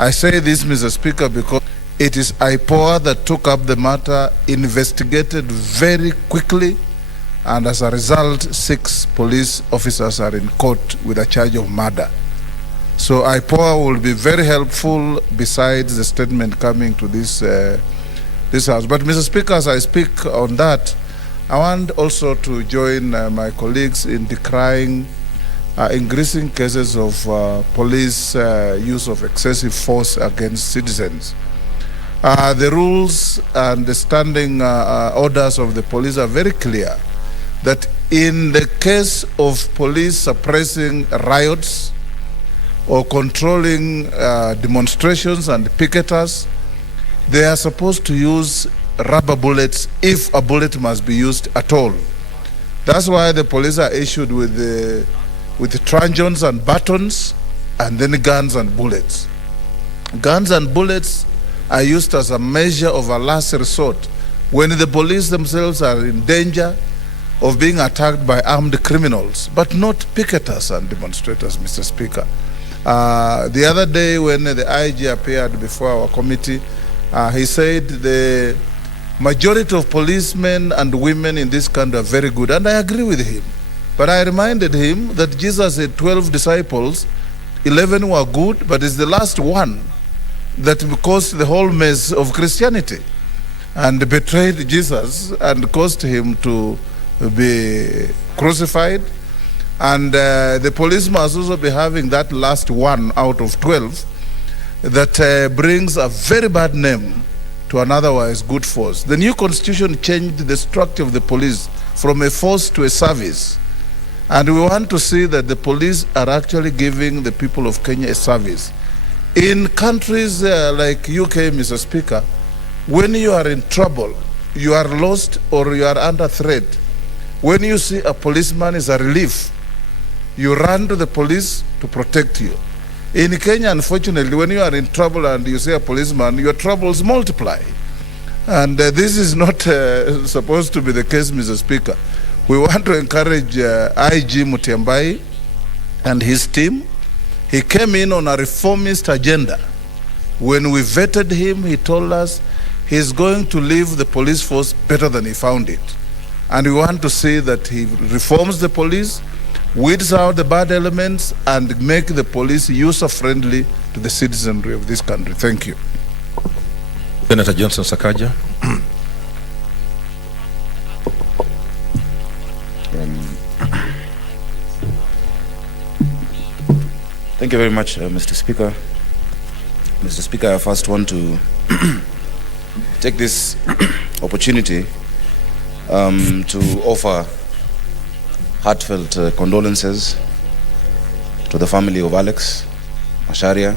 I say this, Mr. Speaker, because it is IPOA that took up the matter, investigated very quickly, and as a result, 6 police officers are in court with a charge of murder. So IPOA will be very helpful besides the statement coming to this House. But Mr. Speaker, as I speak on that, I want also to join my colleagues in decrying increasing cases of police use of excessive force against citizens. The rules and the standing orders of the police are very clear that in the case of police suppressing riots or controlling demonstrations and picketers, they are supposed to use rubber bullets if a bullet must be used at all. That's why the police are issued with the truncheons and batons, and then guns and bullets. Guns and bullets are used as a measure of a last resort when the police themselves are in danger of being attacked by armed criminals, but not picketers and demonstrators, Mr. Speaker. The other day when the IG appeared before our committee, he said the majority of policemen and women in this country are very good, and I agree with him. But I reminded him that Jesus had 12 disciples, 11 were good, but it's the last one that caused the whole mess of Christianity and betrayed Jesus and caused him to be crucified. And the police must also be having that last one out of 12 that brings a very bad name to an otherwise good force. The new constitution changed the structure of the police from a force to a service. And we want to see that the police are actually giving the people of Kenya a service. In countries like UK, Mr. Speaker, when you are in trouble, you are lost or you are under threat, when you see a policeman is a relief, you run to the police to protect you. In Kenya, unfortunately, when you are in trouble and you see a policeman, your troubles multiply. And this is not supposed to be the case, Mr. Speaker. We want to encourage IG Mutiambai and his team. He came in on a reformist agenda. When we vetted him, he told us he's going to leave the police force better than he found it. And we want to see that he reforms the police, weeds out the bad elements, and make the police user-friendly to the citizenry of this country. Thank you. Senator Johnson Sakaja. Thank you very much, Mr. Speaker. Mr. Speaker, I first want to take this opportunity to offer heartfelt condolences to the family of Alex Masharia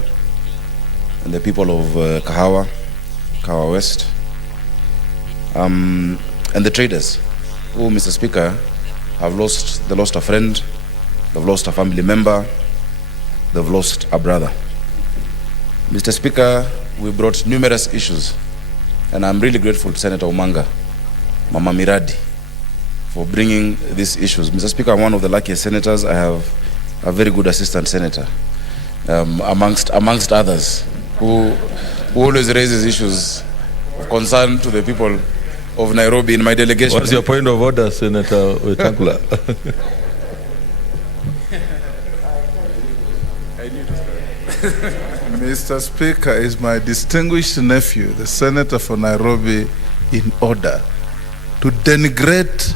and the people of Kahawa West, and the traders who, Mr. Speaker, have lost a friend, they've lost a family member, they've lost a brother. Mr. Speaker, we brought numerous issues, and I'm really grateful to Senator Umanga, Mama Miradi, for bringing these issues. Mr. Speaker, I'm one of the luckiest senators. I have a very good assistant senator, amongst others, who always raises issues of concern to the people of Nairobi in my delegation. What's your point of order, Senator Wetangula? Mr. Speaker, is my distinguished nephew, the senator for Nairobi, in order to denigrate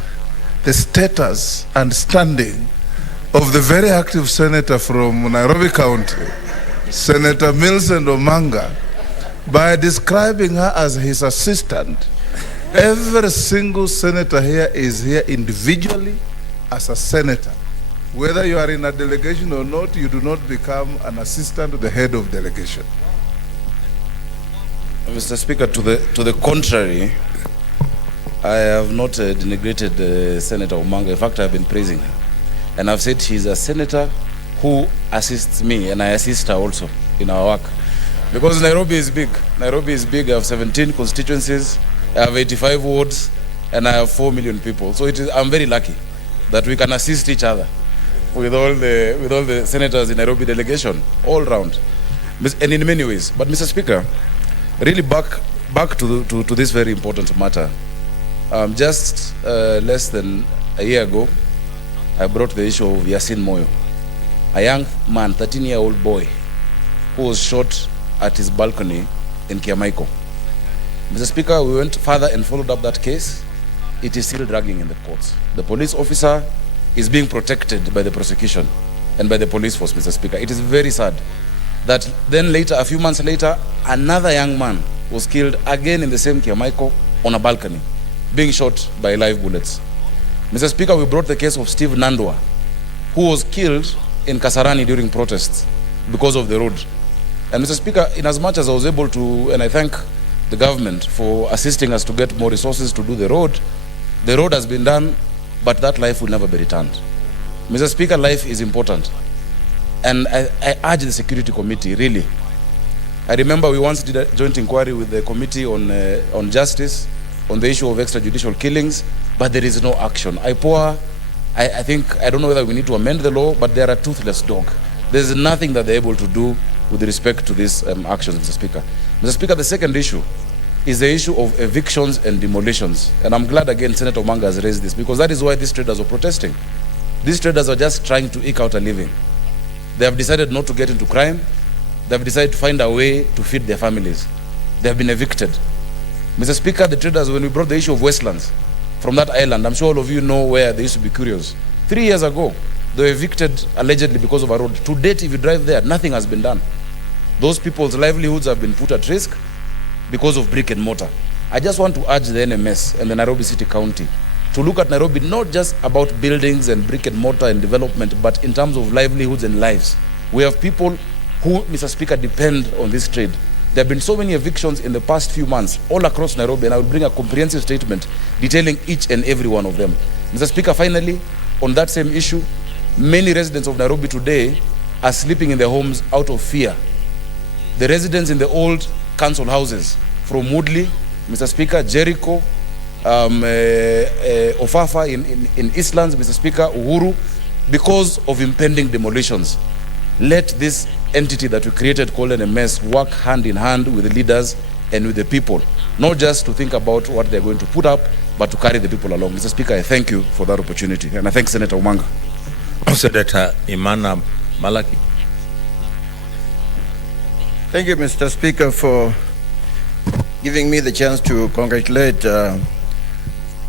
the status and standing of the very active senator from Nairobi County, Senator Millicent Omanga, by describing her as his assistant? Every single senator here is here individually as a senator. Whether you are in a delegation or not, you do not become an assistant to the head of delegation. Mr. Speaker, to the contrary, I have not denigrated Senator Umanga. In fact, I have been praising her. And I've said she's a senator who assists me, and I assist her also in our work. Because Nairobi is big. Nairobi is big. I have 17 constituencies, I have 85 wards, and I have 4 million people. So I'm very lucky that we can assist each other with all the senators in Nairobi delegation, all round. and in many ways. But Mr. Speaker, really back to this very important matter. Just less than a year ago, I brought the issue of Yasin Moyo, a young man, 13-year-old boy, who was shot at his balcony in Kiamaiko. Mr. Speaker, we went further and followed up that case. It is still dragging in the courts. The police officer is being protected by the prosecution and by the police force, Mr. Speaker. It is very sad that then later, a few months later, another young man was killed again in the same Kiamaiko on a balcony, being shot by live bullets. Mr. Speaker, we brought the case of Steve Nandwa, who was killed in Kasarani during protests because of the road. And Mr. Speaker, in as much as I was able to, and I thank the government for assisting us to get more resources to do the road has been done, but that life will never be returned. Mr. Speaker, life is important. And I urge the Security Committee, really. I remember we once did a joint inquiry with the Committee on Justice on the issue of extrajudicial killings, but there is no action. I think, I don't know whether we need to amend the law, but they're a toothless dog. There's nothing that they're able to do with respect to these actions, Mr. Speaker. Mr. Speaker, the second issue is the issue of evictions and demolitions. And I'm glad again Senator Omanga has raised this, because that is why these traders are protesting. These traders are just trying to eke out a living. They have decided not to get into crime. They have decided to find a way to feed their families. They have been evicted. Mr. Speaker, the traders, when we brought the issue of Westlands from that island, I'm sure all of you know where they used to be curious. 3 years ago, they were evicted allegedly because of a road. To date, if you drive there, nothing has been done. Those people's livelihoods have been put at risk because of brick and mortar. I just want to urge the NMS and the Nairobi City County to look at Nairobi not just about buildings and brick and mortar and development, but in terms of livelihoods and lives. We have people who, Mr. Speaker, depend on this trade. There have been so many evictions in the past few months all across Nairobi, and I will bring a comprehensive statement detailing each and every one of them. Mr. Speaker, finally, on that same issue, many residents of Nairobi today are sleeping in their homes out of fear. The residents in the old council houses from Woodley, Mr. Speaker, Jericho, Ofafa in Eastlands, Mr. Speaker, Uhuru, because of impending demolitions. Let this entity that we created called NMS work hand in hand with the leaders and with the people, not just to think about what they're going to put up, but to carry the people along. Mr. Speaker, I thank you for that opportunity, and I thank Senator Omanga. Senator Imana Malaki. Thank you, Mr. Speaker, for giving me the chance to congratulate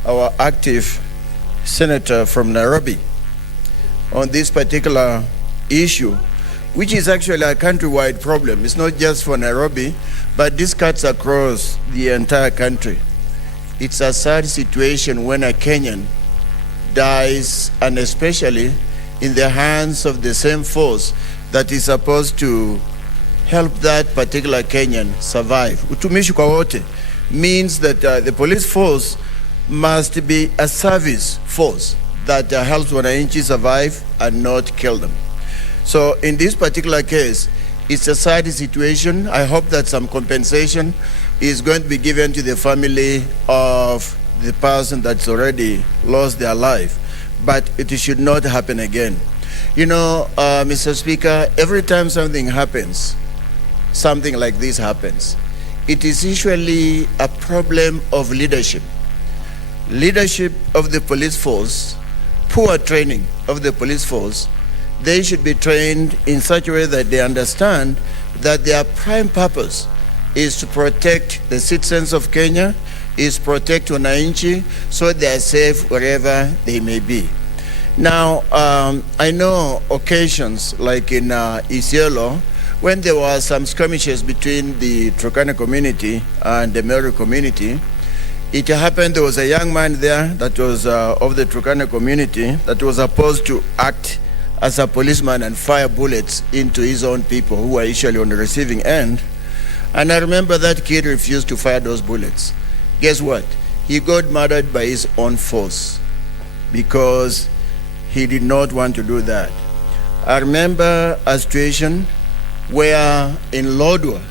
our active senator from Nairobi on this particular issue, which is actually a countrywide problem. It's not just for Nairobi, but this cuts across the entire country. It's a sad situation when a Kenyan dies, and especially in the hands of the same force that is supposed to help that particular Kenyan survive. Utumishi kwa wote means that the police force must be a service force that helps wananchi survive and not kill them. So in this particular case, it's a sad situation. I hope that some compensation is going to be given to the family of the person that's already lost their life, but it should not happen again. You know, Mr. Speaker, every time something happens, something like this happens, it is usually a problem of leadership. Leadership of the police force, poor training of the police force. They should be trained in such a way that they understand that their prime purpose is to protect the citizens of Kenya, is protect wananchi so they are safe wherever they may be. Now, I know occasions like in Isiolo, when there were some skirmishes between the Turkana community and the Meru community, it happened there was a young man there that was of the Turkana community that was supposed to act as a policeman and fire bullets into his own people who were usually on the receiving end. And I remember that kid refused to fire those bullets. Guess what? He got murdered by his own force because he did not want to do that. I remember a situation where in Lodwar,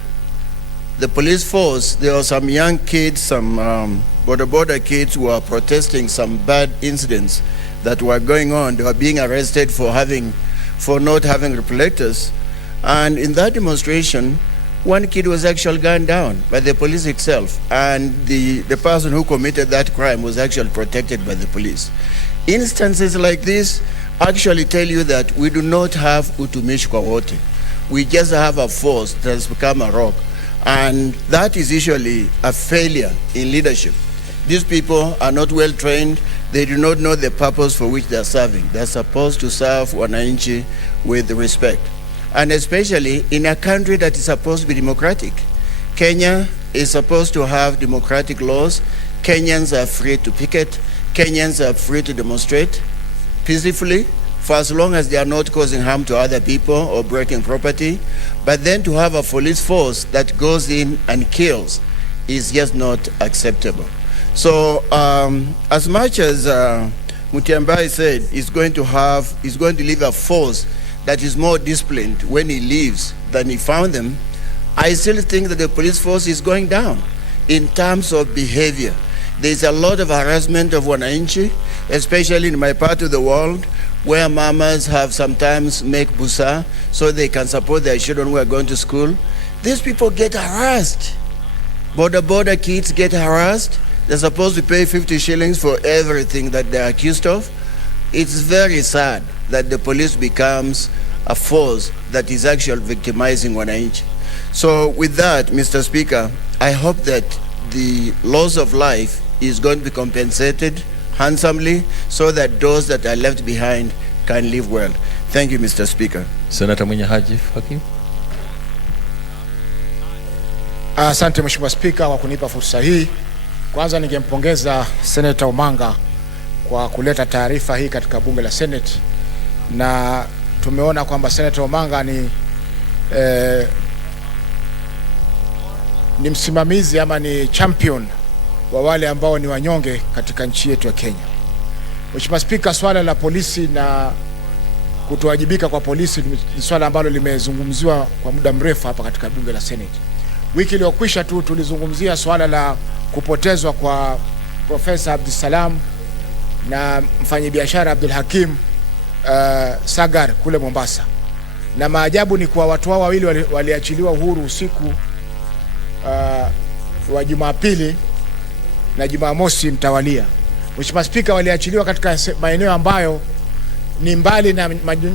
the police force, there were some young kids, some border kids who were protesting some bad incidents that were going on. They were being arrested for not having reflectors. And in that demonstration, one kid was actually gunned down by the police itself, and the person who committed that crime was actually protected by the police. Instances like this actually tell you that we do not have utumishi kwa wote. We just have a force that has become a rock, and that is usually a failure in leadership. These people are not well trained. They do not know the purpose for which they are serving. They are supposed to serve wananchi with respect. And especially in a country that is supposed to be democratic. Kenya is supposed to have democratic laws. Kenyans are free to picket. Kenyans are free to demonstrate peacefully for as long as they are not causing harm to other people or breaking property. But then to have a police force that goes in and kills is just not acceptable. So as much as Mutiambai said he's going to leave a force that is more disciplined when he leaves than he found them, I still think that the police force is going down in terms of behavior. There's a lot of harassment of wananchi, especially in my part of the world, where mamas have sometimes make busa so they can support their children who are going to school. These people get harassed. Border kids get harassed. They're supposed to pay 50 shillings for everything that they're accused of. It's very sad that the police becomes a force that is actually victimizing wananchi. So with that, Mr. Speaker, I hope that the loss of life is going to be compensated handsomely so that those that are left behind can live well. Thank you, Mr. Speaker. Senator Mwenye Haji Hakim. Asante Mheshimiwa Spika kwa kunipa fursa hii. Kwanza ningempongeza Senator Omanga kwa kuleta taarifa hii katika bunge la Senate, na tumeona kwamba Senator Omanga ni msimamizi ama ni champion wa wale ambao ni wanyonge katika nchi yetu ya Kenya. Mheshimiwa Spika, swala la polisi na kutowajibika kwa polisi ni swala ambalo limezungumziwa kwa muda mrefu hapa katika bunge la Senate. Wiki iliyokwisha tu tulizungumzia swala la kupotezwa kwa Profesa Abdulsalam na mfanyabiashara Abdul Hakim Sagar kule Mombasa. Na maajabu ni kwa watu hao wawili waliachiliwa uhuru usiku wa Jumapili na Jumamosi mtawalia. Mheshimiwa Spika, waliachiliwa katika maeneo ambayo ni mbali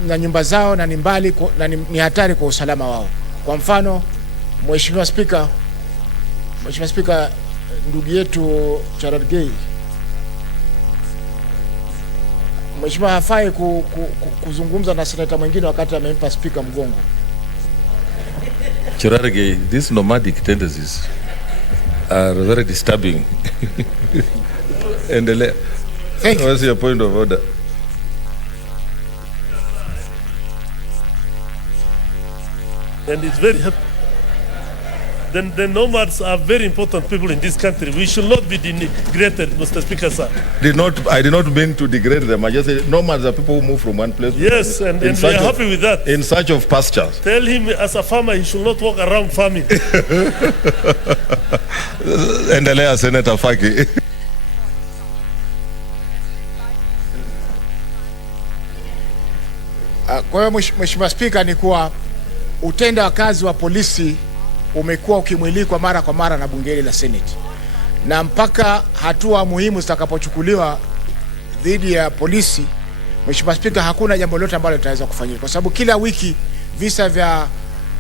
na nyumba zao na ni mbali na ni hatari kwa usalama wao. Kwa mfano, Mheshimiwa Spika, ndugu yetu Charargei, Mheshimiwa hafai kuzungumza na seneta mwingine wakati amempa spika mgongo. Charargei, these nomadic tendencies are very disturbing. Endelea. Thank you. What's your point of order? And it's very then the nomads are very important people in this country. We should not be denigrated, Mr. Speaker, sir. I did not mean to degrade them. I just said nomads are people who move from one place to another. Yes, and we are happy with that. In search of pastures. Tell him as a farmer he should not walk around farming. Endelea, Senator Faki. Kwa hiyo Mheshimiwa Spika, ni kuwa utenda wa kazi wa polisi umekuwa ukimwilikwa mara kwa mara na bunge la Senate, na mpaka hatua muhimu zitakapochukuliwa dhidi ya polisi, Mheshimiwa Spika, hakuna jambo lolote ambalo litaweza kufanyika, kwa sababu kila wiki visa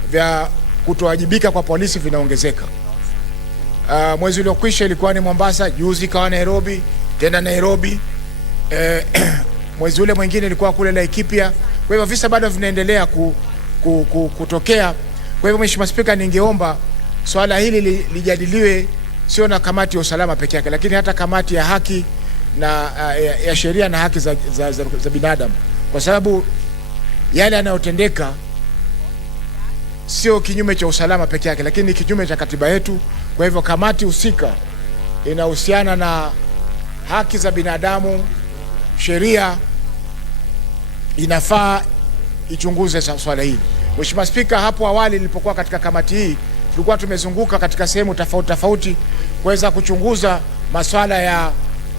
vya kutowajibika kwa polisi vinaongezeka. Mwezi uliokwisha ilikuwa ni Mombasa, juzi ikawa Nairobi, tena Nairobi, mwezi ule mwingine ilikuwa kule Laikipia. Kwa hivyo visa bado vinaendelea kutokea. Kwa hivyo Mheshimiwa Spika, ningeomba swala hili lijadiliwe sio na kamati ya usalama peke yake, lakini hata kamati ya haki na ya sheria na haki za binadamu, kwa sababu yale yanayotendeka sio kinyume cha usalama peke yake, lakini ni kinyume cha katiba yetu. Kwa hivyo kamati husika inahusiana na haki za binadamu, sheria, inafaa ichunguze swala hili. Mheshimiwa Spika, hapo awali nilipokuwa katika kamati hii, tulikuwa tumezunguka katika sehemu tofauti kuweza kuchunguza masuala ya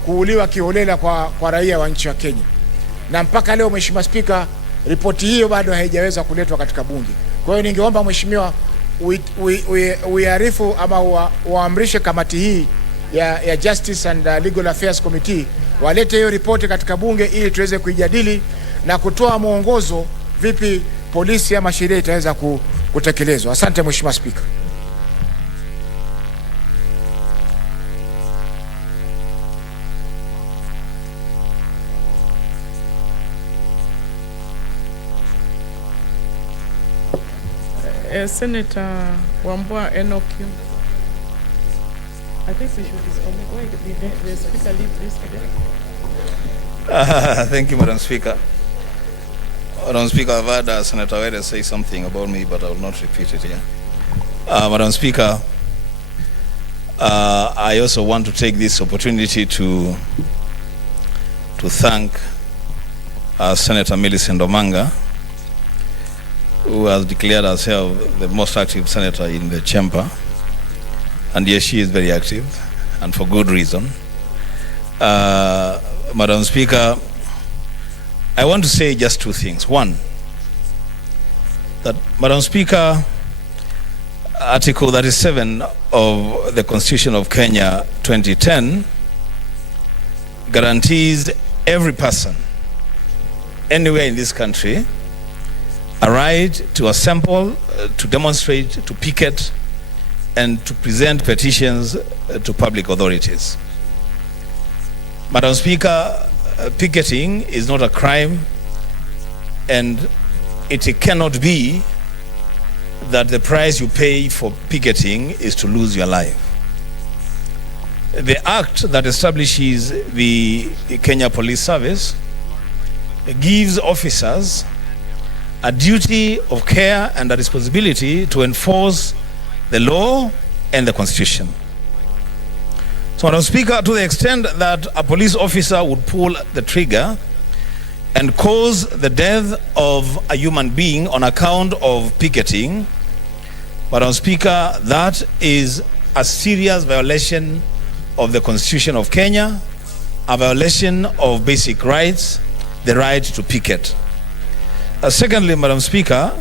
kuuliwa kiholela kwa raia wa nchi ya Kenya. Na mpaka leo Mheshimiwa Spika, ripoti hiyo bado haijaweza kuletwa katika bunge. Kwa hiyo ningeomba mheshimiwa uiarifu ama uamrishe kamati hii ya Justice and Legal Affairs Committee walete hiyo ripoti katika bunge ili tuweze kuijadili na kutoa mwongozo vipi polisi ama sheria itaweza kutekelezwa. Asante Mheshimiwa Spika. Senator Wambua Enoch, I think we should disconnect. Why did the speaker leave this today? Thank you, Madam Speaker. Madam Speaker, I've heard Senator Were say something about me, but I will not repeat it here. Madam Speaker, I also want to take this opportunity to thank Senator Millicent Omanga, who has declared herself the most active senator in the chamber. And yes, she is very active, and for good reason. Madam Speaker, I want to say just two things. One, that Madam Speaker, Article 37 of the Constitution of Kenya 2010 guarantees every person anywhere in this country a right to assemble, to demonstrate, to picket, and to present petitions to public authorities. Madam Speaker, picketing is not a crime, and it cannot be that the price you pay for picketing is to lose your life. The act that establishes the Kenya Police Service gives officers a duty of care and a responsibility to enforce the law and the Constitution. So, Madam Speaker, to the extent that a police officer would pull the trigger and cause the death of a human being on account of picketing, Madam Speaker, that is a serious violation of the Constitution of Kenya, a violation of basic rights, the right to picket. Secondly, Madam Speaker,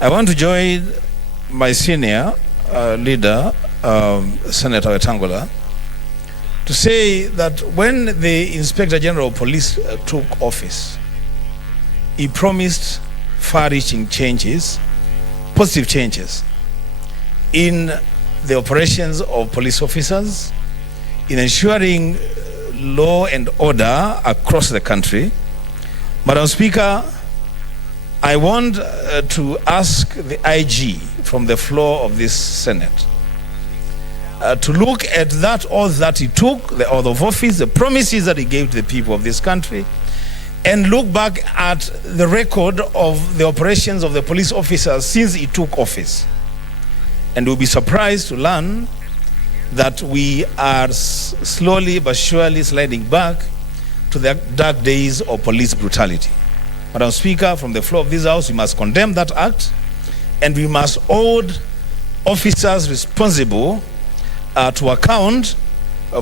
I want to join my senior leader, Senator Wetangula, to say that when the Inspector General of Police took office, he promised far-reaching changes, positive changes in the operations of police officers, in ensuring law and order across the country. Madam Speaker, I want to ask the IG from the floor of this Senate to look at that oath that he took, the oath of office, the promises that he gave to the people of this country, and look back at the record of the operations of the police officers since he took office. And we'll be surprised to learn that we are slowly but surely sliding back to the dark days of police brutality. Madam Speaker, from the floor of this House, we must condemn that act, and we must hold officers responsible to account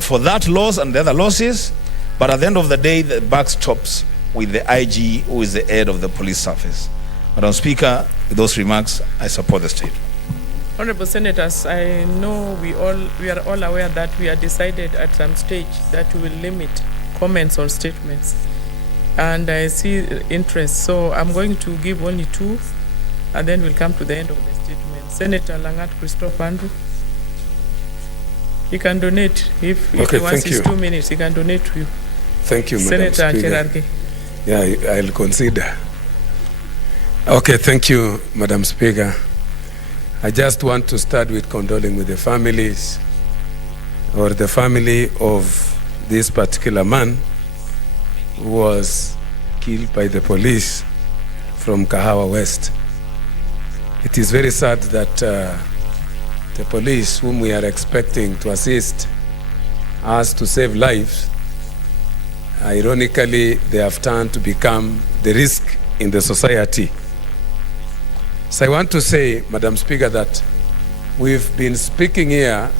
for that loss and the other losses. But at the end of the day, the buck stops with the IG, who is the head of the police service. Madam Speaker, with those remarks, I support the statement. Honorable Senators, I know we are all aware that we are decided at some stage that we will limit comments on statements. And I see interest, so I'm going to give only two, and then we'll come to the end of the statement. Senator Langat Christophe Andrew. He can donate if he wants his 2 minutes. He can donate to you. Thank you, Madam Senator Speaker. Cherargei. Yeah, I'll consider. Okay, thank you, Madam Speaker. I just want to start with condoling with the families or the family of this particular man who was killed by the police from Kahawa West. It is very sad that the police, whom we are expecting to assist us to save lives, ironically, they have turned to become the risk in the society. So I want to say, Madam Speaker, that we've been speaking here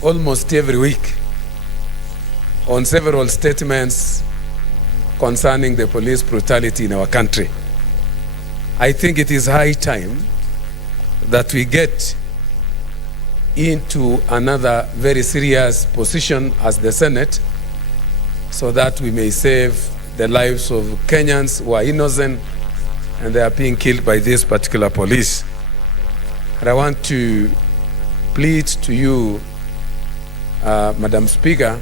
almost every week on several statements concerning the police brutality in our country. I think it is high time that we get into another very serious position as the Senate, so that we may save the lives of Kenyans who are innocent and they are being killed by this particular police. And I want to plead to you, Madam Speaker,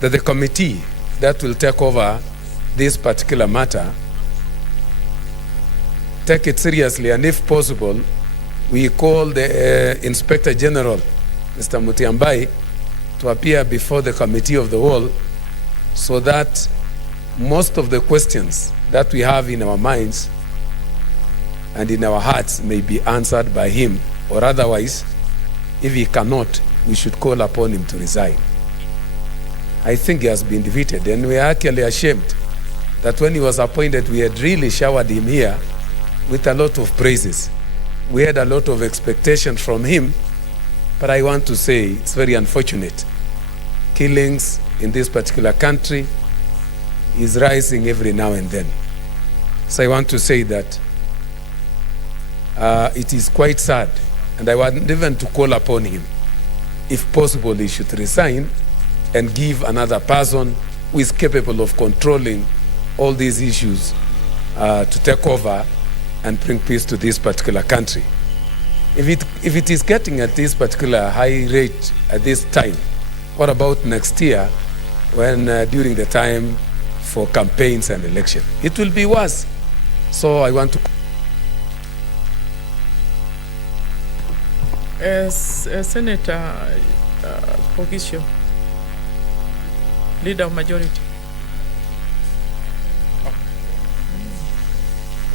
that the committee that will take over this particular matter take it seriously, and if possible, we call the Inspector General, Mr. Mutiambai, to appear before the Committee of the Whole, so that most of the questions that we have in our minds and in our hearts may be answered by him, or otherwise, if he cannot, we should call upon him to resign. I think he has been defeated, and we are actually ashamed that when he was appointed, we had really showered him here with a lot of praises. We had a lot of expectation from him, but I want to say it's very unfortunate. Killings in this particular country is rising every now and then. So I want to say that it is quite sad, and I want even to call upon him, if possible, he should resign and give another person who is capable of controlling all these issues to take over and bring peace to this particular country. If it is getting at this particular high rate at this time, what about next year when during the time for campaigns and election? It will be worse. So I want to... Senator Pogisho, Leader of Majority.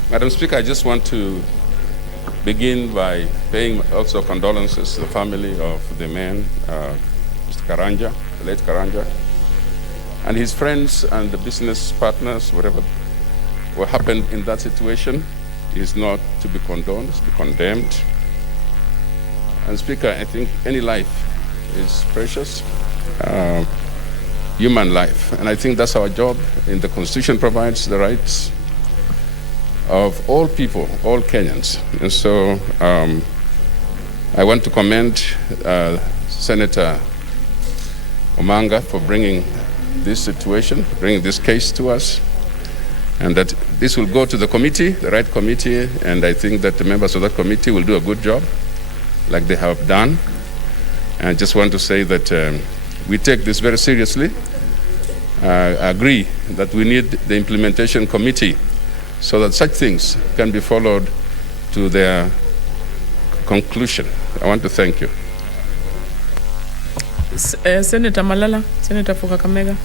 Madam Speaker, I just want to begin by paying also condolences to the family of the man, Mr. Karanja, the late Karanja, and his friends and the business partners, whatever what happened in that situation is not to be condoned, it's to be condemned. And Speaker, I think any life is precious, human life, and I think that's our job, and the Constitution provides the rights of all people, all Kenyans. And so I want to commend Senator Omanga for bringing this situation, bringing this case to us, and that this will go to the committee, the right committee, and I think that the members of that committee will do a good job, like they have done. And I just want to say that we take this very seriously. I agree that we need the implementation committee so that such things can be followed to their conclusion. I want to thank you. Senator Malala, Senator for Kakamega.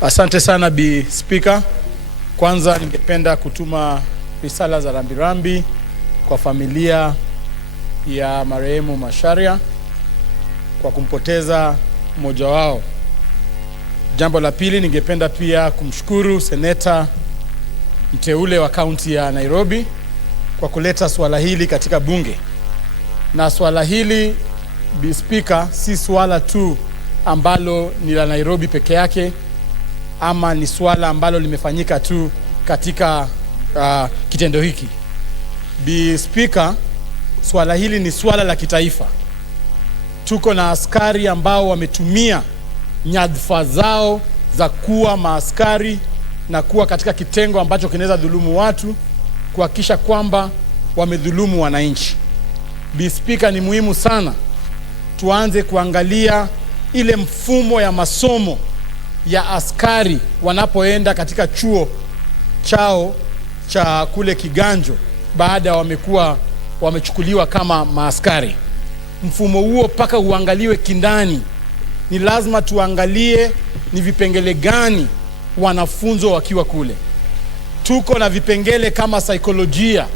Asante sana Bi Speaker. Kwanza ningependa kutuma risala za rambirambi kwa familia ya marehemu Macharia kwa kumpoteza mmoja wao. Jambo la pili, ningependa pia kumshukuru seneta mteule wa kaunti ya Nairobi kwa kuleta swala hili katika bunge. Na swala hili, Bi Speaker, si swala tu ambalo ni la Nairobi peke yake, ama ni swala ambalo limefanyika tu katika kitendo hiki. Bi Speaker, swala hili ni swala la kitaifa. Tuko na askari ambao wametumia nyadhifa zao za kuwa maaskari na kuwa katika kitengo ambacho kinaweza dhulumu watu, kuhakikisha kwamba wamedhulumu wananchi. Bi Speaker, ni muhimu sana tuanze kuangalia ile mfumo ya masomo ya askari wanapoenda katika chuo chao cha kule Kiganjo baada wamechukuliwa kama maaskari. Mfumo huo paka uangaliwe kindani. Ni lazima tuangalie ni vipengele gani wanafunzo wakiwa kule. Tuko na vipengele kama saikolojia.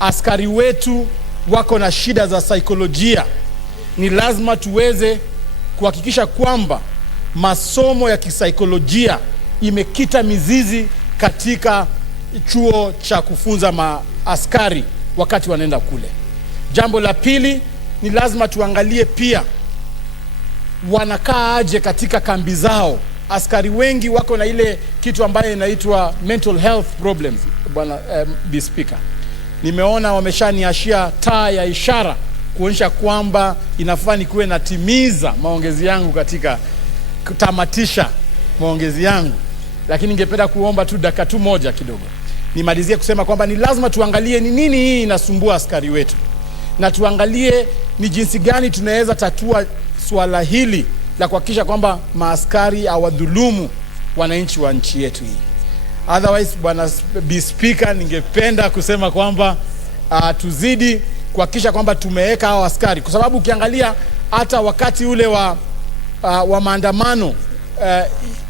Askari wetu wako na shida za saikolojia. Ni lazima tuweze kuhakikisha kwamba masomo ya kisaikolojia imekita mizizi katika chuo cha kufunza maaskari wakati wanaenda kule. Jambo la pili ni lazima tuangalie pia wanakaa aje katika kambi zao. Askari wengi wako na ile kitu ambayo inaitwa mental health problems, bwana Bi Speaker. Nimeona wameshaniashia taa ya ishara kuonyesha kwamba inafaa nikuwe natimiza maongezi yangu katika kutamatisha maongezi yangu, lakini ningependa kuomba tu dakika tu moja kidogo nimalizie kusema kwamba ni lazima tuangalie ni nini hii inasumbua askari wetu, na tuangalie ni jinsi gani tunaweza tatua swala hili la kuhakikisha kwamba maaskari hawadhulumu wananchi wa nchi yetu hii. Otherwise, bwana Bi Speaker, ningependa kusema kwamba tuzidi kuhakikisha kwamba tumeweka hao askari, kwa sababu ukiangalia hata wakati ule wa maandamano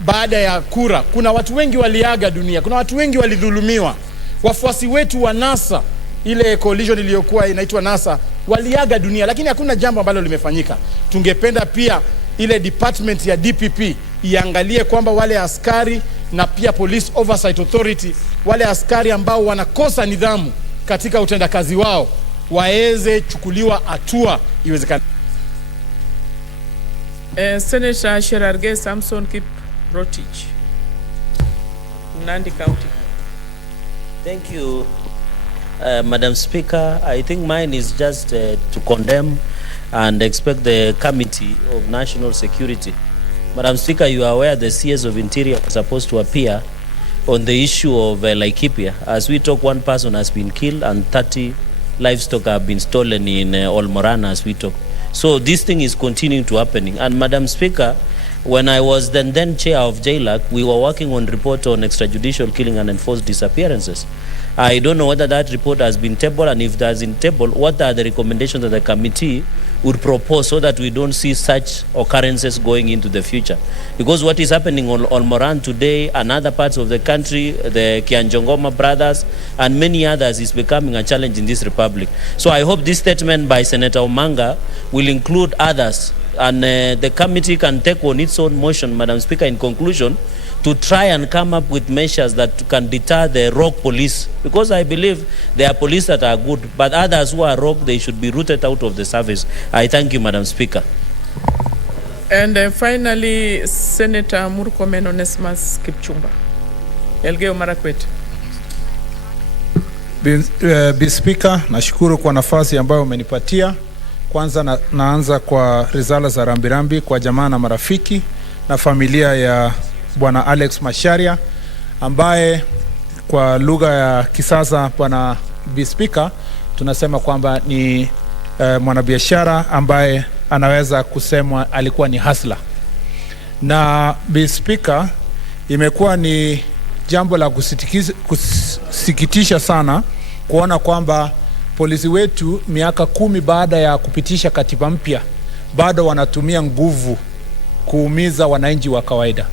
baada ya kura, kuna watu wengi waliaga dunia, kuna watu wengi walidhulumiwa. Wafuasi wetu wa NASA, ile coalition iliyokuwa inaitwa NASA, waliaga dunia, lakini hakuna jambo ambalo limefanyika. Tungependa pia ile department ya DPP iangalie kwamba wale askari na pia Police Oversight Authority, wale askari ambao wanakosa nidhamu katika utendakazi wao waweze chukuliwa hatua iwezekana. Senator Sherargei Samson Kiprotich, Nandi County. Thank you, Madam Speaker. I think mine is just to condemn and expect the Committee of National Security. Madam Speaker, you are aware the CS of Interior was supposed to appear on the issue of Laikipia. As we talk, one person has been killed and 30 livestock have been stolen in Olmoran as we talk. So this thing is continuing to happening. And Madam Speaker, when I was then chair of JLAC, we were working on report on extrajudicial killing and enforced disappearances. I don't know whether that report has been tabled, and if that's in table, what are the recommendations that the committee would propose so that we don't see such occurrences going into the future? Because what is happening on Olmoran today and other parts of the country, the Kianjongoma brothers and many others, is becoming a challenge in this republic. So I hope this statement by Senator Omanga will include others, and the committee can take on its own motion, Madam Speaker, in conclusion, to try and come up with measures that can deter the rogue police, because I believe there are police that are good, but others who are rogue, they should be rooted out of the service. I thank you, Madam Speaker. And finally, Senator Murkomen Onesmus Kipchumba, Elgeyo Marakwet. Bi Speaker, nashukuru kwa nafasi ambayo umenipatia. Kwanza naanza kwa risala za rambirambi kwa jamaa na marafiki na familia ya Bwana Alex Macharia, ambaye kwa lugha ya kisasa, Bwana Bi Speaker, tunasema kwamba ni mwanabiashara ambaye anaweza kusemwa alikuwa ni hustler. Na Bi Speaker, imekuwa ni jambo la kusikitisha sana kuona kwamba polisi wetu miaka 10 baada ya kupitisha katiba mpya bado wanatumia nguvu kuumiza wananchi wa kawaida.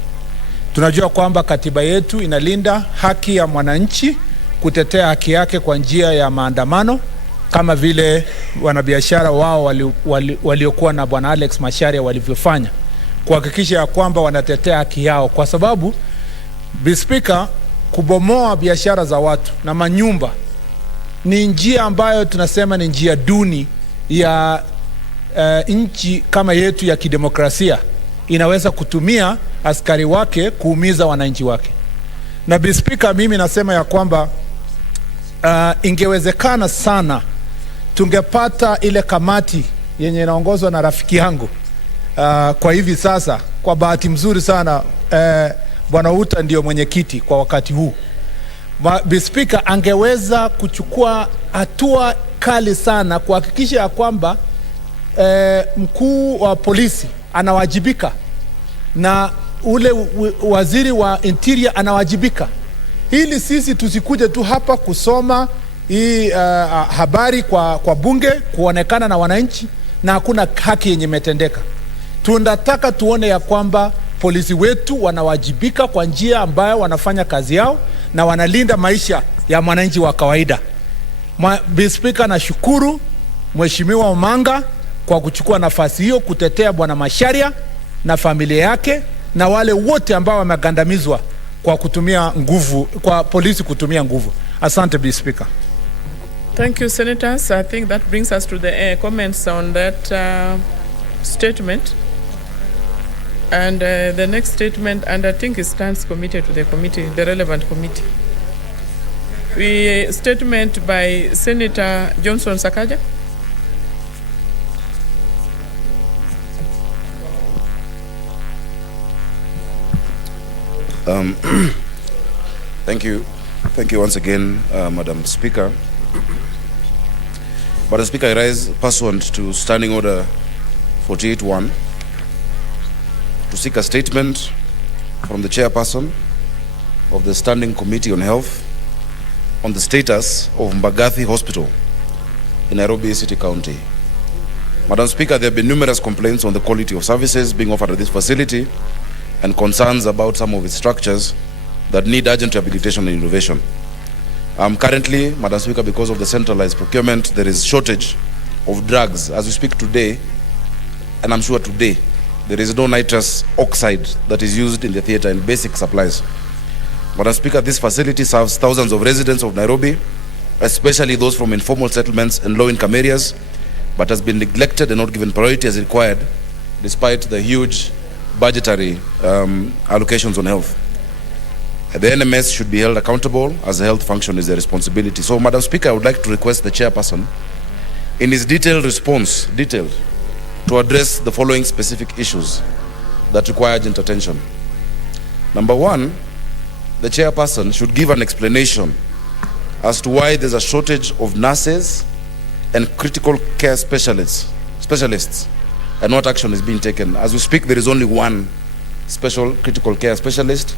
Tunajua kwamba katiba yetu inalinda haki ya mwananchi kutetea haki yake kwa njia ya maandamano, kama vile wanabiashara wao waliokuwa na Bwana Alex Macharia walivyofanya, kuhakikisha ya kwamba wanatetea haki yao, kwa sababu Bi Speaker, kubomoa biashara za watu na manyumba ni njia ambayo tunasema ni njia duni ya nchi kama yetu ya kidemokrasia inaweza kutumia askari wake kuumiza wananchi wake. Na Bi Speaker, mimi nasema ya kwamba ingewezekana sana tungepata ile kamati yenye inaongozwa na rafiki yangu kwa hivi sasa. Kwa bahati mzuri sana Bwana Uta ndio mwenyekiti kwa wakati huu. Bi Speaker, angeweza kuchukua hatua kali sana kuhakikisha ya kwamba mkuu wa polisi anawajibika na ule waziri wa Interior anawajibika, ili sisi tusikuje tu hapa kusoma hii habari kwa bunge, kuonekana na wananchi na hakuna haki yenye imetendeka. Tunataka tuone ya kwamba polisi wetu wanawajibika kwa njia ambayo wanafanya kazi yao na wanalinda maisha ya mwananchi wa kawaida. Bi Speaker, nashukuru Mheshimiwa Omanga kwa kuchukua nafasi hiyo kutetea Bwana Macharia na familia yake na wale wote ambao wamegandamizwa kwa kutumia nguvu, kwa polisi kutumia nguvu. Asante Bi Speaker. Thank you, Senators. I think that brings us to the comments on that statement. And the next statement, and I think it stands committed to the committee, the relevant committee. Statement by Senator Johnson Sakaja. Thank you. Thank you once again, Madam Speaker. Madam Speaker, I rise pursuant to Standing Order 48-1 to seek a statement from the chairperson of the Standing Committee on Health on the status of Mbagathi Hospital in Nairobi City County. Madam Speaker, there have been numerous complaints on the quality of services being offered at this facility and concerns about some of its structures that need urgent rehabilitation and innovation. Currently, Madam Speaker, because of the centralized procurement, there is shortage of drugs. As we speak today, and I'm sure today, there is no nitrous oxide that is used in the theater and basic supplies. Madam Speaker, this facility serves thousands of residents of Nairobi, especially those from informal settlements and low-income areas, but has been neglected and not given priority as required, despite the huge budgetary allocations on health. The NMS should be held accountable as a health function is their responsibility. So, Madam Speaker, I would like to request the chairperson, in his detailed response, to address the following specific issues that require urgent attention. Number one, the chairperson should give an explanation as to why there's a shortage of nurses and critical care specialists, and what action is being taken. As we speak, there is only one special critical care specialist,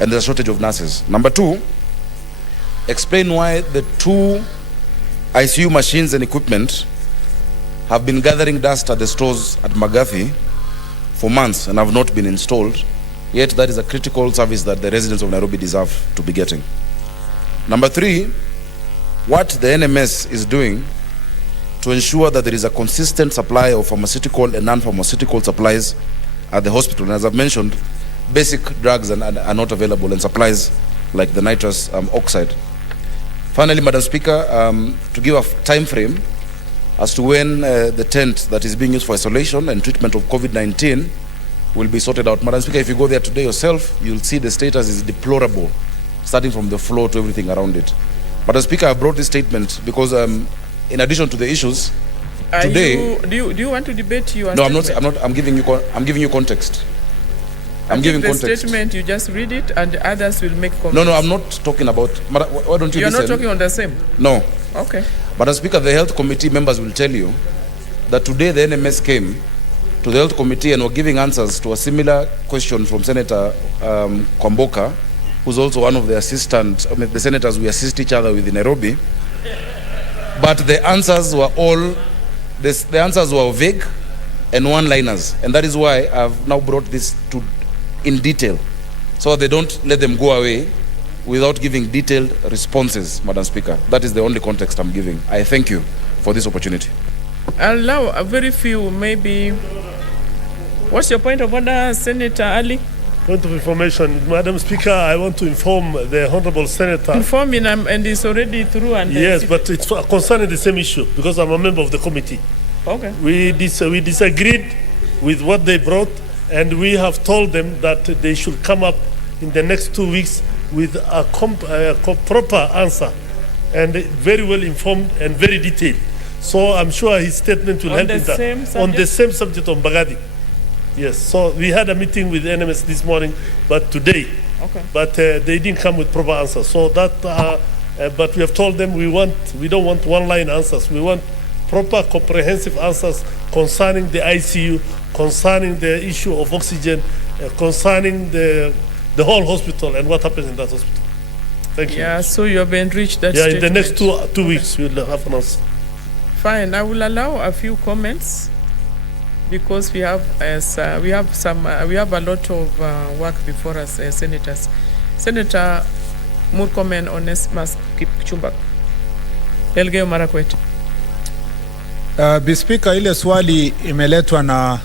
and there's a shortage of nurses. Number two, explain why the 2 ICU machines and equipment have been gathering dust at the stores at Mbagathi for months and have not been installed, yet that is a critical service that the residents of Nairobi deserve to be getting. Number three, what the NMS is doing to ensure that there is a consistent supply of pharmaceutical and non-pharmaceutical supplies at the hospital. And as I've mentioned, basic drugs are not available, and supplies like the nitrous oxide. Finally, Madam Speaker, to give a time frame as to when the tent that is being used for isolation and treatment of COVID-19 will be sorted out. Madam Speaker, if you go there today yourself, you'll see the status is deplorable, starting from the floor to everything around it. Madam Speaker, I brought this statement because in addition to the issues, today... Do you want to debate your No, statement? I'm giving you context. I'm giving context. The statement, you just read it and others will make comments. No, I'm not talking about... Why don't you listen? You're not talking on the same? No. Okay. Madam Speaker, the health committee members will tell you that today the NMS came to the health committee and were giving answers to a similar question from Senator Kwamboka, who's also one of the assistants, the senators we assist each other with in Nairobi. But the answers were all, the answers were vague and one-liners. And that is why I've now brought this in detail, so they don't let them go away without giving detailed responses, Madam Speaker. That is the only context I'm giving. I thank you for this opportunity. I'll allow a very few, maybe. What's your point of order, Senator Ali? Point of information, Madam Speaker, I want to inform the Honorable Senator. Inform him, and it's already through. And yes, but it's concerning the same issue because I'm a member of the committee. Okay. We disagreed with what they brought, and we have told them that they should come up in the next 2 weeks with a proper answer, and very well informed and very detailed. So I'm sure his statement will help in that. On the same subject on Mbagathi. Yes, so we had a meeting with NMS this morning, but today. Okay. But they didn't come with proper answers. So that, but we have told them we don't want one-line answers. We want proper, comprehensive answers concerning the ICU, concerning the issue of oxygen, concerning the whole hospital and what happens in that hospital. Thank you. Yeah, so you have enriched that statement. Yeah, in the next two weeks we'll have an answer. Fine, I will allow a few comments because we have a lot of work before us, senators. Senator Murkomen Onesmus Kipchumba. Elgeyo Marakwet. Bispika, ile swali imeletwa na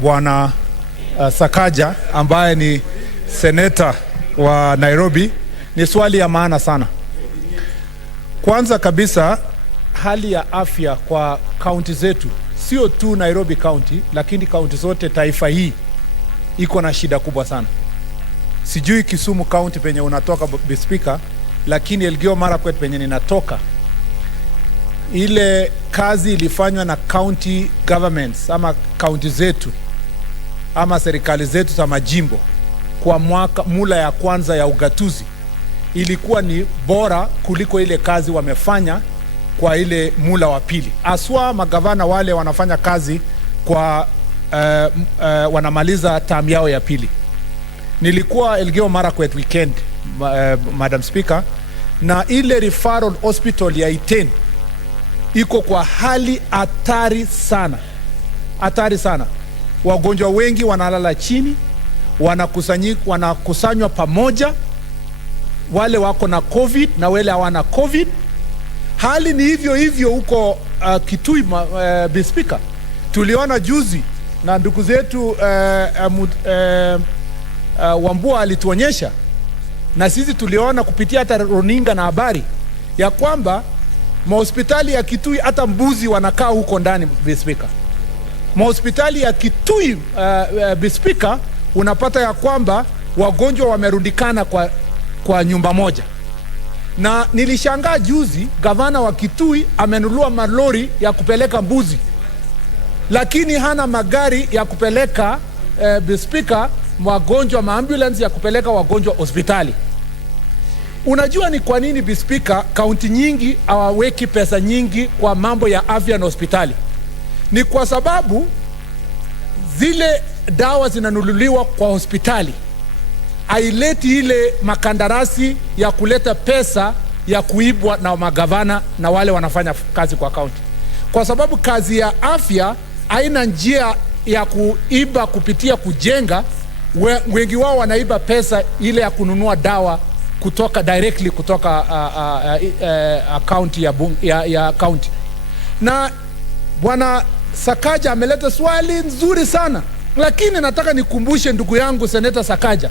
Bwana Sakaja ambaye ni seneta wa Nairobi, ni swali ya maana sana. Kwanza kabisa, hali ya afya kwa kaunti zetu, sio tu Nairobi County, lakini kaunti zote taifa hii iko na shida kubwa sana. Sijui Kisumu County penye unatoka Speaker, lakini Elgeyo Marakwet penye ninatoka, ile kazi ilifanywa na county governments ama county zetu ama serikali zetu za majimbo kwa mula ya kwanza ya ugatuzi ilikuwa ni bora kuliko ile kazi wamefanya kwa ile mula wa pili. Aswa magavana wale wanafanya kazi kwa wanamaliza term yao ya pili. Nilikuwa Elgeyo Marakwet weekend, Madam Speaker, na ile referral hospital ya Iten iko kwa hali hatari sana. Hatari sana. Wagonjwa wengi wanalala chini, wanakusanywa pamoja, wale wako na COVID na wale hawana COVID. Hali ni hivyo hivyo huko Kitui, Speaker. Tuliona juzi na ndugu zetu Wambua alituonyesha, na sisi tuliona kupitia hata runinga na habari ya kwamba mahospitali ya Kitui hata mbuzi wanakaa huko ndani, Speaker. Mahospitali ya Kitui, Speaker, unapata ya kwamba wagonjwa wamerundikana kwa nyumba moja. Na nilishangaa juzi gavana wa Kitui amenunua malori ya kupeleka mbuzi, lakini hana magari ya kupeleka Speaker, wagonjwa, maambulance ya kupeleka wagonjwa hospitali. Unajua ni kwa nini, Speaker, kaunti nyingi hawaweki pesa nyingi kwa mambo ya afya na hospitali? Ni kwa sababu zile dawa zinanunuliwa kwa hospitali haileti ile makandarasi ya kuleta pesa ya kuibwa na magavana na wale wanafanya kazi kwa kaunti. Kwa sababu kazi ya afya haina njia ya kuiba kupitia kujenga. Wengi wao wanaiba pesa ile ya kununua dawa kutoka directly kutoka account ya county. Na Bwana Sakaja ameleta swali nzuri sana, lakini nataka nikumbushe ndugu yangu Seneta Sakaja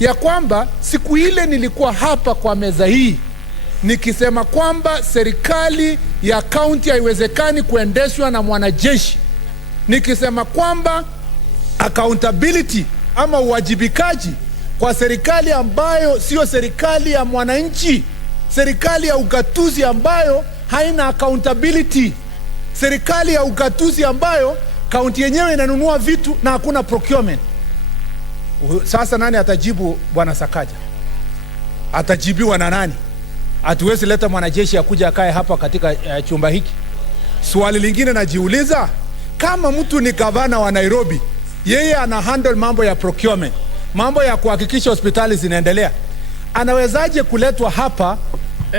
ya kwamba siku ile nilikuwa hapa kwa meza hii nikisema kwamba serikali ya county haiwezekani kuendeshwa na mwanajeshi, nikisema kwamba accountability ama uwajibikaji kwa serikali ambayo sio serikali ya mwananchi, serikali ya ugatuzi ambayo haina accountability, serikali ya ugatuzi ambayo kaunti yenyewe inanunua vitu na hakuna procurement. Sasa nani atajibu Bwana Sakaja? Atajibiwa na nani? Hatuwezi leta mwanajeshi akuja akae hapa katika chumba hiki. Swali lingine najiuliza, kama mtu ni gavana wa Nairobi, yeye ana handle mambo ya procurement, mambo ya kuhakikisha hospitali zinaendelea, anawezaje kuletwa hapa?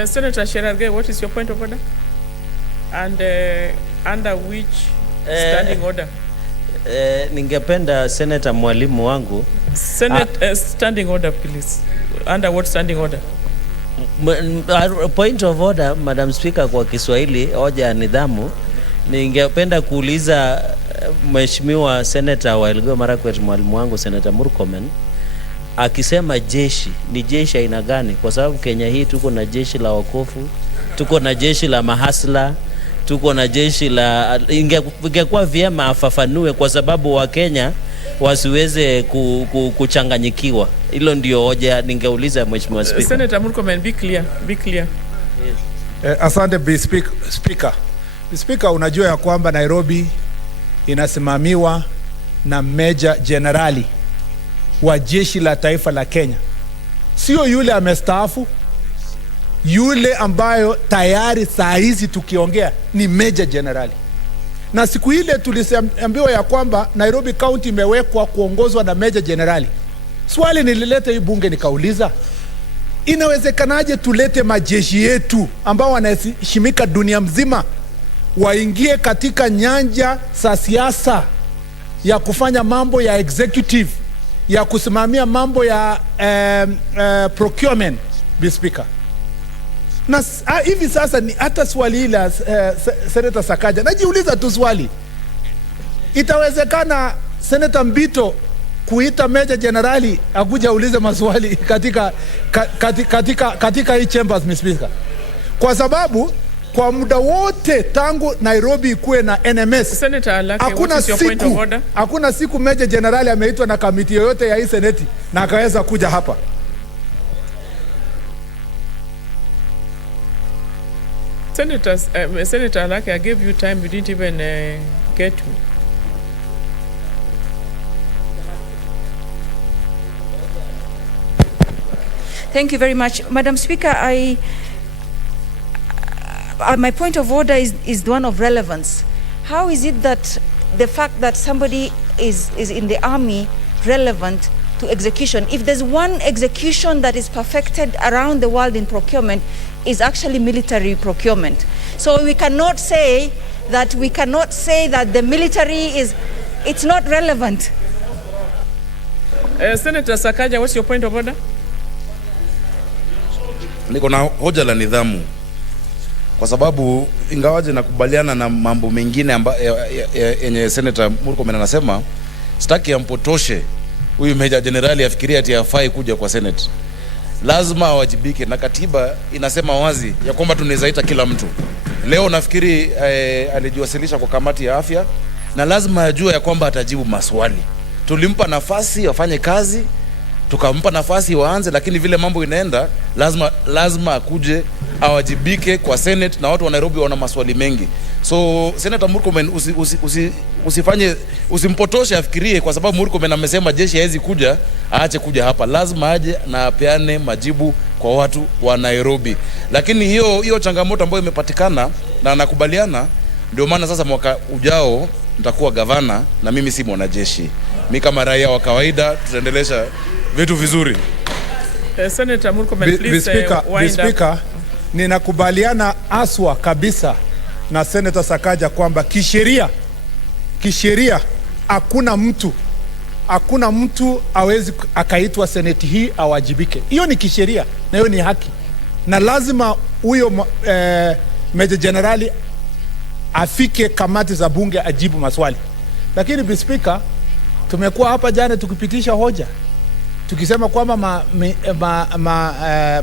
Senator Cherargei, what is your point of order? And under which standing order? Ningependa Senator mwalimu wangu standing order please. Under what standing order? Point of order, Madam Speaker, kwa Kiswahili hoja ya nidhamu. Ningependa kuuliza Mheshimiwa Senator wa Elgeyo Marakwet mwalimu wangu Senator Murkomen akisema jeshi, ni jeshi aina gani? Kwa sababu Kenya hii tuko na jeshi la wakofu, tuko na jeshi la mahasla, tuko na jeshi la ingekuwa vyema afafanue kwa sababu wa Kenya wasiweze kuchanganyikiwa. Hilo ndio hoja ningeuliza Mheshimiwa Speaker. Senator Murkomen, be clear. Yes. Asante Speaker. Speaker, unajua ya kwamba Nairobi inasimamiwa na Meja Generali wa jeshi la taifa la Kenya. Sio yule amestaafu, yule ambayo tayari saa hizi tukiongea ni Meja Generali. Na siku ile tuliambiwa ya kwamba Nairobi County imewekwa kuongozwa na Meja Generali. Swali nilileta hii bunge nikauliza, inawezekanaje tulete majeshi yetu ambao wanaheshimika dunia mzima waingie katika nyanja za siasa ya kufanya mambo ya executive, ya kusimamia mambo ya procurement, Speaker? Na hivi sasa ni hata swali hili Senator Sakaja, najiuliza tu swali, itawezekana Senator Mbito kuita Meja Generali akuja ulize maswali katika hii chambers, Speaker? kwa sababu kwa muda wote tangu Nairobi ikuwe na NMS, Senator Alake, what is your point of order? Hakuna siku Meja Jenerali ameitwa na kamiti yoyote ya hii seneti na akaweza kuja hapa. Senator Alake, I gave you time, you didn't even get me. Thank you very much. Madam Speaker, my point of order is one of relevance. How is it that the fact that somebody is in the army relevant to execution? If there's one execution that is perfected around the world in procurement, is actually military procurement. So we cannot say that the military it's not relevant. Senator Sakaja, what's your point of order? Niko na hoja la nidhamu, kwa sababu ingawaje nakubaliana na mambo mengine yenye Senator Murkomen anasema, sitaki ampotoshe huyu Meja Jenerali afikiria ati hafai kuja kwa Senate. Lazima awajibike, na katiba inasema wazi ya kwamba tunawezaita kila mtu. Leo nafikiri alijiwasilisha kwa kamati ya afya, na lazima ajue ya kwamba atajibu maswali. Tulimpa nafasi afanye kazi, tukampa nafasi waanze, lakini vile mambo inaenda lazima akuje awajibike kwa Senate, na watu wa Nairobi wana maswali mengi. So Senator Murkomen, usimpotoshe afikirie kwa sababu Murkomen amesema jeshi haiwezi kuja, aache kuja hapa. Lazima aje na apeane majibu kwa watu wa Nairobi. Lakini hiyo changamoto ambayo imepatikana, na nakubaliana, ndio maana sasa mwaka ujao nitakuwa gavana na mimi si mwanajeshi. Mimi kama raia wa kawaida tutaendelesha vitu vizuri. Senator Murkomen, please wind up. Ninakubaliana aswa kabisa na Senator Sakaja kwamba kisheria hakuna mtu awezi akaitwa seneti hii awajibike. Hiyo ni kisheria na hiyo ni haki, na lazima huyo Meja Jenerali afike kamati za bunge ajibu maswali. Lakini Mr. Speaker, tumekuwa hapa jana tukipitisha hoja tukisema kwamba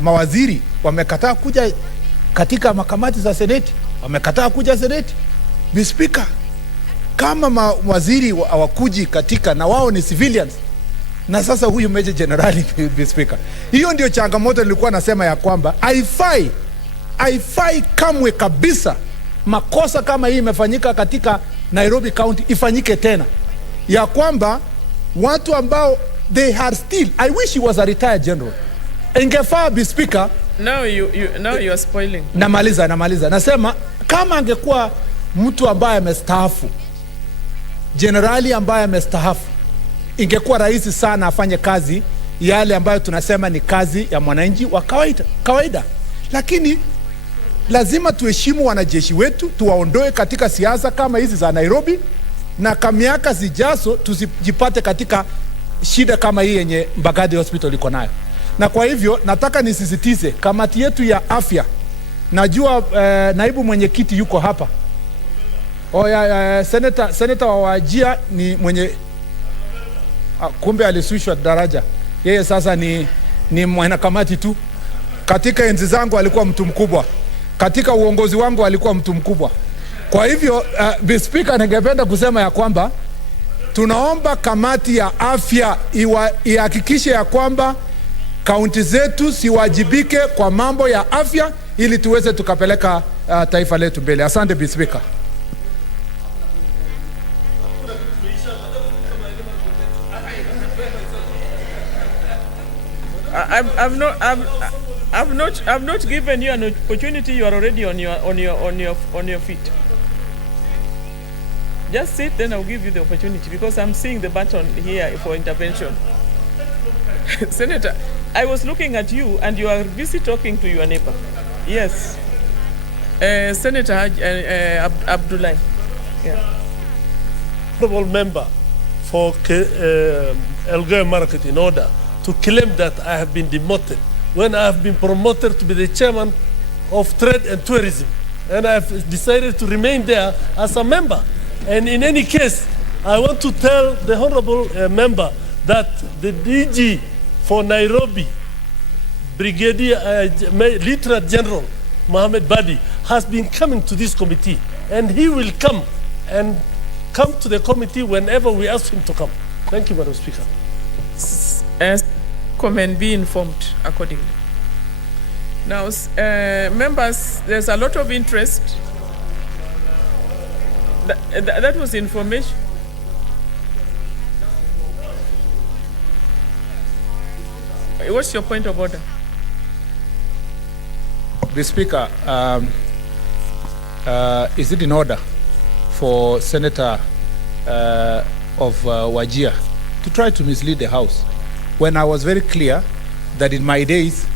mawaziri wamekataa kuja katika makamati za seneti, wamekataa kuja seneti. Mr. Speaker, kama mawaziri hawakuji katika, na wao ni civilians, na sasa huyu Meja Jenerali, Mr. Speaker, hiyo ndio changamoto nilikuwa nasema ya kwamba haifai kamwe kabisa makosa kama hii imefanyika katika Nairobi County ifanyike tena, ya kwamba watu ambao they are still, I wish he was a retired general. Ingefaa, Mr. Speaker, now you are spoiling. Namaliza. Nasema kama angekuwa mtu ambaye amestaafu, generali ambaye amestaafu, ingekuwa rahisi sana afanye kazi yale ambayo tunasema ni kazi ya mwananchi wa kawaida. Lakini lazima tuheshimu wanajeshi wetu, tuwaondoe katika siasa kama hizi za Nairobi, na kwa miaka zijazo tusijipate katika shida kama hii yenye Mbagathi Hospital iko nayo. Na kwa hivyo nataka nisisitize kamati yetu ya afya, najua naibu mwenyekiti yuko hapa. Senator wa Wajia ni mwenye kumbe alisushwa daraja, yeye sasa ni mwanakamati tu. Katika enzi zangu alikuwa mtu mkubwa, katika uongozi wangu alikuwa mtu mkubwa. Kwa hivyo Mr. Speaker, ningependa kusema ya kwamba tunaomba kamati ya afya ihakikishe ya kwamba kaunti zetu siwajibike kwa mambo ya afya, ili tuweze tukapeleka taifa letu mbele. Asante Mr. Speaker. I've not given you an opportunity. You are already on your feet. Just sit, then I'll give you the opportunity, because I'm seeing the button here for intervention. Senator, I was looking at you and you are busy talking to your neighbor. Yes. Senator Abdullahi. Yeah. Honorable member for Elgeyo Marakwet, in order to claim that I have been demoted when I have been promoted to be the chairman of Trade and Tourism, and I have decided to remain there as a member. And in any case, I want to tell the honorable member that the DG for Nairobi, Brigadier Lieutenant General Mohammed Badi, has been coming to this committee, and he will come to the committee whenever we ask him to come. Thank you, Madam Speaker. As comment be informed accordingly. Now, members, there's a lot of interest. That was information. What's your point of order? The Speaker, is it in order for Senator of Wajir to try to mislead the House when I was very clear that in my days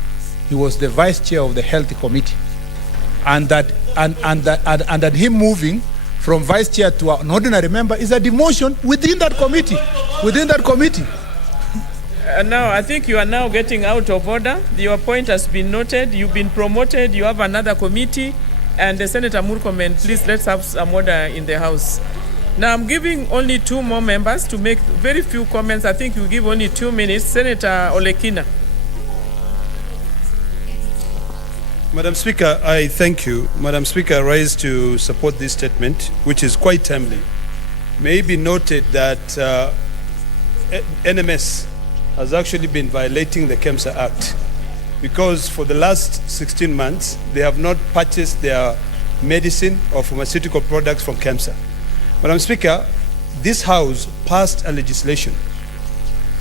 he was the Vice Chair of the Health Committee, and that him moving from Vice Chair to an ordinary member is a demotion within that committee. Now, I think you are now getting out of order. Your point has been noted. You've been promoted. You have another committee. And Senator Murkomen, please let's have some order in the House. Now, I'm giving only 2 more members to make very few comments. I think you give only 2 minutes. Senator Olekina. Madam Speaker, I thank you. Madam Speaker, I rise to support this statement, which is quite timely. May it be noted that NMS has actually been violating the KEMSA Act, because for the last 16 months, they have not purchased their medicine or pharmaceutical products from KEMSA. Madam Speaker, this House passed a legislation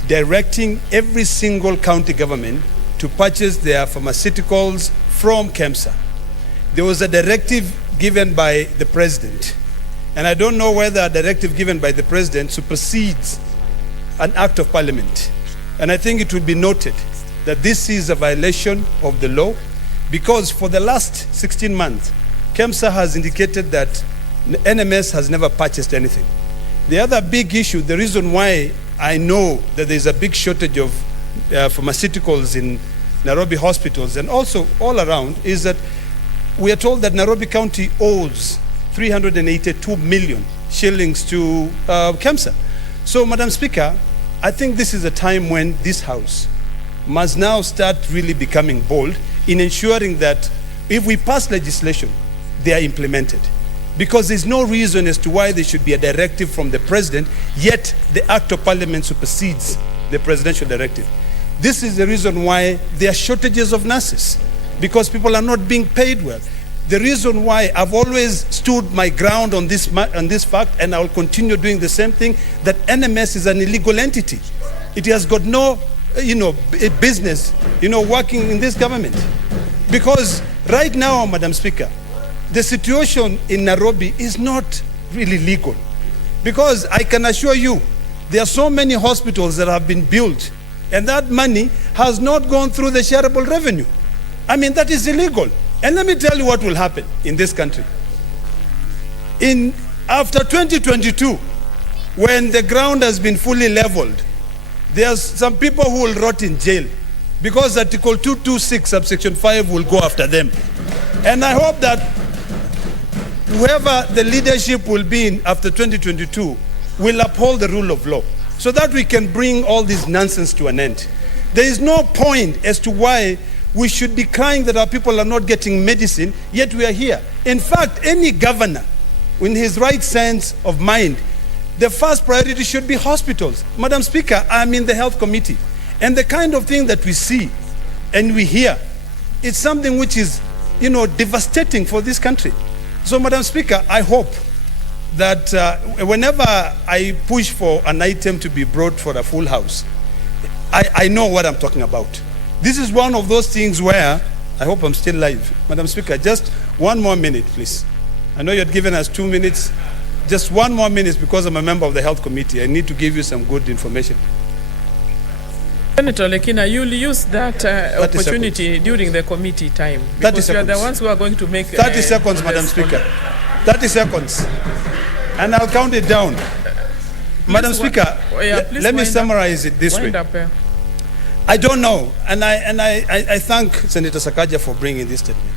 directing every single county government to purchase their pharmaceuticals from KEMSA. There was a directive given by the President, and I don't know whether a directive given by the President supersedes an act of Parliament. And I think it would be noted that this is a violation of the law, because for the last 16 months, KEMSA has indicated that NMS has never purchased anything. The other big issue, the reason why I know that there's a big shortage of pharmaceuticals in Nairobi hospitals and also all around, is that we are told that Nairobi County owes 382 million shillings to KEMSA. So, Madam Speaker, I think this is a time when this House must now start really becoming bold in ensuring that if we pass legislation, they are implemented. Because there's no reason as to why there should be a directive from the President, yet the Act of Parliament supersedes the presidential directive. This is the reason why there are shortages of nurses, because people are not being paid well. The reason why I've always stood my ground on this fact, and I will continue doing the same thing, that NMS is an illegal entity. It has got no, business, working in this government. Because right now, Madam Speaker, the situation in Nairobi is not really legal. Because I can assure you, there are so many hospitals that have been built, and that money has not gone through the shareable revenue. I mean, that is illegal. And let me tell you what will happen in this country. After 2022, when the ground has been fully leveled, there's some people who will rot in jail because Article 226, subsection 5 will go after them. And I hope that whoever the leadership will be in after 2022 will uphold the rule of law so that we can bring all this nonsense to an end. There is no point as to why we should be crying that our people are not getting medicine, yet we are here. In fact, any governor, in his right sense of mind, the first priority should be hospitals. Madam Speaker, I'm in the Health Committee, and the kind of thing that we see and we hear, it's something which is, devastating for this country. So, Madam Speaker, I hope that whenever I push for an item to be brought for a full House, I know what I'm talking about. This is one of those things where, I hope I'm still live. Madam Speaker, just 1 more minute, please. I know you had given us 2 minutes. Just 1 more minute, because I'm a member of the Health Committee. I need to give you some good information. Senator Lekina, you'll use that opportunity during the committee time. Because you are the ones who are going to make... 30 seconds, Madam Speaker. 30 seconds. And I'll count it down. Madam Speaker, let me summarize it this way. I don't know, and I thank Senator Sakaja for bringing this statement.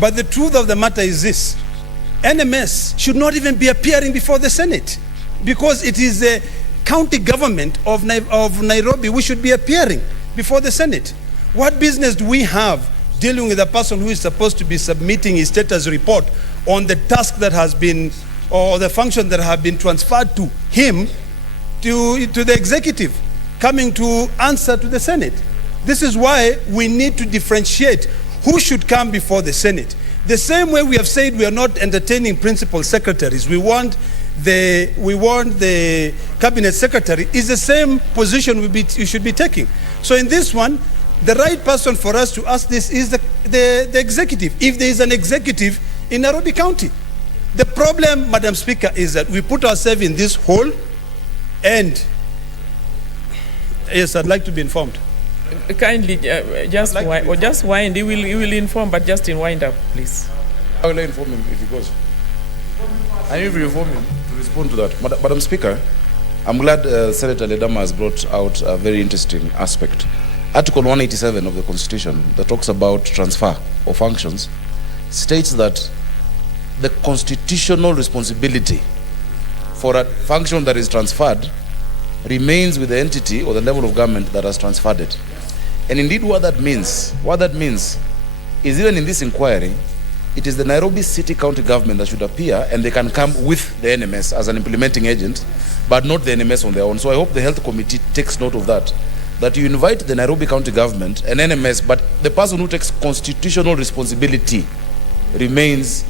But the truth of the matter is this: NMS should not even be appearing before the Senate, because it is the county government of Nairobi. We should be appearing before the Senate. What business do we have dealing with a person who is supposed to be submitting his status report on the task that has been, or the function that have been transferred to him, to the executive, coming to answer to the Senate. This is why we need to differentiate who should come before the Senate. The same way we have said we are not entertaining principal secretaries. We want the cabinet secretary is the same position you should be taking. So in this one, the right person for us to ask this is the executive, if there is an executive in Nairobi County. The problem, Madam Speaker, is that we put ourselves in this hole, and yes, I'd like to be informed. Kindly, just wind. He will inform, but just in wind up, please. I will inform him if he goes. I need to inform him to respond to that. Madam Speaker, I'm glad Senator Ledama has brought out a very interesting aspect. Article 187 of the Constitution that talks about transfer of functions states that the constitutional responsibility for a function that is transferred remains with the entity or the level of government that has transferred it. And indeed what that means is, even in this inquiry, it is the Nairobi City County government that should appear, and they can come with the NMS as an implementing agent, but not the NMS on their own. So I hope the Health Committee takes note of that you invite the Nairobi County government and NMS, but the person who takes constitutional responsibility remains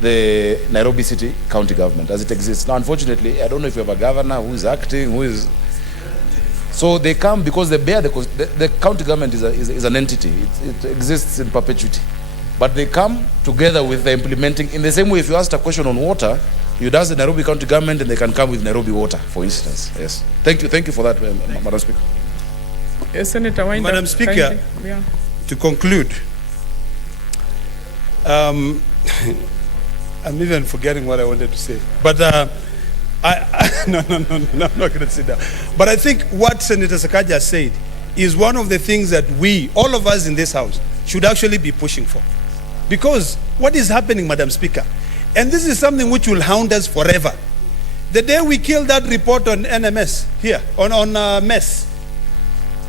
the Nairobi City County government as it exists. Now, unfortunately, I don't know if you have a governor who is acting, so they come because they bear the county government is an entity. It exists in perpetuity. But they come together with the implementing. In the same way, if you asked a question on water, you'd ask the Nairobi County government and they can come with Nairobi Water, for instance. Yes. Thank you for that, Madam Speaker. Yes, Senator Winder. Madam Speaker, to conclude, I'm even forgetting what I wanted to say. But no, I'm not going to sit down. But I think what Senator Sakaja said is one of the things that we, all of us in this House, should actually be pushing for. Because what is happening, Madam Speaker, and this is something which will hound us forever. The day we killed that report on NMS here, on MES,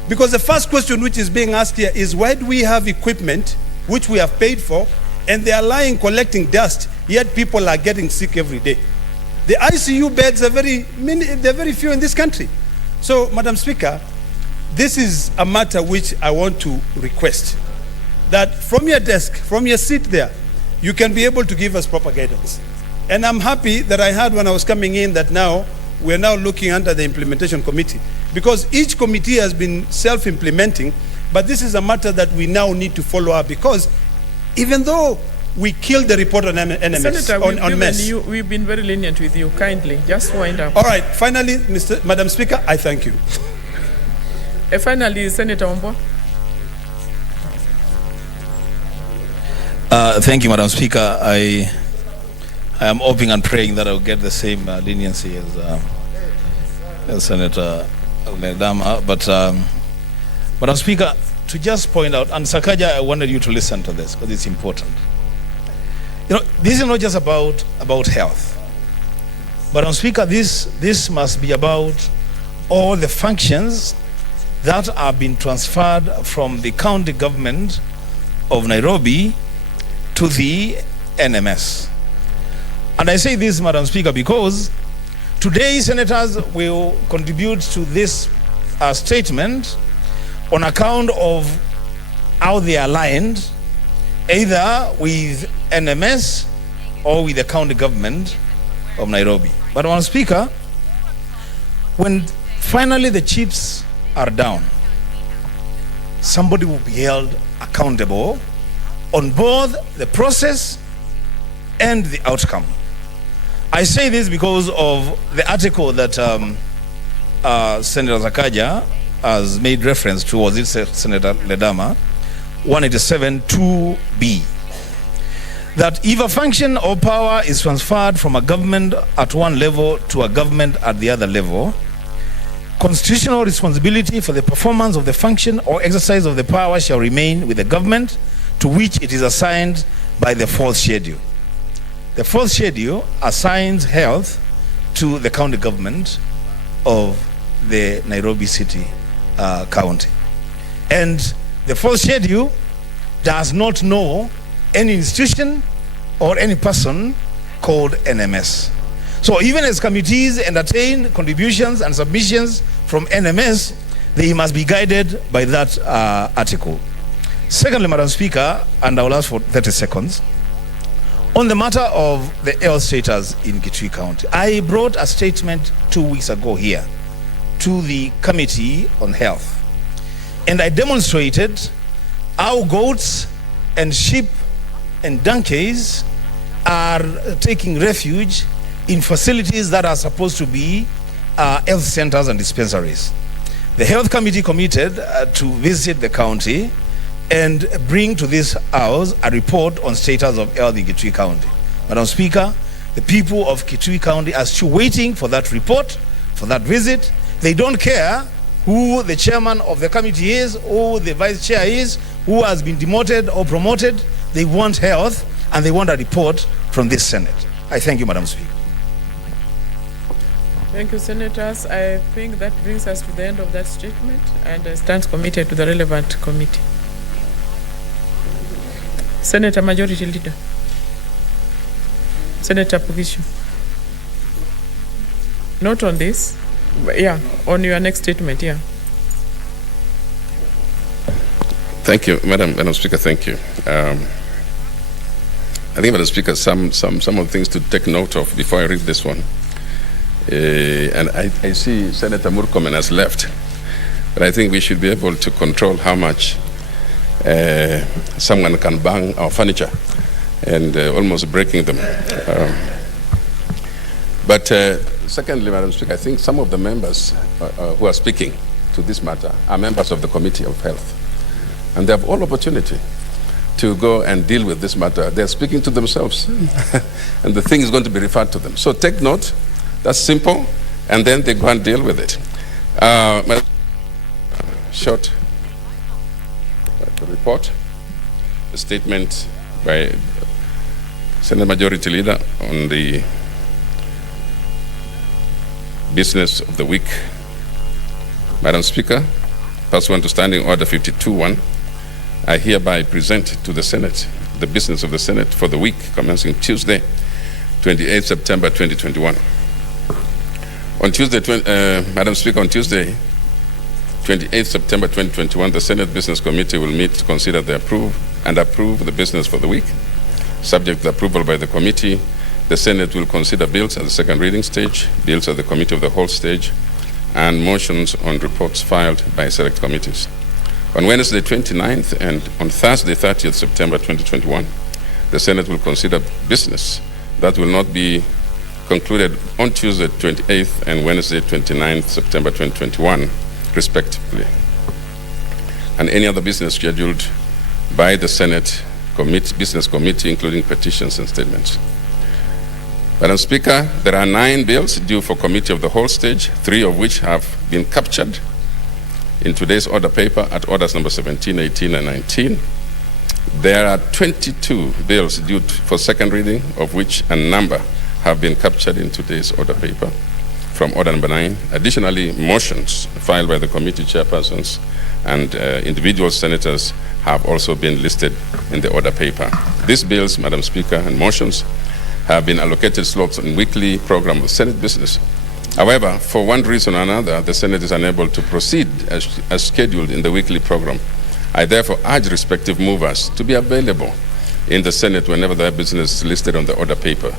because the first question which is being asked here is, why do we have equipment which we have paid for and they are lying collecting dust, yet people are getting sick every day? The ICU beds are they're very few in this country. So, Madam Speaker, this is a matter which I want to request that from your desk, from your seat there, you can be able to give us proper guidance. And I'm happy that I heard when I was coming in that now we're now looking under the implementation committee, because each committee has been self-implementing, but this is a matter that we now need to follow up, because even though we killed the report on NMS, Senator, on MES. We've been very lenient with you. Kindly, just wind up. All right, finally, Madam Speaker, I thank you. Finally, Senator Ombo. Thank you, Madam Speaker. I am hoping and praying that I'll get the same leniency as Senator Ledama. But, Madam Speaker, to just point out, and Sakaja, I wanted you to listen to this because it's important. You know, this is not just about health. But, Madam Speaker, this must be about all the functions that are being transferred from the county government of Nairobi to the NMS. And I say this, Madam Speaker, because today senators will contribute to this statement on account of how they are aligned either with NMS or with the county government of Nairobi. But, Madam Speaker, when finally the chips are down, somebody will be held accountable on both the process and the outcome. I say this because of the article that Senator Sakaja has made reference to, was it Senator Ledama, 187(2)(b), that if a function or power is transferred from a government at one level to a government at the other level, constitutional responsibility for the performance of the function or exercise of the power shall remain with the government to which it is assigned by the fourth schedule. The fourth schedule assigns health to the county government of the Nairobi City County. And the fourth schedule does not know any institution or any person called NMS. So even as committees entertain contributions and submissions from NMS, they must be guided by that article. Secondly, Madam Speaker, and I will ask for 30 seconds, on the matter of the health status in Kitui County, I brought a statement 2 weeks ago here to the Committee on Health, and I demonstrated how goats and sheep and donkeys are taking refuge in facilities that are supposed to be health centers and dispensaries. The Health Committee committed to visit the county and bring to this house a report on status of health in Kitui County. Madam Speaker, the people of Kitui County are still waiting for that report, for that visit. They don't care who the chairman of the committee is, who the vice chair is, who has been demoted or promoted. They want health, and they want a report from this Senate. I thank you, Madam Speaker. Thank you, Senators. I think that brings us to the end of that statement, and I stand committed to the relevant committee. Senator Majority Leader. Senator Pugisho. Not on this, but yeah, on your next statement, yeah. Thank you, Madam Speaker, thank you. I think, Madam Speaker, some of the things to take note of before I read this one. And I see Senator Murkomen has left, but I think we should be able to control how much someone can bang our furniture and almost breaking them. But secondly, Madam Speaker, I think some of the members who are speaking to this matter are members of the Committee of Health, and they have all opportunity to go and deal with this matter. They're speaking to themselves, and the thing is going to be referred to them. So take note, that's simple, and then they go and deal with it. Short report, a statement by Senate Majority Leader on the business of the week. Madam Speaker, pursuant to Standing Order 52.1, I hereby present to the Senate the business of the Senate for the week commencing Tuesday, 28 September 2021. On Tuesday, Madam Speaker, on Tuesday, 28 September 2021, the Senate Business Committee will meet to consider the approve the business for the week. Subject to approval by the committee, the Senate will consider bills at the second reading stage, bills at the Committee of the Whole stage, and motions on reports filed by select committees. On Wednesday, 29th, and on Thursday, 30th September 2021, the Senate will consider business that will not be concluded on Tuesday, 28th, and Wednesday, 29th September 2021, respectively, and any other business scheduled by the Senate Business Committee, including petitions and statements. Madam Speaker, there are 9 bills due for Committee of the Whole stage, 3 of which have been captured in today's order paper at orders number 17, 18, and 19. There are 22 bills due for second reading, of which a number have been captured in today's order paper from order number 9. Additionally, motions filed by the committee chairpersons and individual senators have also been listed in the order paper. These bills, Madam Speaker, and motions have been allocated slots in weekly program of Senate business. However, for one reason or another, the Senate is unable to proceed as scheduled in the weekly program. I therefore urge respective movers to be available in the Senate whenever their business is listed on the order paper,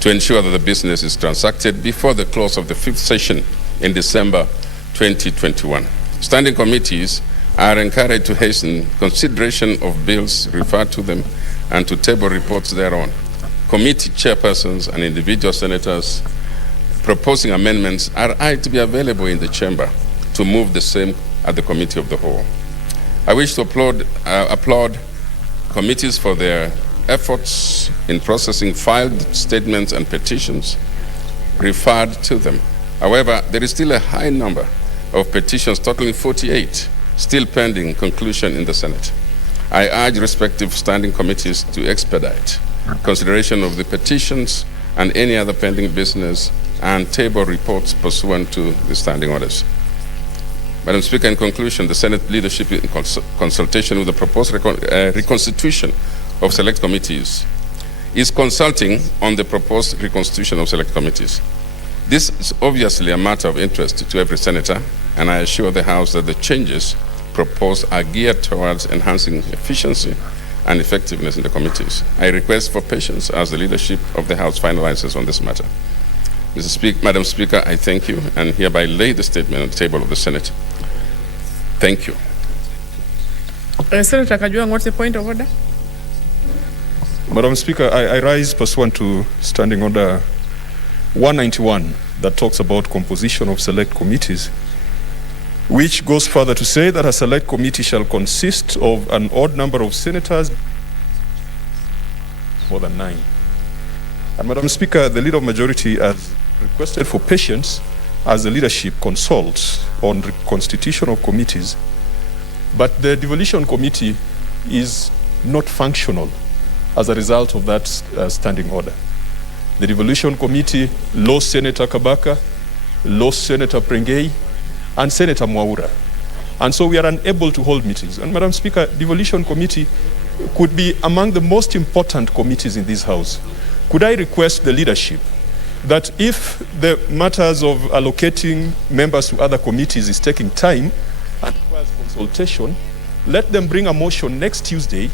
to ensure that the business is transacted before the close of the 5th session in December 2021. Standing committees are encouraged to hasten consideration of bills referred to them and to table reports thereon. Committee chairpersons and individual senators proposing amendments are to be available in the chamber to move the same at the Committee of the Whole. I wish to applaud committees for their efforts in processing filed statements and petitions referred to them. However, there is still a high number of petitions, totaling 48, still pending conclusion in the Senate. I urge respective standing committees to expedite consideration of the petitions and any other pending business and table reports pursuant to the standing orders. Madam Speaker, in conclusion, the Senate leadership, in consultation with the proposed reconstitution of select committees, is consulting on the proposed reconstitution of select committees. This is obviously a matter of interest to every senator, and I assure the House that the changes proposed are geared towards enhancing efficiency and effectiveness in the committees. I request for patience as the leadership of the House finalizes on this matter. Madam Speaker, I thank you and hereby lay the statement on the table of the Senate. Thank you. Senator Kajwang, what's the point of order? Madam Speaker, I rise pursuant to Standing Order 191 that talks about composition of select committees, which goes further to say that a select committee shall consist of an odd number of senators, more than 9. And Madam Speaker, the Leader of Majority has requested for patience as the leadership consults on the constitution of committees, but the devolution committee is not functional as a result of that standing order. The devolution committee lost Senator Kabaka, lost Senator Prengei, and Senator Mwaura. And so we are unable to hold meetings. And Madam Speaker, devolution committee could be among the most important committees in this House. Could I request the leadership that if the matters of allocating members to other committees is taking time and requires consultation, let them bring a motion next Tuesday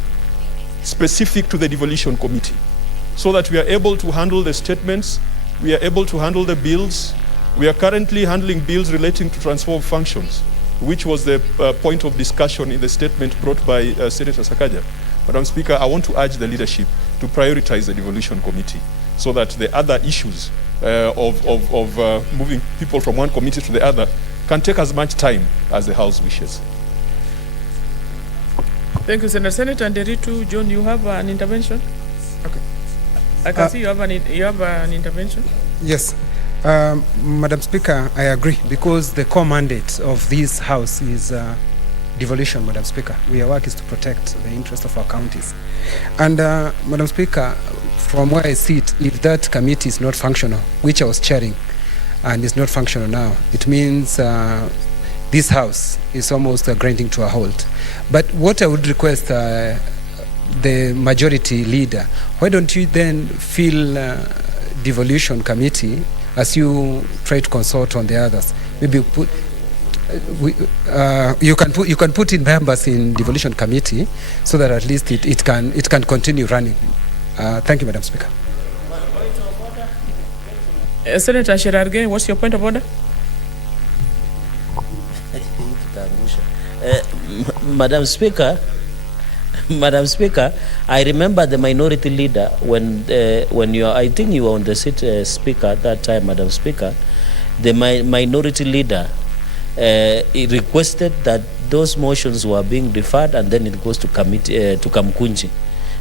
specific to the devolution committee, so that we are able to handle the statements, we are able to handle the bills. We are currently handling bills relating to transfer of functions, which was the point of discussion in the statement brought by Senator Sakaja. Madam Speaker, I want to urge the leadership to prioritize the devolution committee so that the other issues of moving people from one committee to the other can take as much time as the House wishes. Thank you, Senator. Senator Nderitu, John, you have an intervention? Okay. I can see you have an intervention. Yes. Madam Speaker, I agree, because the core mandate of this House is devolution, Madam Speaker. Our work is to protect the interest of our counties. And Madam Speaker, from where I sit, if that committee is not functional, which I was chairing, and is not functional now, it means this House is almost grinding to a halt. But what I would request the majority leader, why don't you then fill devolution committee as you try to consult on the others? Maybe put, you can put in members in devolution committee so that at least it can continue running. Thank you, Madam Speaker. Senator Sherargei, what's your point of order? Madam Speaker, I remember the minority leader when I think you were on the seat, Speaker, at that time, Madam Speaker. The minority leader he requested that those motions were being deferred and then it goes to committee to Kamkunji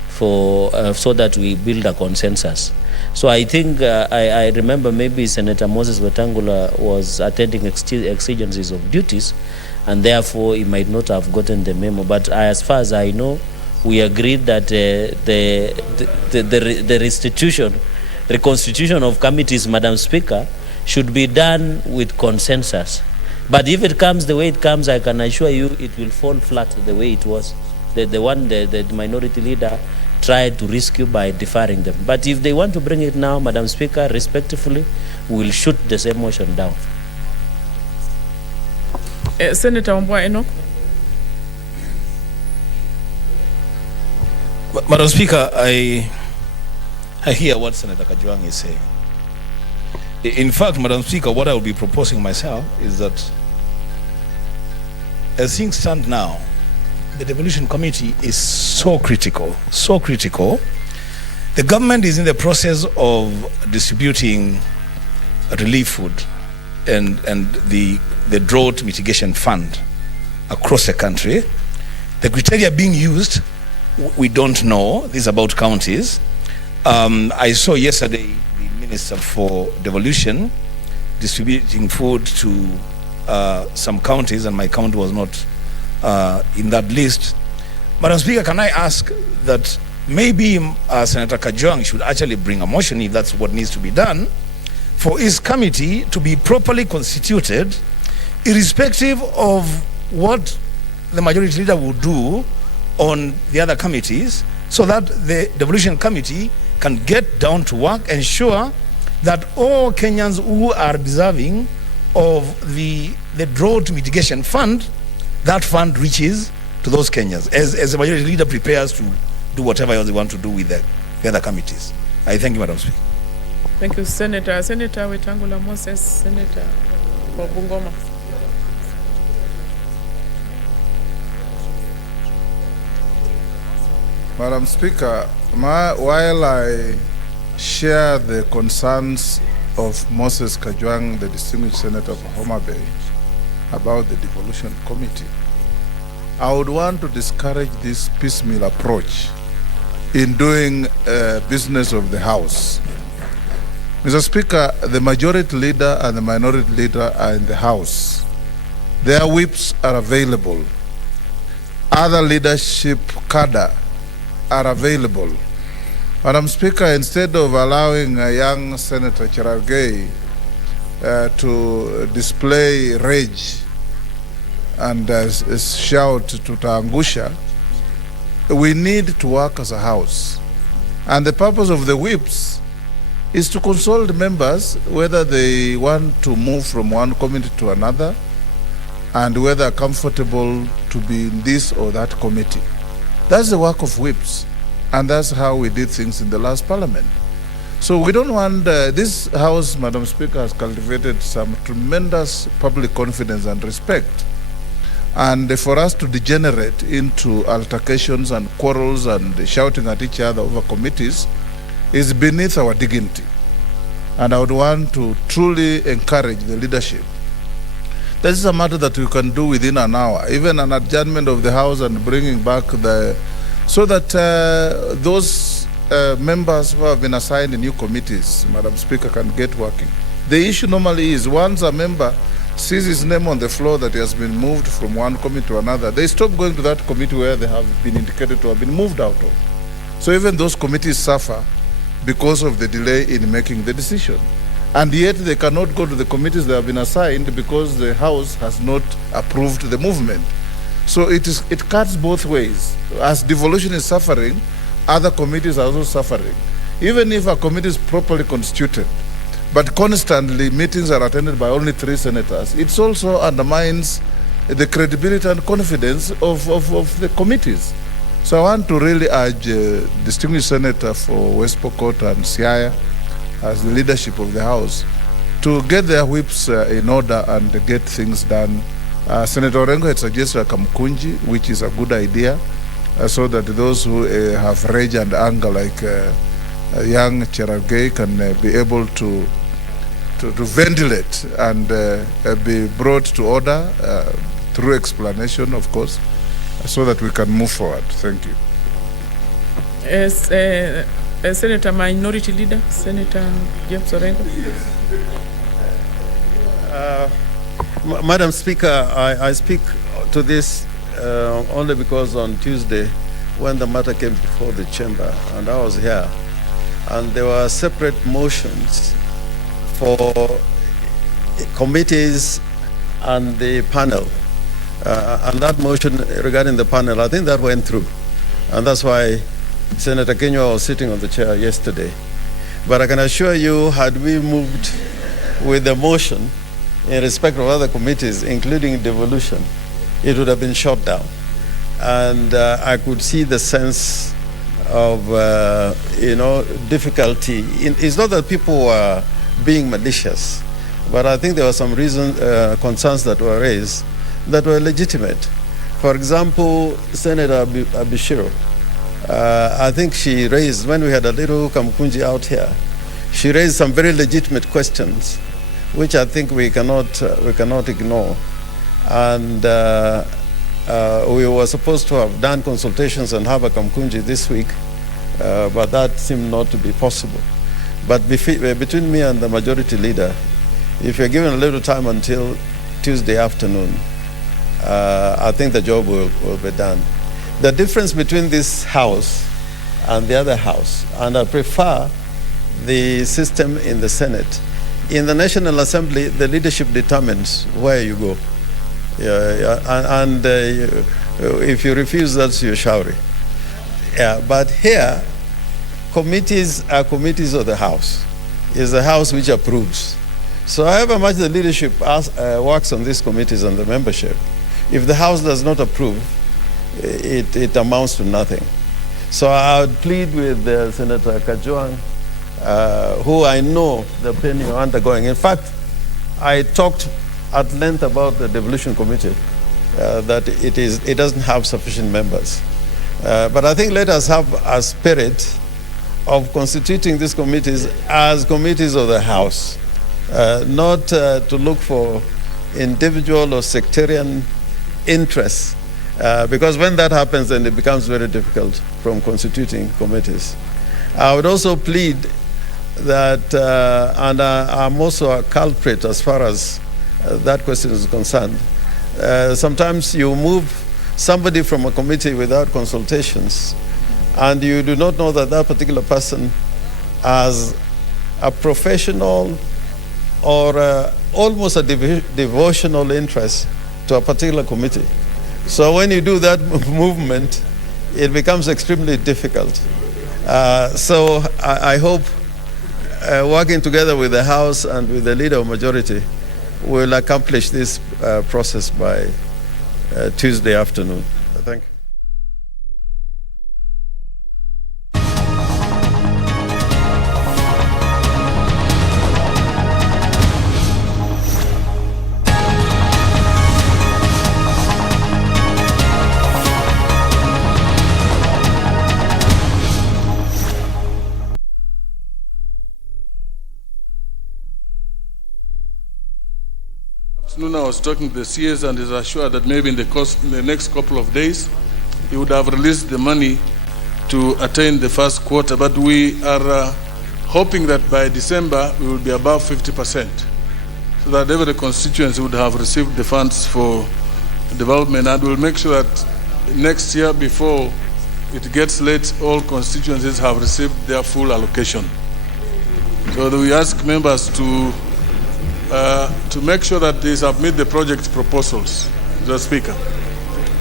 for so that we build a consensus. So I think I remember maybe Senator Moses Wetangula was attending exigencies of duties, and therefore he might not have gotten the memo. But as far as I know, we agreed that the reconstitution of committees, Madam Speaker, should be done with consensus. But if it comes the way it comes, I can assure you it will fall flat the way it was. The minority leader tried to rescue by deferring them. But if they want to bring it now, Madam Speaker, respectfully, we will shoot the same motion down. Senator Wambua Enoch. Madam Speaker, I hear what Senator Kajwang is saying. In fact, Madam Speaker, what I will be proposing myself is that as things stand now, the devolution committee is so critical. The government is in the process of distributing relief food and the drought mitigation fund across the country. The criteria being used, we don't know. This is about counties. I saw yesterday the Minister for Devolution distributing food to some counties, and my county was not in that list. Madam Speaker, can I ask that maybe Senator Kajwang should actually bring a motion, if that's what needs to be done, for his committee to be properly constituted irrespective of what the majority leader will do on the other committees, so that the devolution committee can get down to work, ensure that all Kenyans who are deserving of the drought mitigation fund, that fund reaches to those Kenyans, as the majority leader prepares to do whatever else they want to do with the other committees. I thank you, Madam Speaker. Thank you, Senator. Senator Wetangula Moses, Senator for Bungoma. Madam Speaker, while I share the concerns of Moses Kajwang, the distinguished senator for Homa Bay, about the devolution committee, I would want to discourage this piecemeal approach in doing business of the House. Mr. Speaker, the majority leader and the minority leader are in the House. Their whips are available. Other leadership cadre are available. Madam Speaker, instead of allowing a young Senator Cherargei to display rage and shout to Taangusha, we need to work as a House. And the purpose of the whips is to consult members whether they want to move from one committee to another and whether comfortable to be in this or that committee. That's the work of whips, and that's how we did things in the last parliament. So we don't want, this House, Madam Speaker, has cultivated some tremendous public confidence and respect. And for us to degenerate into altercations and quarrels and shouting at each other over committees is beneath our dignity. And I would want to truly encourage the leadership. This is a matter that we can do within an hour, even an adjournment of the House and bringing back so that those members who have been assigned in new committees, Madam Speaker, can get working. The issue normally is once a member sees his name on the floor that he has been moved from one committee to another, they stop going to that committee where they have been indicated to have been moved out of. So even those committees suffer because of the delay in making the decision. And yet they cannot go to the committees they have been assigned because the House has not approved the movement. So it cuts both ways. As devolution is suffering, other committees are also suffering. Even if a committee is properly constituted, but constantly meetings are attended by only 3 senators, it also undermines the credibility and confidence of the committees. So I want to really urge distinguished Senator for West Pokot and Siaya, as the leadership of the House, to get their whips in order and get things done. Senator Orengo had suggested a Kamkunji, which is a good idea, so that those who have rage and anger like young Cherargei can be able to ventilate and be brought to order through explanation, of course, so that we can move forward. Thank you. As Senator Minority Leader, Senator James Orengo. Madam Speaker, I speak to this only because on Tuesday, when the matter came before the chamber, and I was here, and there were separate motions for committees and the panel. And that motion regarding the panel, I think that went through. And that's why Senator Kenywa was sitting on the chair yesterday. But I can assure you, had we moved with the motion in respect of other committees, including devolution, it would have been shot down. And I could see the sense of, difficulty. It's not that people were being malicious, but I think there were some concerns that were raised that were legitimate. For example, Senator Abishiro, I think she raised, when we had a little Kamkunji out here, she raised some very legitimate questions, which I think we cannot ignore. And we were supposed to have done consultations and have a Kamkunji this week, but that seemed not to be possible. But between me and the majority leader, if you're given a little time until Tuesday afternoon, I think the job will be done. The difference between this House and the other House, and I prefer the system in the Senate, in the National Assembly, the leadership determines where you go. If you refuse, that's your showry. Yeah, but here, committees are committees of the House. It's the House which approves. So however much the leadership works on these committees and the membership, if the House does not approve, it amounts to nothing. So I would plead with Senator Kajwang, who I know the pain you're undergoing. In fact, I talked at length about the devolution committee, that it doesn't have sufficient members. But I think let us have a spirit of constituting these committees as committees of the House, not to look for individual or sectarian interests, because when that happens, then it becomes very difficult from constituting committees. I would also plead that, and I'm also a culprit as far as that question is concerned, sometimes you move somebody from a committee without consultations, and you do not know that that particular person has a professional or almost a devotional interest to a particular committee. So when you do that movement, it becomes extremely difficult. So I hope working together with the House and with the leader of majority will accomplish this process by Tuesday afternoon. Thank you. I was talking to the CS and is assured that maybe in the next couple of days he would have released the money to attain the first quarter. But we are hoping that by December we will be above 50%, so that every constituency would have received the funds for development, and we'll make sure that next year, before it gets late, all constituencies have received their full allocation. So we ask members to make sure that they submit the project proposals, the Speaker.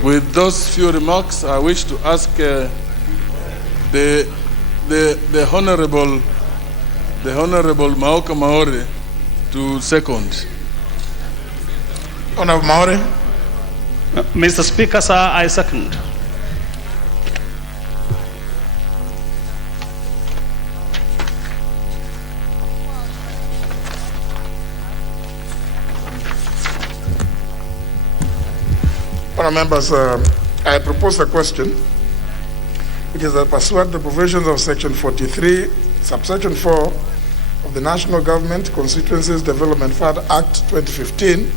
With those few remarks, I wish to ask the Honorable Maoka Maore to second. Honorable Maore. Mr. Speaker, sir, I second. Honourable members, I propose a question, which is that pursuant to the provisions of Section 43, subsection 4 of the National Government Constituencies Development Fund Act 2015,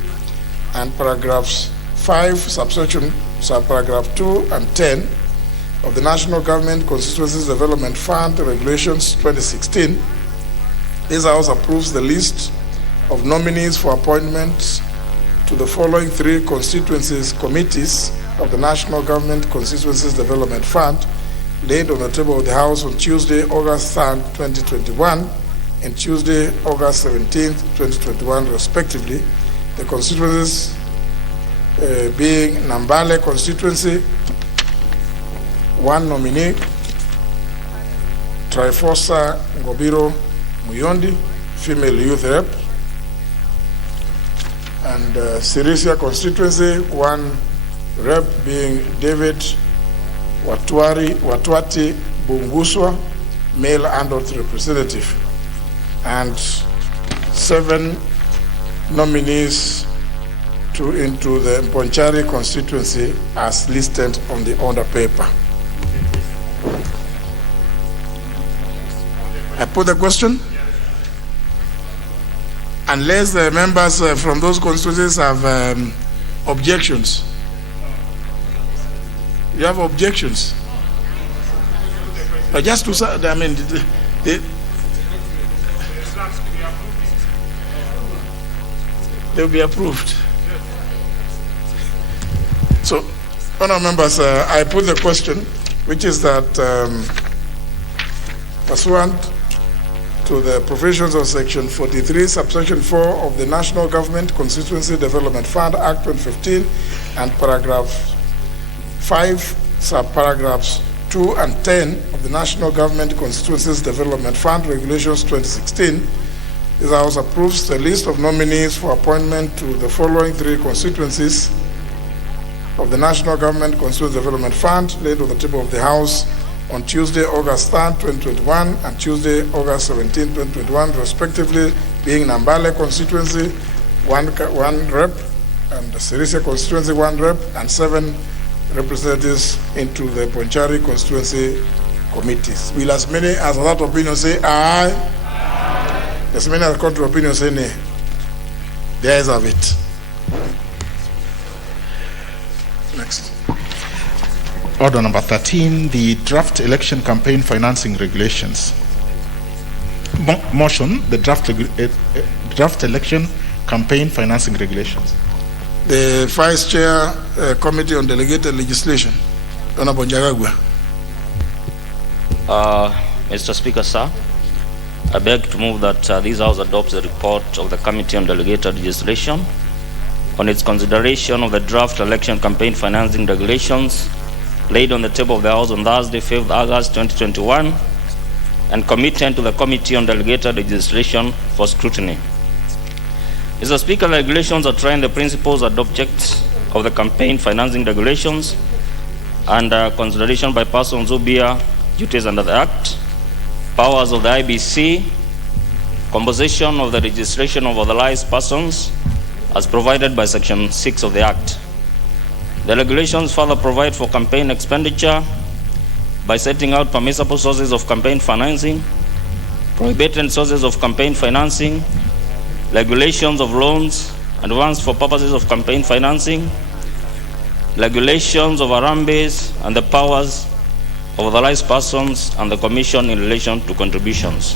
and paragraphs 5, subparagraph 2 and 10 of the National Government Constituencies Development Fund Regulations 2016, this House approves the list of nominees for appointment to the following 3 constituencies committees of the National Government Constituencies Development Fund, laid on the table of the House on Tuesday, August 3rd, 2021, and Tuesday, August 17th, 2021, respectively. The constituencies being Nambale constituency, 1 nominee, Trifosa Ngobiro Muyondi, female youth rep, and Sirisia constituency, 1 rep being David Watwati Bunguswa, male adult representative, and 7 nominees into the Mponchari constituency as listed on the order paper. I put the question. Unless the members from those constituencies have objections. You have objections? But just to, I mean, they'll be approved. So, honourable members, I put the question, which is that pursuant to the provisions of Section 43, Subsection 4 of the National Government Constituency Development Fund Act 2015 and paragraph 5, subparagraphs 2 and 10 of the National Government Constituencies Development Fund Regulations 2016. This House approves the list of nominees for appointment to the following 3 constituencies of the National Government Constituency Development Fund, laid on the table of the House on Tuesday, August 3rd, 2021, and Tuesday, August 17, 2021, respectively, being Nambale constituency, one rep, and the Sirisia constituency, 1 rep, and 7 representatives into the Ponchari constituency committees. Will as many as that opinion say aye? As many as contrary opinion say nay? The ayes have it. Next. Order number 13, the draft election campaign financing regulations. Motion, the draft election campaign financing regulations. The Vice Chair, Committee on Delegated Legislation, Honorable Njagagwa. Mr. Speaker, sir, I beg to move that this House adopts the report of the Committee on Delegated Legislation on its consideration of the draft election campaign financing regulations laid on the table of the House on Thursday, 5th August 2021, and committed to the Committee on Delegated Legislation for scrutiny. Mr. Speaker, the regulations outline the principles and objects of the campaign financing regulations and consideration by persons who bear duties under the Act, powers of the IBC, composition of the registration of authorized persons as provided by Section 6 of the Act. The regulations further provide for campaign expenditure by setting out permissible sources of campaign financing, prohibited sources of campaign financing, regulations of loans advanced for purposes of campaign financing, regulations of Harambes, and the powers of authorized persons and the Commission in relation to contributions.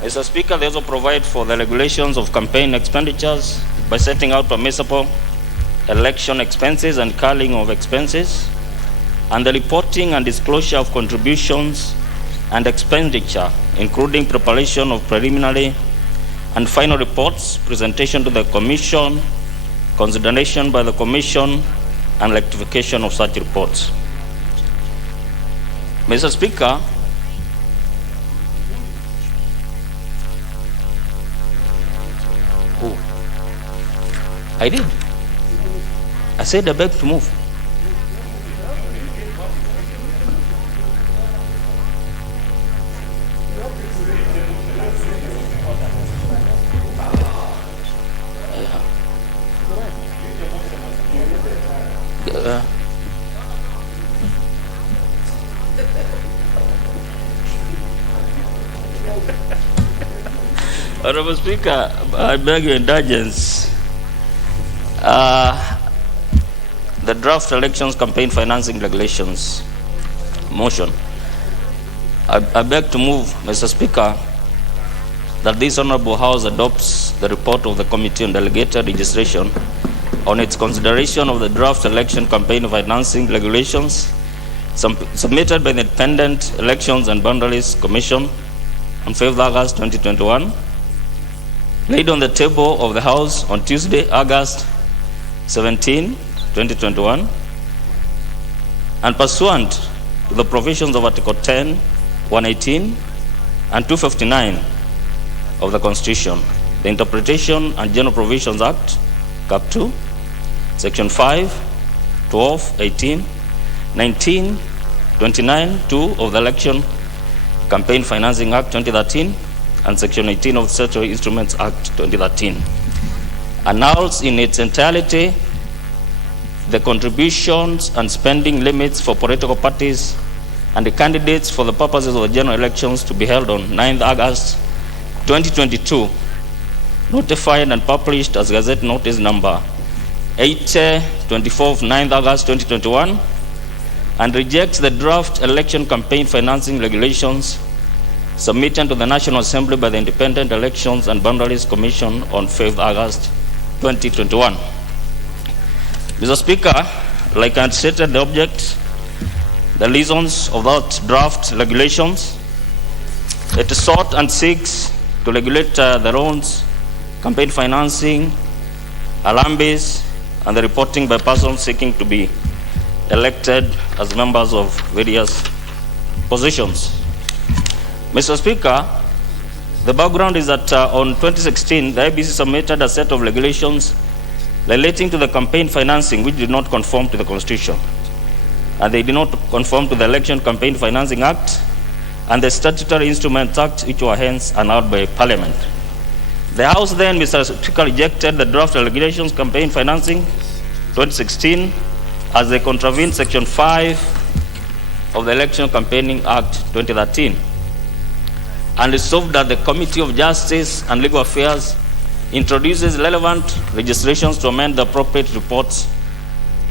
Mr. Speaker, they also provide for the regulations of campaign expenditures by setting out permissible election expenses and culling of expenses, and the reporting and disclosure of contributions and expenditure, including preparation of preliminary and final reports, presentation to the Commission, consideration by the Commission, and rectification of such reports. Mr. Speaker, who? I did. I said I beg to move. Honorable Speaker, I beg your indulgence. The draft elections campaign financing regulations motion. I beg to move, Mr. Speaker, that this Honorable House adopts the report of the Committee on Delegated Legislation on its consideration of the draft election campaign financing regulations submitted by the Independent Elections and Boundaries Commission on 5th August 2021, laid on the table of the House on Tuesday, August 17, 2021, and pursuant to the provisions of Article 10, 118, and 259 of the Constitution, the Interpretation and General Provisions Act, Cap 2, Section 5, 12, 18, 19, 29, 2 of the Election Campaign Financing Act 2013, and Section 18 of the Statutory Instruments Act 2013, annuls in its entirety the contributions and spending limits for political parties and the candidates for the purposes of the general elections to be held on 9th August 2022, notified and published as Gazette Notice number 80/24 of 9th August 2021, and rejects the draft election campaign financing regulations submitted to the National Assembly by the Independent Elections and Boundaries Commission on 5th August 2021. Mr. Speaker, like I stated the object, the reasons of that draft regulations, It sought and seeks to regulate the loans, campaign financing, alarms, and the reporting by persons seeking to be elected as members of various positions. Mr. Speaker, the background is that on 2016, the IBC submitted a set of regulations relating to the campaign financing which did not conform to the Constitution. And they did not conform to the Election Campaign Financing Act and the Statutory Instruments Act, which were hence annulled by Parliament. The House then, Mr. Speaker, rejected the draft regulations campaign financing 2016 as they contravened Section 5 of the Election Campaigning Act 2013 and resolved that the Committee of Justice and Legal Affairs introduces relevant legislations to amend the appropriate reports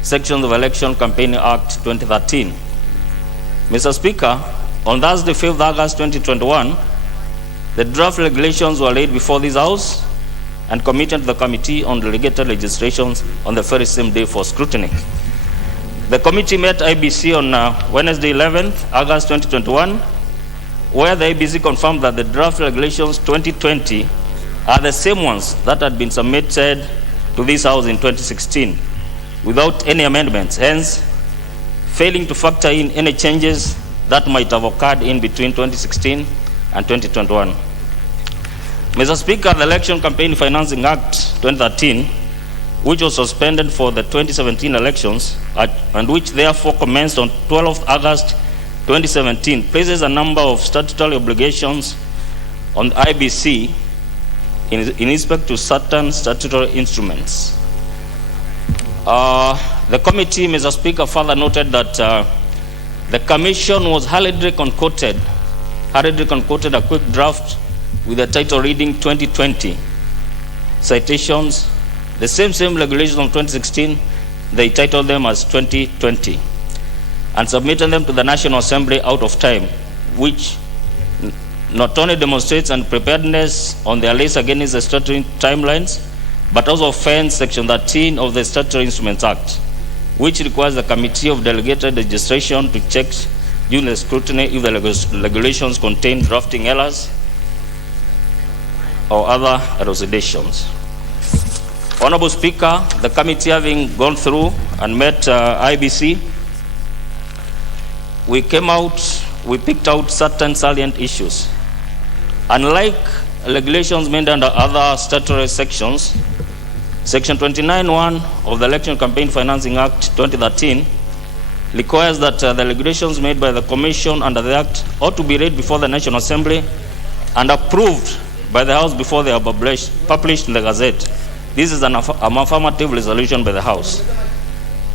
sections of Election Campaigning Act 2013. Mr. Speaker, on Thursday, 5th August 2021, the draft regulations were laid before this House and committed to the Committee on Delegated Legislations on the very same day for scrutiny. The committee met IBC on Wednesday, 11th August 2021, where the IBC confirmed that the draft regulations 2020 are the same ones that had been submitted to this House in 2016 without any amendments, hence failing to factor in any changes that might have occurred in between 2016 and 2021. Mr. Speaker, the Election Campaign Financing Act 2013, which was suspended for the 2017 elections and which therefore commenced on 12th August 2017, places a number of statutory obligations on IBC in respect to certain statutory instruments. The committee, Mr. Speaker, further noted that the Commission was hurriedly concocted a quick draft with the title reading 2020. Citations, the same regulations of 2016, they titled them as 2020 and submitted them to the National Assembly out of time, which not only demonstrates unpreparedness on their list against the statutory timelines, but also offends Section 13 of the Statutory Instruments Act, which requires the Committee of Delegated Legislation to check during the scrutiny if the regulations contain drafting errors or other elucidations. Honorable Speaker, the committee having gone through and met IBC, we picked out certain salient issues. Unlike regulations made under other statutory sections, Section 29(1) of the Election Campaign Financing Act 2013 requires that the regulations made by the Commission under the Act ought to be read before the National Assembly and approved by the House before they are published in the Gazette. This is an affirmative resolution by the House.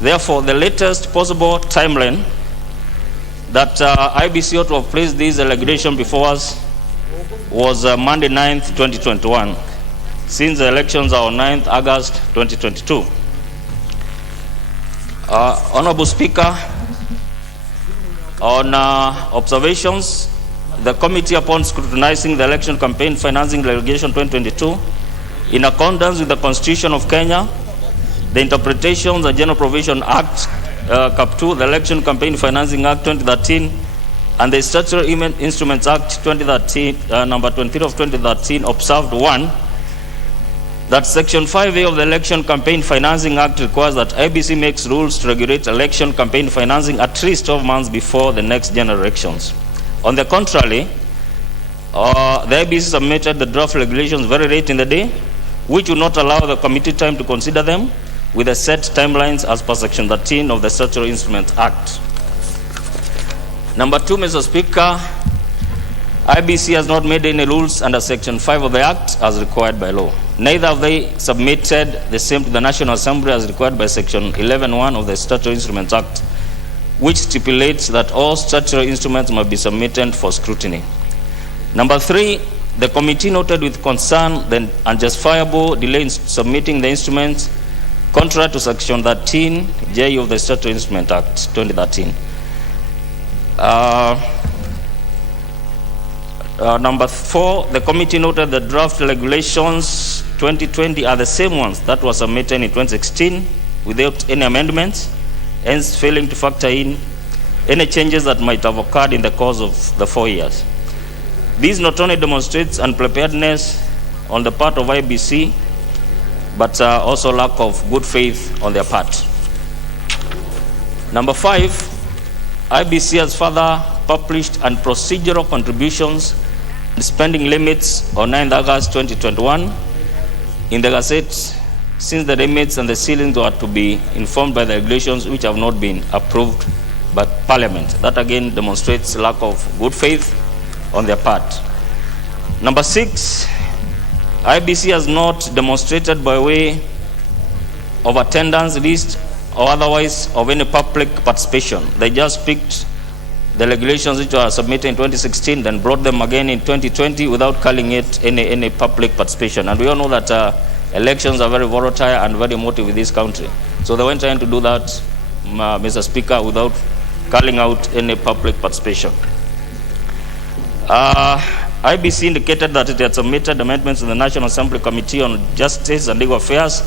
Therefore, the latest possible timeline that IBC ought to have placed this regulation before us was Monday 9th, 2021, since the elections are on 9th August 2022. Honorable Speaker, on observations, the committee, upon scrutinizing the Election Campaign Financing Regulation 2022, in accordance with the Constitution of Kenya, the interpretations of the General Provision Act, Cap 2, the Election Campaign Financing Act 2013, and the Statutory Instruments Act 2013, number 23 of 2013, observed 1, that Section 5A of the Election Campaign Financing Act requires that IBC makes rules to regulate election campaign financing at least 12 months before the next general elections. On the contrary, the IBC submitted the draft regulations very late in the day, which would not allow the committee time to consider them with the set timelines as per Section 13 of the Statutory Instruments Act. Number 2, Mr. Speaker, IBC has not made any rules under Section 5 of the Act as required by law. Neither have they submitted the same to the National Assembly as required by Section 11(1) of the Statutory Instruments Act, which stipulates that all statutory instruments must be submitted for scrutiny. Number 3, the committee noted with concern the unjustifiable delay in submitting the instruments contrary to Section 13J of the Statutory Instruments Act 2013. Number 4, the committee noted the draft regulations 2020 are the same ones that were submitted in 2016 without any amendments, hence failing to factor in any changes that might have occurred in the course of the 4 years. This not only demonstrates unpreparedness on the part of IBC, but also lack of good faith on their part. Number 5, IBC has further published procedural contributions and spending limits on 9th August 2021 in the Gazette, since the limits and the ceilings were to be informed by the regulations which have not been approved by Parliament. That again demonstrates lack of good faith on their part. Number 6, IBC has not demonstrated by way of attendance list or otherwise of any public participation. They just picked the regulations which were submitted in 2016, then brought them again in 2020 without calling it any public participation. And we all know that elections are very volatile and very emotive in this country. So they went trying to do that, Mr. Speaker, without calling out any public participation. IBC indicated that it had submitted amendments to the National Assembly Committee on Justice and Legal Affairs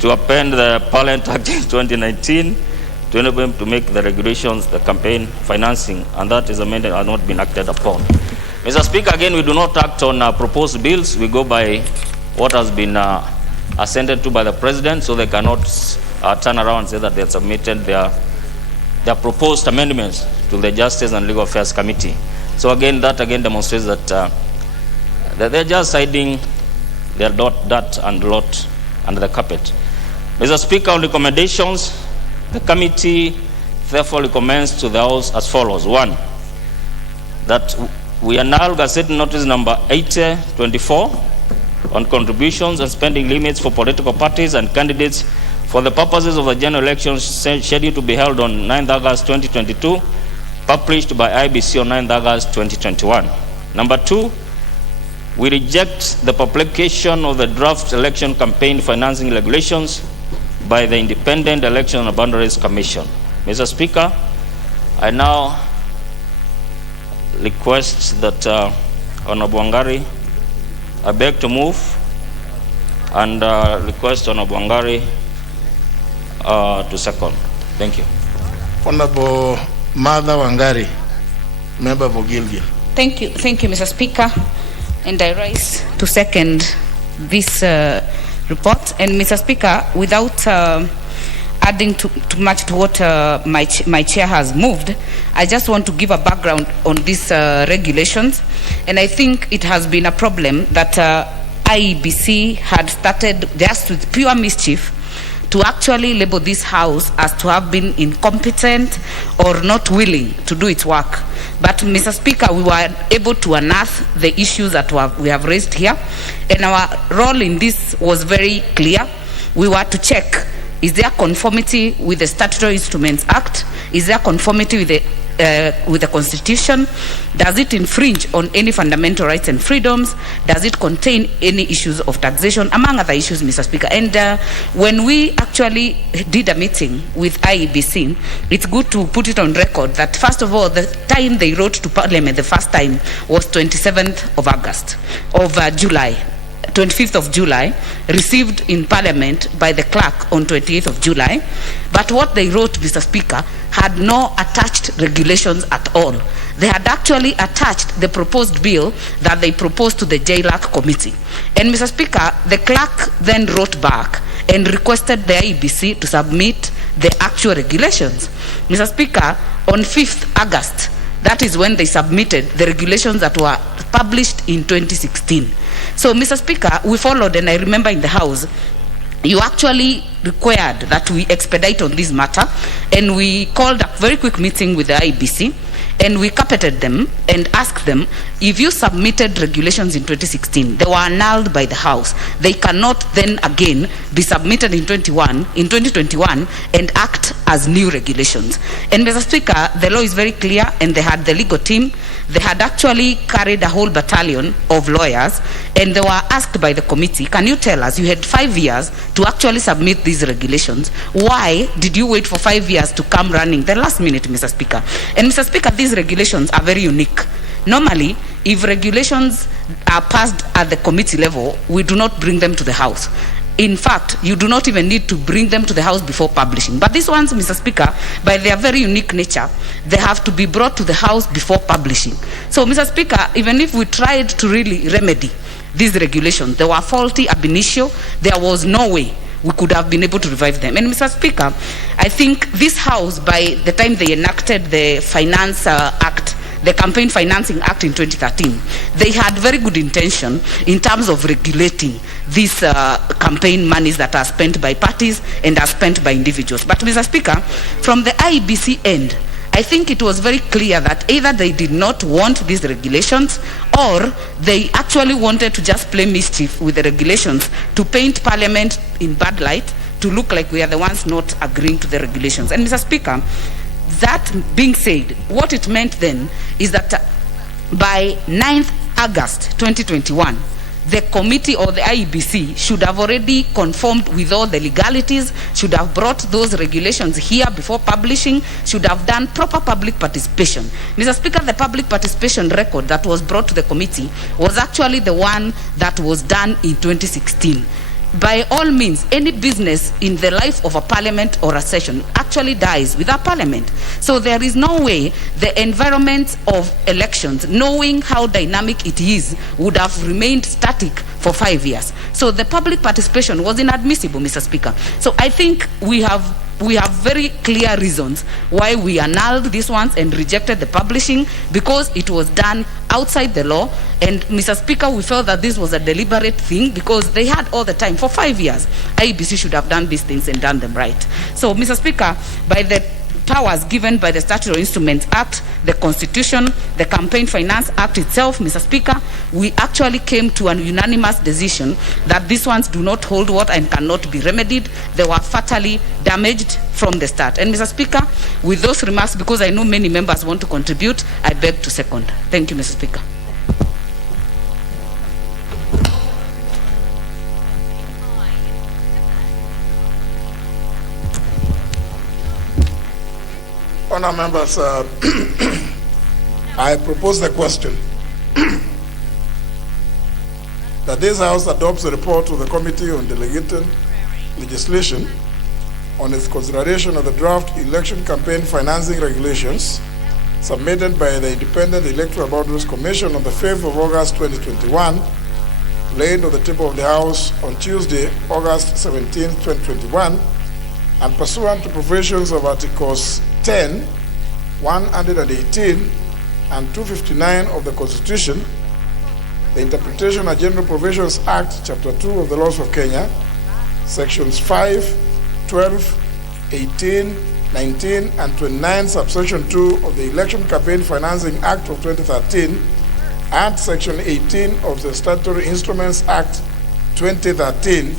to append the Parliament Act in 2019 to enable them to make the regulations, the campaign financing, and that is amended has not been acted upon. Mr. Speaker, again, we do not act on proposed bills. We go by what has been assented to by the President, so they cannot turn around and say that they have submitted their proposed amendments to the Justice and Legal Affairs Committee. So again, that again demonstrates that they're just hiding their dirt and lot under the carpet. Mr. Speaker, on recommendations, the committee therefore recommends to the House as follows. 1, that we annul Gazette Notice number 8024 on contributions and spending limits for political parties and candidates for the purposes of the general elections scheduled to be held on 9th August 2022, published by IBC on 9th August 2021. Number 2, we reject the publication of the draft election campaign financing regulations by the Independent Election and Boundaries Commission. Mr. Speaker, I now request that Honorable Wangari, I beg to move and request Honorable Wangari to second. Thank you. Honorable Mother Wangari, member of Ogilvia. Thank you, Mr. Speaker, and I rise to second this report. And Mr. Speaker, without adding too much to what my chair has moved, I just want to give a background on these regulations. And I think it has been a problem that IEBC had started just with pure mischief to actually label this House as to have been incompetent or not willing to do its work. But Mr. Speaker, we were able to unearth the issues that we have raised here, and our role in this was very clear. We were to check, is there conformity with the Statutory Instruments Act? Is there conformity with the Constitution? Does it infringe on any fundamental rights and freedoms? Does it contain any issues of taxation, among other issues, Mr. Speaker? And when we actually did a meeting with IEBC, it's good to put it on record that, first of all, the time they wrote to Parliament the first time was 27th of August, of July. 25th of July, received in Parliament by the clerk on 28th of July. But what they wrote, Mr. Speaker, had no attached regulations at all. They had actually attached the proposed bill that they proposed to the JLAC committee. And Mr. Speaker, the clerk then wrote back and requested the IEBC to submit the actual regulations. Mr. Speaker, on 5th August, that is when they submitted the regulations that were published in 2016. So, Mr. Speaker, we followed, and I remember in the House, you actually required that we expedite on this matter, and we called a very quick meeting with the IBC, and we carpeted them and asked them, if you submitted regulations in 2016, they were annulled by the House. They cannot then again be submitted in 2021 and act as new regulations. And Mr. Speaker, the law is very clear, and they had the legal team. They had actually carried a whole battalion of lawyers, and they were asked by the committee, can you tell us, you had 5 years to actually submit these regulations. Why did you wait for 5 years to come running the last minute, Mr. Speaker? And Mr. Speaker, these regulations are very unique. Normally, if regulations are passed at the committee level, we do not bring them to the House. In fact, you do not even need to bring them to the House before publishing. But these ones, Mr. Speaker, by their very unique nature, they have to be brought to the House before publishing. So, Mr. Speaker, even if we tried to really remedy these regulations, they were faulty ab initio, there was no way we could have been able to revive them. And Mr. Speaker, I think this House, by the time they enacted the Finance Act, the Campaign Financing Act in 2013, they had very good intention in terms of regulating these campaign monies that are spent by parties and are spent by individuals. But Mr. Speaker, from the IEBC end, I think it was very clear that either they did not want these regulations or they actually wanted to just play mischief with the regulations to paint Parliament in bad light, to look like we are the ones not agreeing to the regulations. And Mr. Speaker, that being said, what it meant then is that by 9th August 2021, the committee or the IEBC should have already conformed with all the legalities, should have brought those regulations here before publishing, should have done proper public participation. Mr. Speaker, the public participation record that was brought to the committee was actually the one that was done in 2016. By all means, any business in the life of a parliament or a session actually dies with a parliament. So there is no way the environment of elections, knowing how dynamic it is, would have remained static for 5 years. So the public participation was inadmissible, Mr. Speaker. So I think we have very clear reasons why we annulled these ones and rejected the publishing, because it was done outside the law. And Mr. Speaker, we felt that this was a deliberate thing because they had all the time for 5 years. IEBC should have done these things and done them right. So, Mr. Speaker, by the powers given by the Statutory Instruments Act, the Constitution, the Campaign Finance Act itself, Mr. Speaker, we actually came to an unanimous decision that these ones do not hold water and cannot be remedied. They were fatally damaged from the start. And Mr. Speaker, with those remarks, because I know many members want to contribute, I beg to second. Thank you, Mr. Speaker. Honour members, I propose the question that this House adopts a report to the Committee on Delegated Legislation on its consideration of the draft election campaign financing regulations submitted by the Independent Electoral Boundaries Commission on the 5th of August 2021, laid on the table of the House on Tuesday, August 17, 2021, and pursuant to provisions of Articles 10, 118, and 259 of the Constitution, the Interpretation and General Provisions Act, Chapter 2 of the Laws of Kenya, Sections 5, 12, 18, 19, and 29, Subsection 2 of the Election Campaign Financing Act of 2013, and Section 18 of the Statutory Instruments Act 2013,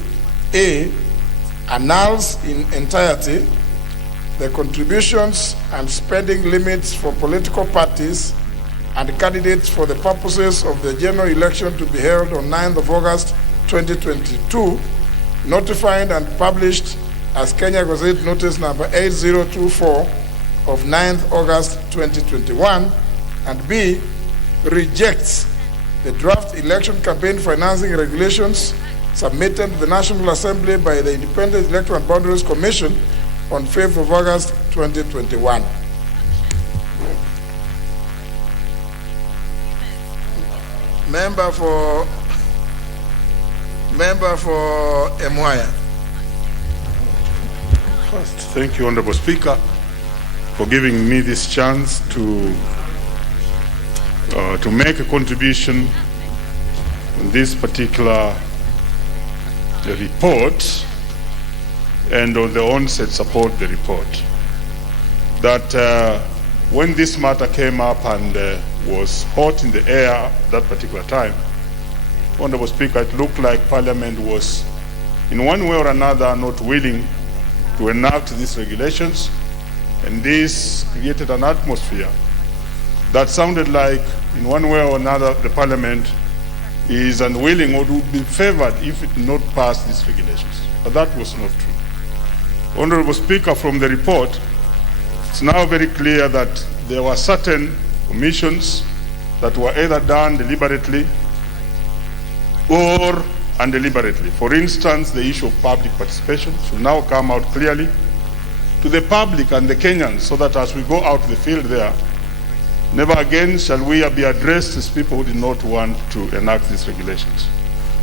A, annuls in entirety the contributions and spending limits for political parties and candidates for the purposes of the general election to be held on 9th of August 2022, notified and published as Kenya Gazette Notice number 8024 of 9th August 2021, and B, rejects the draft election campaign financing regulations submitted to the National Assembly by the Independent Electoral and Boundaries Commission on 5th of August 2021. Member for Emwaya. First, thank you, Honorable Speaker, for giving me this chance to make a contribution on this particular report, and on the onset support the report. That when this matter came up and was hot in the air that particular time, Honorable Speaker, it looked like Parliament was in one way or another not willing to enact these regulations, and this created an atmosphere that sounded like in one way or another the Parliament is unwilling or would be favored if it did not pass these regulations. But that was not true. Honorable Speaker, from the report, it's now very clear that there were certain omissions that were either done deliberately or and deliberately. For instance, the issue of public participation should now come out clearly to the public and the Kenyans, so that as we go out to the field there, never again shall we be addressed as people who did not want to enact these regulations.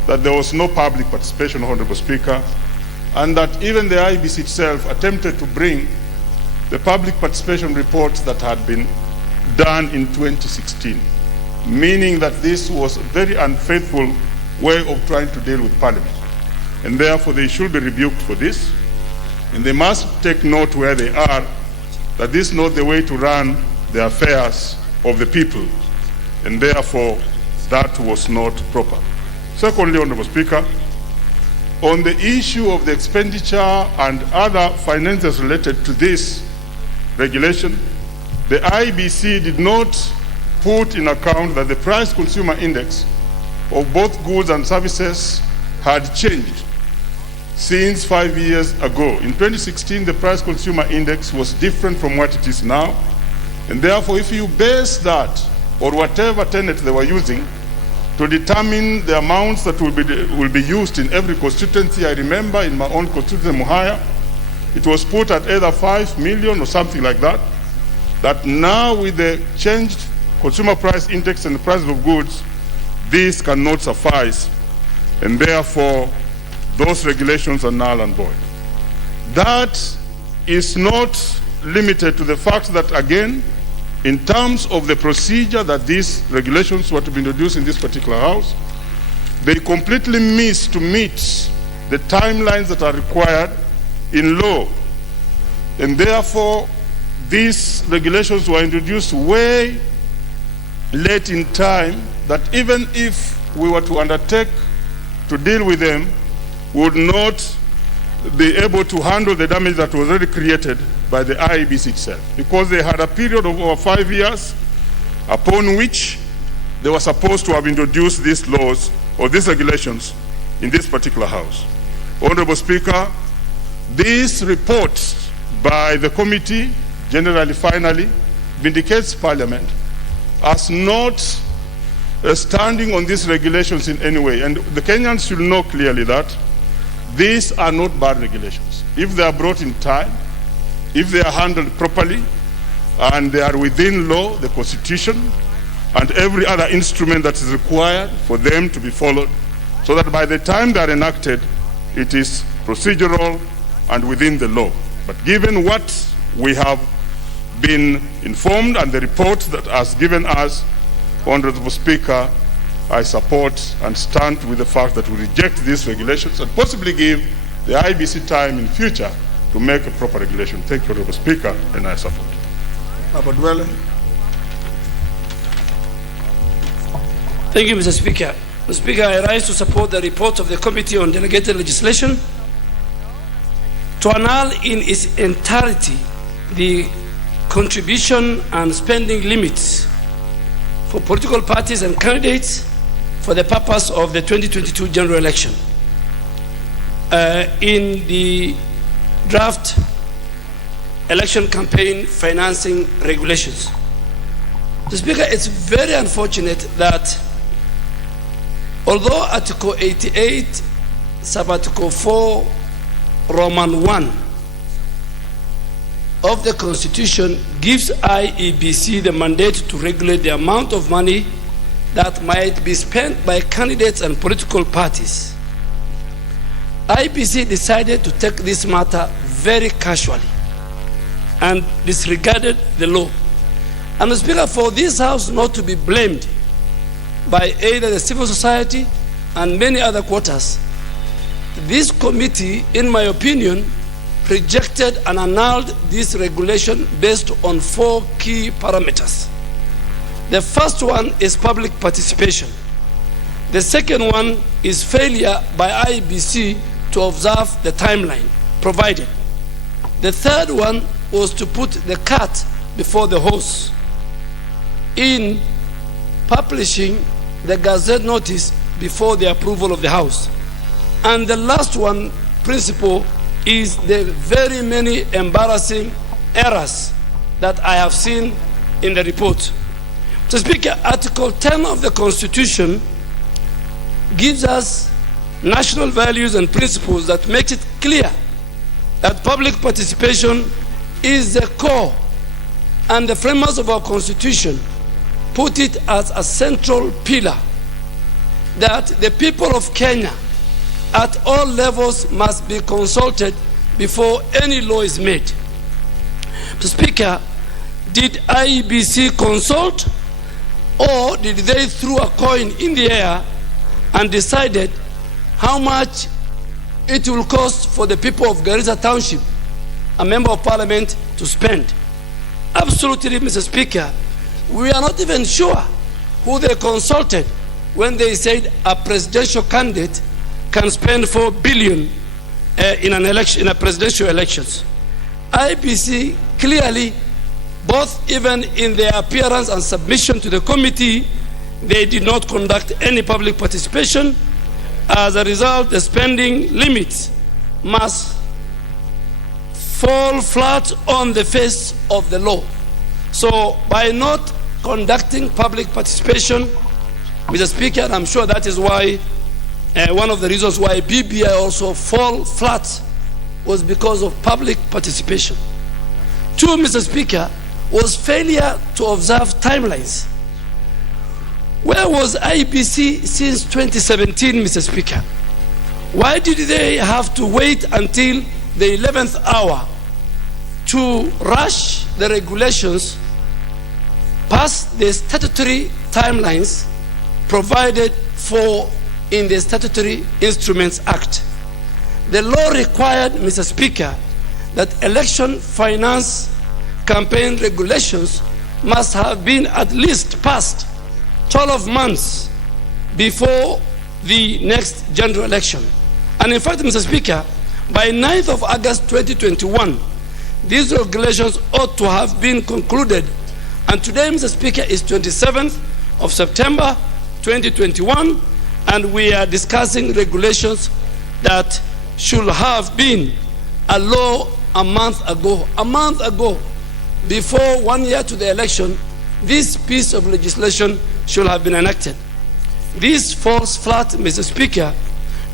That there was no public participation, Honorable Speaker, and that even the IBC itself attempted to bring the public participation reports that had been done in 2016, meaning that this was a very unfaithful way of trying to deal with Parliament. And therefore they should be rebuked for this, and they must take note where they are, that this is not the way to run the affairs of the people, and therefore that was not proper. Secondly, Honorable Speaker, on the issue of the expenditure and other finances related to this regulation, the IBC did not put in account that the price consumer index of both goods and services had changed since 5 years ago. In 2016, the price consumer index was different from what it is now. And therefore, if you base that, or whatever tenet they were using, to determine the amounts that will be used in every constituency, I remember in my own constituency, Muhaya, it was put at either 5 million or something like that, that now with the changed consumer price index and the price of goods, this cannot suffice, and therefore those regulations are null and void. That is not limited to the fact that, again, in terms of the procedure that these regulations were to be introduced in this particular House, they completely miss to meet the timelines that are required in law. And therefore, these regulations were introduced way late in time, that even if we were to undertake to deal with them, we would not be able to handle the damage that was already created by the IEBC itself, because they had a period of over 5 years upon which they were supposed to have introduced these laws or these regulations in this particular House. Honorable Speaker, this report by the committee, generally finally, vindicates Parliament as not standing on these regulations in any way. And the Kenyans should know clearly that these are not bad regulations. If they are brought in time, if they are handled properly, and they are within law, the Constitution, and every other instrument that is required for them to be followed, so that by the time they are enacted, it is procedural and within the law. But given what we have been informed and the report that has given us, Honorable Speaker, I support and stand with the fact that we reject these regulations and possibly give the IBC time in future to make a proper regulation. Thank you, Honorable Speaker, and I support. Abadwele. Thank you, Mr. Speaker. Mr. Speaker, I rise to support the report of the Committee on Delegated Legislation to annul in its entirety the contribution and spending limits for political parties and candidates for the purpose of the 2022 general election. In the draft election campaign financing regulations. The Speaker, it's very unfortunate that although Article 88, Sub-Article 4, Roman 1 of the Constitution gives IEBC the mandate to regulate the amount of money that might be spent by candidates and political parties, IEBC decided to take this matter very casually and disregarded the law. And the Speaker, for this House not to be blamed by either the civil society and many other quarters, this committee, in my opinion, rejected and annulled this regulation based on 4 key parameters. The first one is public participation. The second one is failure by IEBC to observe the timeline provided. The third one was to put the cart before the horse in publishing the Gazette notice before the approval of the House. And the last one, principle, is the very many embarrassing errors that I have seen in the report. Mr. Speaker, Article 10 of the Constitution gives us national values and principles that makes it clear that public participation is the core, and the framers of our Constitution put it as a central pillar, that the people of Kenya at all levels must be consulted before any law is made. Mr. Speaker, did IEBC consult, or did they throw a coin in the air and decided how much it will cost for the people of Garissa Township, a member of parliament, to spend? Absolutely, Mr. Speaker, we are not even sure who they consulted when they said a presidential candidate can spend 4 billion in an election, in a presidential elections. IEBC clearly, both even in their appearance and submission to the committee, they did not conduct any public participation. As a result, the spending limits must fall flat on the face of the law. So by not conducting public participation, Mr. Speaker, and I'm sure that is why one of the reasons why BBI also fall flat was because of public participation. Two, Mr. Speaker, was failure to observe timelines. Where was IEBC since 2017, Mr. Speaker? Why did they have to wait until the 11th hour to rush the regulations past the statutory timelines provided for in the Statutory Instruments Act? The law required, Mr. Speaker, that election finance campaign regulations must have been at least passed 12 months before the next general election. And in fact, Mr. Speaker, by 9th of August 2021, these regulations ought to have been concluded. And today, Mr. Speaker, is 27th of September 2021, and we are discussing regulations that should have been a law a month ago. A month ago, before 1 year to the election, this piece of legislation should have been enacted. This falls flat, Mr. Speaker,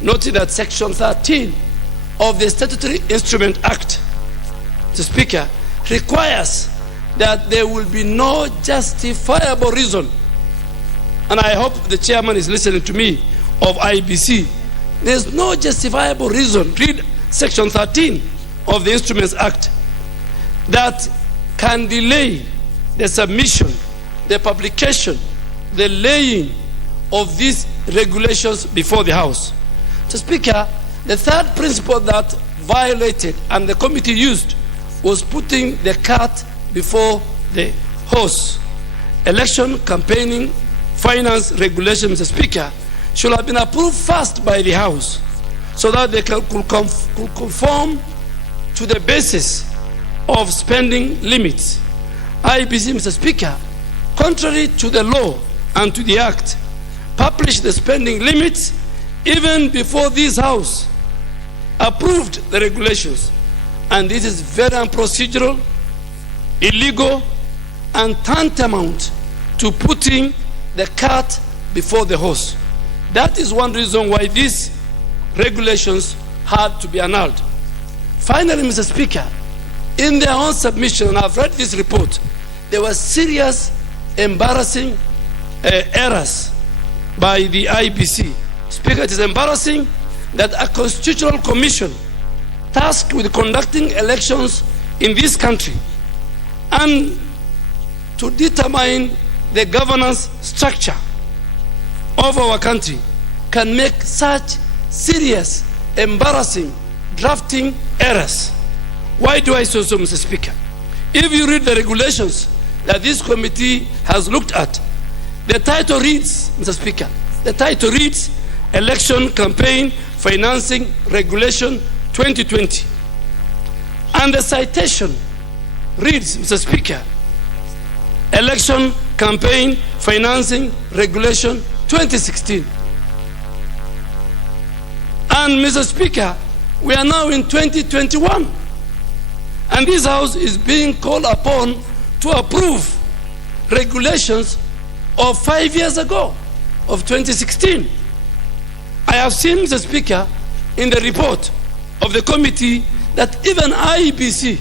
noted that Section 13 of the Statutory Instrument Act, Mr. Speaker, requires that there will be no justifiable reason, and I hope the chairman is listening to me, of IEBC. There's no justifiable reason, read Section 13 of the Instruments Act, that can delay the submission, the publication, the laying of these regulations before the House. Mr. Speaker, the third principle that violated and the committee used was putting the cart before the horse. Election campaigning finance regulation, Mr. Speaker, should have been approved first by the House so that they could conform to the basis of spending limits. IEBC, Mr. Speaker, contrary to the law and to the Act, published the spending limits even before this House approved the regulations. And this is very unprocedural, illegal, and tantamount to putting the cart before the horse. That is one reason why these regulations had to be annulled. Finally, Mr. Speaker, in their own submission, and I've read this report, there were serious, embarrassing errors by the IEBC. Speaker, it is embarrassing that a constitutional commission tasked with conducting elections in this country and to determine the governance structure of our country can make such serious, embarrassing drafting errors. Why do I say so, Mr. Speaker? If you read the regulations that this committee has looked at, the title reads, Mr. Speaker, the title reads Election Campaign Financing Regulation 2020. And the citation reads, Mr. Speaker, Election Campaign Financing Regulation 2016. And Mr. Speaker, we are now in 2021. And this House is being called upon to approve regulations of 5 years ago, of 2016. I have seen, Mr. Speaker, in the report of the committee that even IEBC,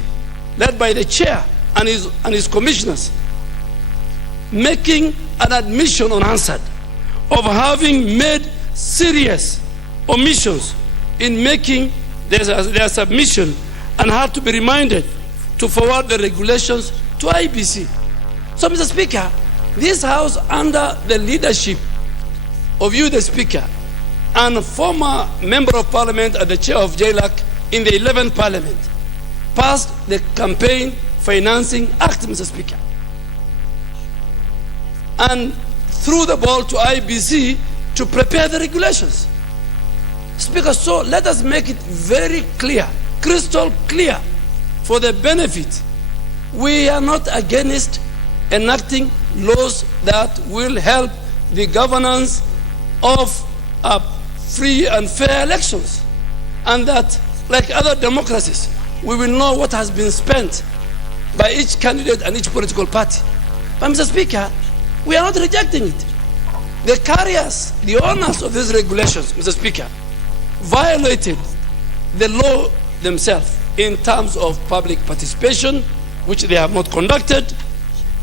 led by the chair and his commissioners, making an admission unanswered of having made serious omissions in making their submission and had to be reminded to forward the regulations to IEBC. So, Mr. Speaker, this House, under the leadership of you, the Speaker, and former Member of Parliament and the Chair of JLAC in the 11th Parliament, passed the Campaign Financing Act, Mr. Speaker, and threw the ball to IEBC to prepare the regulations. Speaker, so let us make it very clear, crystal clear, for the benefit. We are not against enacting laws that will help the governance of free and fair elections, and that, like other democracies, we will know what has been spent by each candidate and each political party. But, Mr. Speaker, we are not rejecting it. The carriers, the owners of these regulations, Mr. Speaker, violated the law themselves in terms of public participation, which they have not conducted,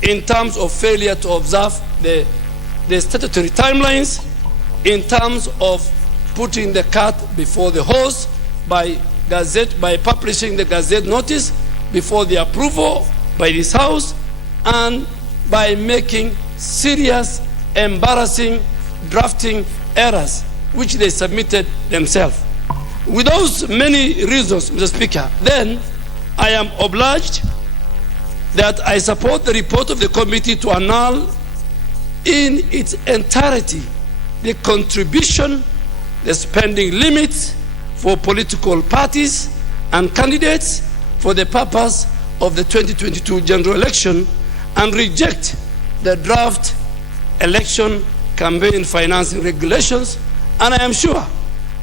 in terms of failure to observe the statutory timelines, in terms of putting the cart before the horse by publishing the Gazette notice before the approval by this House, and by making serious, embarrassing drafting errors which they submitted themselves. With those many reasons, Mr. Speaker, then I am obliged that I support the report of the committee to annul in its entirety the contribution, the spending limits for political parties and candidates for the purpose of the 2022 general election, and reject the draft election campaign financing regulations. And I am sure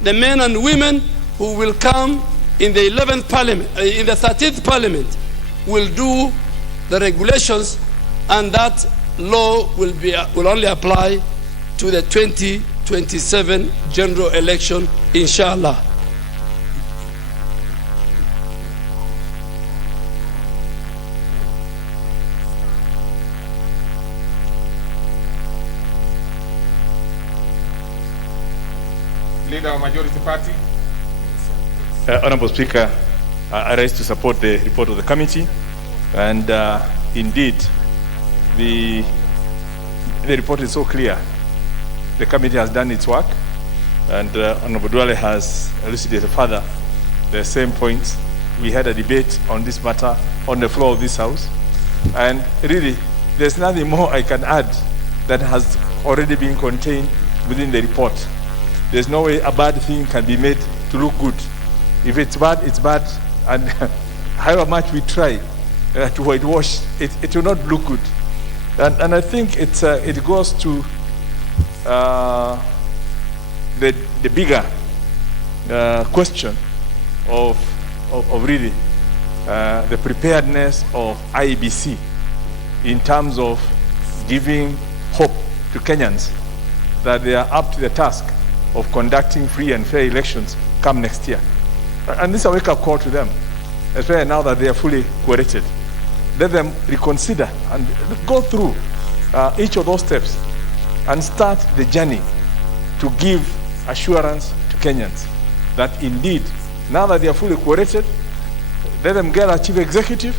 the men and women who will come in the 11th Parliament, in the 13th Parliament, will do the regulations, and that law will only apply to the 2027 general election, inshallah. Leader of Majority Party. Honorable Speaker, I rise to support the report of the committee, and indeed, the report is so clear. The committee has done its work, and Honorable Duale has elucidated further the same points. We had a debate on this matter on the floor of this House, and really, there's nothing more I can add that has already been contained within the report. There's no way a bad thing can be made to look good. If it's bad, it's bad, and however much we try to whitewash, it will not look good. And I think it goes to the bigger question of really the preparedness of IEBC in terms of giving hope to Kenyans that they are up to the task of conducting free and fair elections come next year. And this is a wake-up call to them, especially now that they are fully cooperated. Let them reconsider and go through each of those steps and start the journey to give assurance to Kenyans that indeed, now that they are fully cooperated, let them get a chief executive.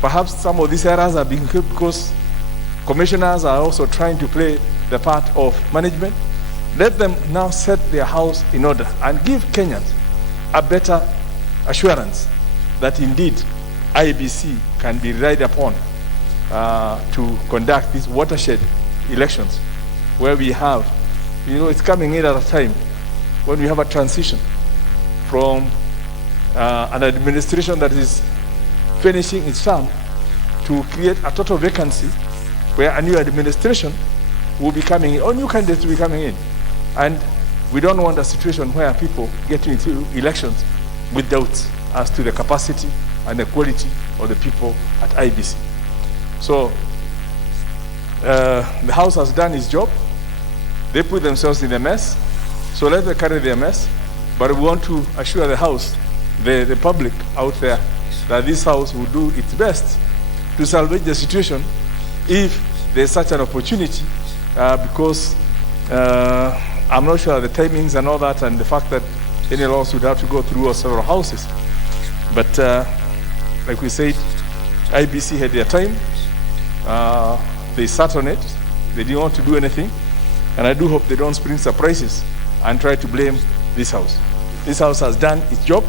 Perhaps some of these errors are being kept because commissioners are also trying to play the part of management. Let them now set their house in order and give Kenyans a better assurance that indeed IEBC can be relied upon to conduct these watershed elections, where we have, it's coming in at a time when we have a transition from an administration that is finishing its term to create a total vacancy where a new administration will be coming in, or new candidates will be coming in. And we don't want a situation where people get into elections with doubts as to the capacity and the quality of the people at IEBC. So the House has done its job. They put themselves in a mess. So let them carry their mess. But we want to assure the House, the public out there, that this House will do its best to salvage the situation if there's such an opportunity, because I'm not sure the timings and all that, and the fact that any laws would have to go through several houses. But like we said, IBC had their time. They sat on it. They didn't want to do anything. And I do hope they don't spring surprises and try to blame this House. This House has done its job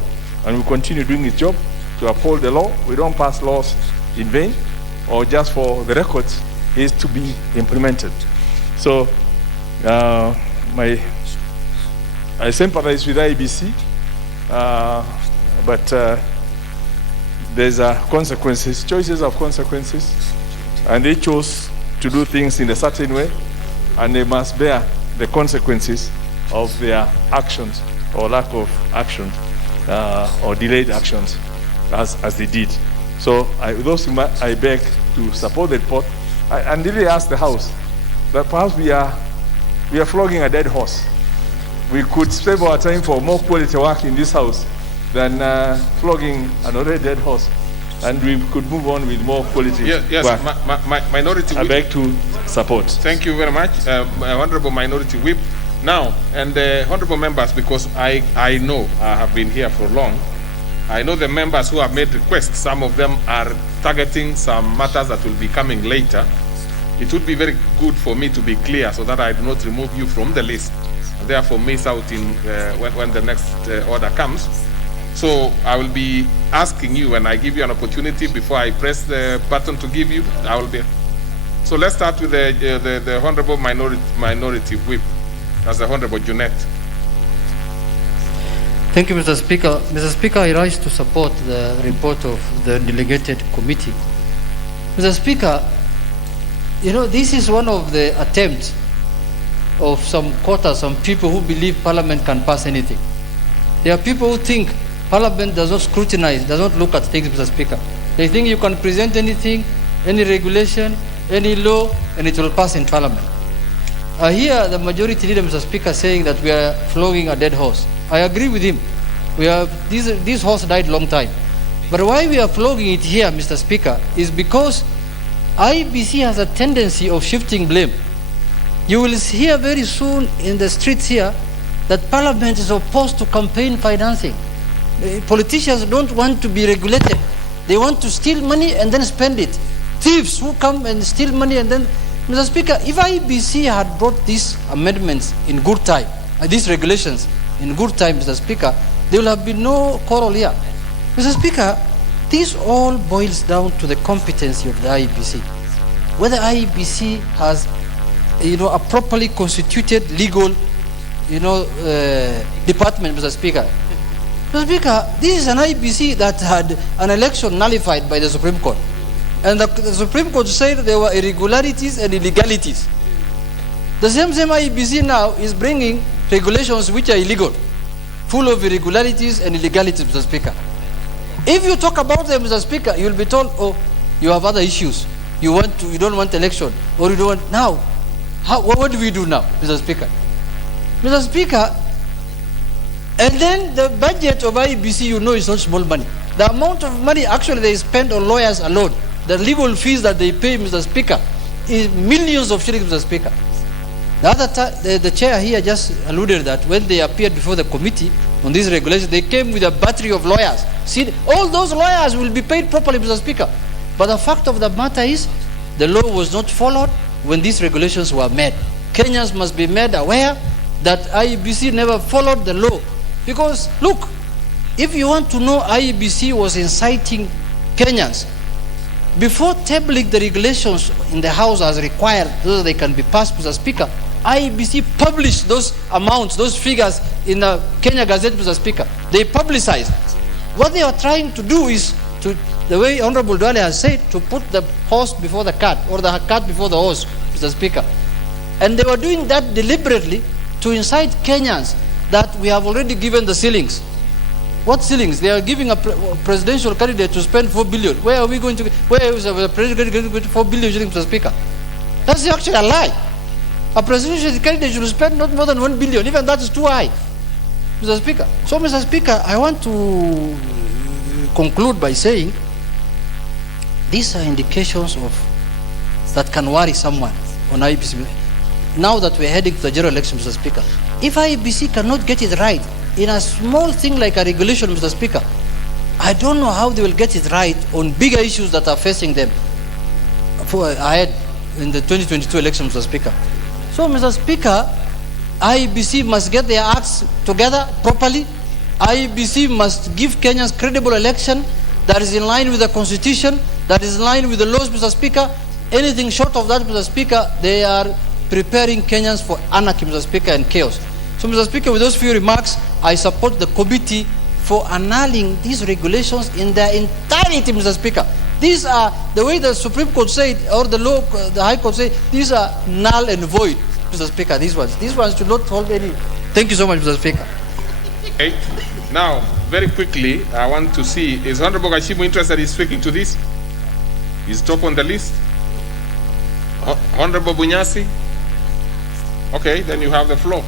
and will continue doing its job to uphold the law. We don't pass laws in vain or just for the records. It is to be implemented. So I sympathize with IBC, but there's consequences, choices of consequences, and they chose to do things in a certain way, and they must bear the consequences of their actions or lack of actions or delayed actions as they did. So those whom I beg to support the report, and really ask the House that perhaps we are flogging a dead horse. We could save our time for more quality work in this House than flogging an already dead horse, and we could move on with more quality work. Minority Whip. I beg to support. Thank you very much, Honorable Minority Whip. Now, and the honorable members, because I know I have been here for long, I know the members who have made requests. Some of them are targeting some matters that will be coming later. It would be very good for me to be clear so that I do not remove you from the list, and therefore miss out in when the next order comes. So I will be asking you when I give you an opportunity before I press the button to give you. I will be. So let's start with the honorable minority whip. That's the honorable Junet. Thank you, Mr. Speaker. Mr. Speaker, I rise to support the report of the delegated committee. Mr. Speaker, you know, this is one of the attempts of some quarters, some people who believe Parliament can pass anything. There are people who think Parliament does not scrutinize, does not look at things, Mr. Speaker. They think you can present anything, any regulation, any law, and it will pass in Parliament. I hear the majority leader, Mr. Speaker, saying that we are flogging a dead horse. I agree with him. This horse died long time. But why we are flogging it here, Mr. Speaker, is because IBC has a tendency of shifting blame. You will hear very soon in the streets here that Parliament is opposed to campaign financing. Politicians don't want to be regulated. They want to steal money and then spend it. Thieves who come and steal money and then... Mr. Speaker, if IBC had brought these amendments in good time, these regulations in good time, Mr. Speaker, there will have been no quarrel here. Mr. Speaker, this all boils down to the competency of the IBC. Whether IBC has, a properly constituted legal, department, Mr. Speaker. Mr. Speaker, this is an IBC that had an election nullified by the Supreme Court. And the Supreme Court said there were irregularities and illegalities. The same IBC now is bringing regulations which are illegal, full of irregularities and illegalities, Mr. Speaker. If you talk about them, Mr. Speaker, you will be told, oh, you have other issues. You don't want election, or you don't want... Now, what do we do now, Mr. Speaker? Mr. Speaker, and then the budget of IBC, is not small money. The amount of money actually they spend on lawyers alone, the legal fees that they pay, Mr. Speaker, is millions of shillings, Mr. Speaker. The other time, the chair here just alluded that when they appeared before the committee on these regulations, they came with a battery of lawyers. See, all those lawyers will be paid properly, Mr. Speaker. But the fact of the matter is, the law was not followed when these regulations were made. Kenyans must be made aware that IEBC never followed the law. Because, look, if you want to know IEBC was inciting Kenyans, before tabling the regulations in the House as required, so that they can be passed, Mr. Speaker, IEBC published those amounts, those figures in the Kenya Gazette, Mr. Speaker. They publicized. What they are trying to do is, the way Honorable Duale has said, to put the horse before the cart, or the cart before the horse, Mr. Speaker. And they were doing that deliberately to incite Kenyans that we have already given the ceilings. What ceilings? They are giving a presidential candidate to spend 4 billion. Where are we going to? Where is the president going to get 4 billion, Mr. Speaker? That's actually a lie. A presidential candidate should spend not more than 1 billion. Even that is too high, Mr. Speaker. So, Mr. Speaker, I want to conclude by saying these are indications of that can worry someone on IEBC. Now that we're heading to the general election, Mr. Speaker, if IEBC cannot get it right in a small thing like a regulation, Mr. Speaker, I don't know how they will get it right on bigger issues that are facing them for ahead in the 2022 election, Mr. Speaker. So, Mr. Speaker, IEBC must get their acts together properly. IEBC must give Kenyans credible election that is in line with the Constitution, that is in line with the laws, Mr. Speaker. Anything short of that, Mr. Speaker, they are preparing Kenyans for anarchy, Mr. Speaker, and chaos. So, Mr. Speaker, with those few remarks, I support the committee for annulling these regulations in their entirety, Mr. Speaker. These are, the way the Supreme Court said, or the High Court said, these are null and void, Mr. Speaker, these ones should not hold any. Thank you so much, Mr. Speaker. Okay. Now, very quickly, I want to see, is Honorable Gashimu interested in speaking to this? He's top on the list. Honorable Bunyasi? Okay, then you have the floor.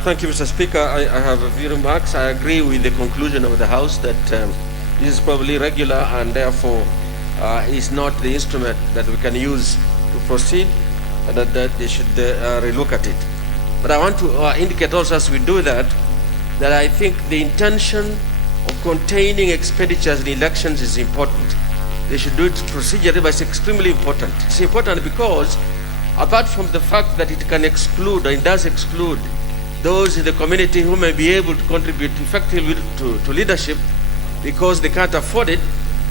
Thank you, Mr. Speaker. I have a few remarks. I agree with the conclusion of the House that this is probably regular and therefore is not the instrument that we can use to proceed, and that they should relook at it. But I want to indicate also as we do that I think the intention of containing expenditures in elections is important. They should do it procedurally, but it's extremely important. It's important because apart from the fact that it can exclude, or it does exclude, those in the community who may be able to contribute effectively to leadership because they can't afford it,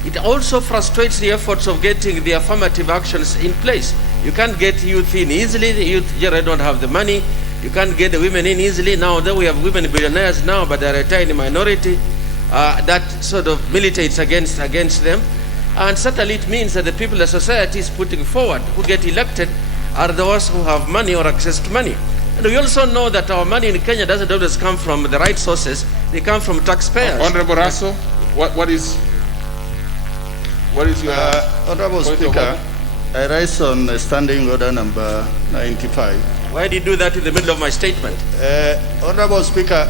it also frustrates the efforts of getting the affirmative actions in place. You can't get youth in easily. The youth generally don't have the money. You can't get the women in easily. Now that we have women billionaires now, but they're a tiny minority, that sort of militates against them. And certainly it means that the people the society is putting forward who get elected are those who have money or access to money. And we also know that our money in Kenya doesn't always come from the right sources. They come from taxpayers. Honorable Raso, what is your... Honorable Speaker, I rise on standing order number 95. Why did you do that in the middle of my statement? Honorable Speaker,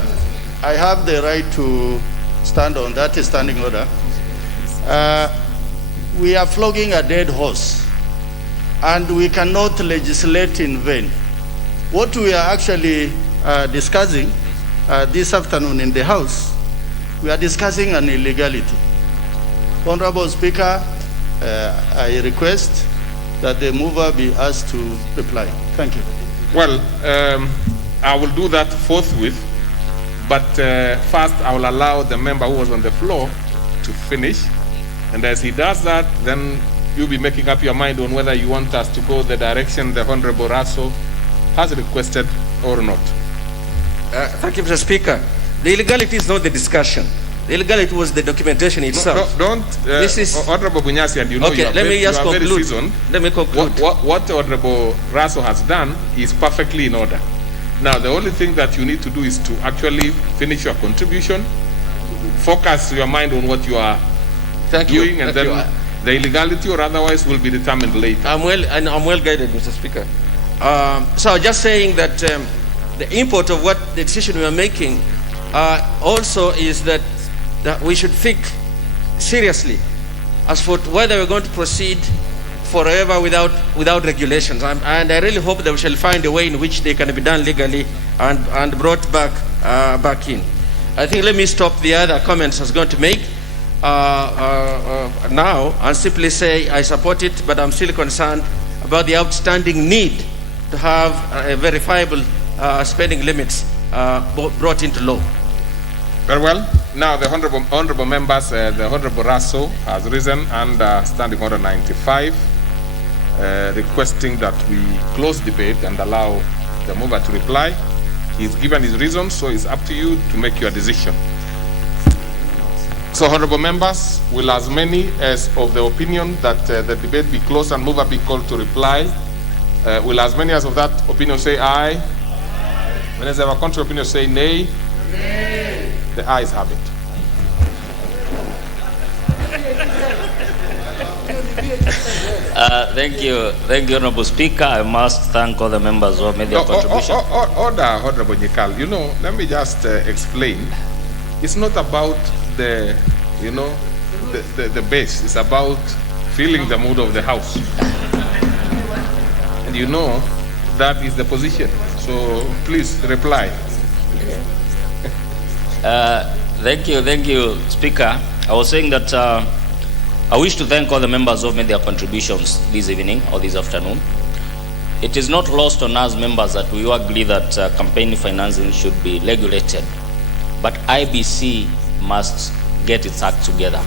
I have the right to stand on that standing order. We are flogging a dead horse, and we cannot legislate in vain. What we are actually discussing this afternoon in the House, we are discussing an illegality. Honorable Speaker, I request that the mover be asked to reply. Thank you. Well, I will do that forthwith, but first I will allow the member who was on the floor to finish. And as he does that, then you'll be making up your mind on whether you want us to go the direction the Honorable Raso has requested or not. Thank you, Mr. Speaker. The illegality is not the discussion. The illegality was the documentation itself. This is Honorable Bunyasi, and you know okay, you are very seasoned. Let me conclude. What Honorable Raso has done is perfectly in order. Now, the only thing that you need to do is to actually finish your contribution, focus your mind on what you are doing, and then the illegality or otherwise will be determined later. I'm well guided, Mr. Speaker. So just saying that the import of what the decision we are making also is that we should think seriously as for whether we're going to proceed forever without regulations. And I really hope that we shall find a way in which they can be done legally and brought back in. I think let me stop the other comments I was going to make now and simply say I support it, but I'm still concerned about the outstanding need to have verifiable spending limits brought into law. Very well. Now the honorable members, the Honorable Raso has risen under Standing Order 95, requesting that we close debate and allow the mover to reply. He's given his reasons, so it's up to you to make your decision. So, honorable members, will as many as of the opinion that the debate be closed and mover be called to reply, will as many as of that opinion say aye? When as our contrary opinion say nay? Nay. The ayes have it. Thank you, Honorable Speaker. I must thank all the members who have made their contribution. Order, Honorable Nyikal. You know, let me just explain. It's not about the, you know, the base. It's about feeling the mood of the House. And you know, that is the position. So please reply. Thank you, Speaker. I was saying that I wish to thank all the members who have made their contributions this evening or this afternoon. It is not lost on us members that we agree that campaign financing should be regulated, but IBC must get its act together.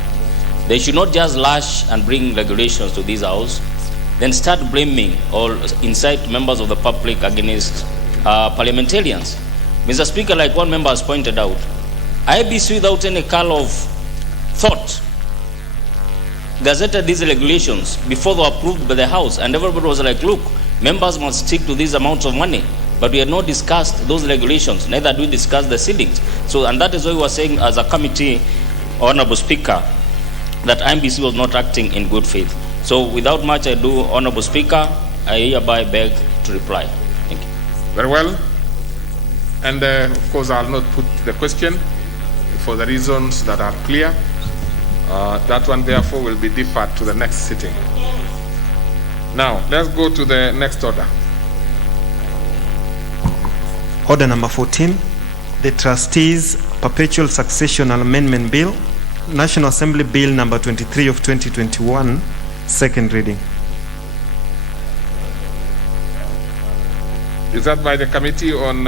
They should not just lash and bring regulations to this House, then start blaming or incite members of the public against parliamentarians. Mr. Speaker, like one member has pointed out, IBC, without any color of thought, gazetted these regulations before they were approved by the House, and everybody was like, look, members must stick to these amounts of money. But we had not discussed those regulations, neither did we discuss the ceilings. So, and that is why we were saying as a committee, Honorable Speaker, that IBC was not acting in good faith. So without much ado, Honorable Speaker, I hereby beg to reply. Thank you. Very well. And of course, I'll not put the question for the reasons that are clear. That one, therefore, will be deferred to the next sitting. Now, let's go to the next order. Order number 14, the Trustees Perpetual Succession Amendment Bill, National Assembly Bill number 23 of 2021, second reading. Is that by the Committee on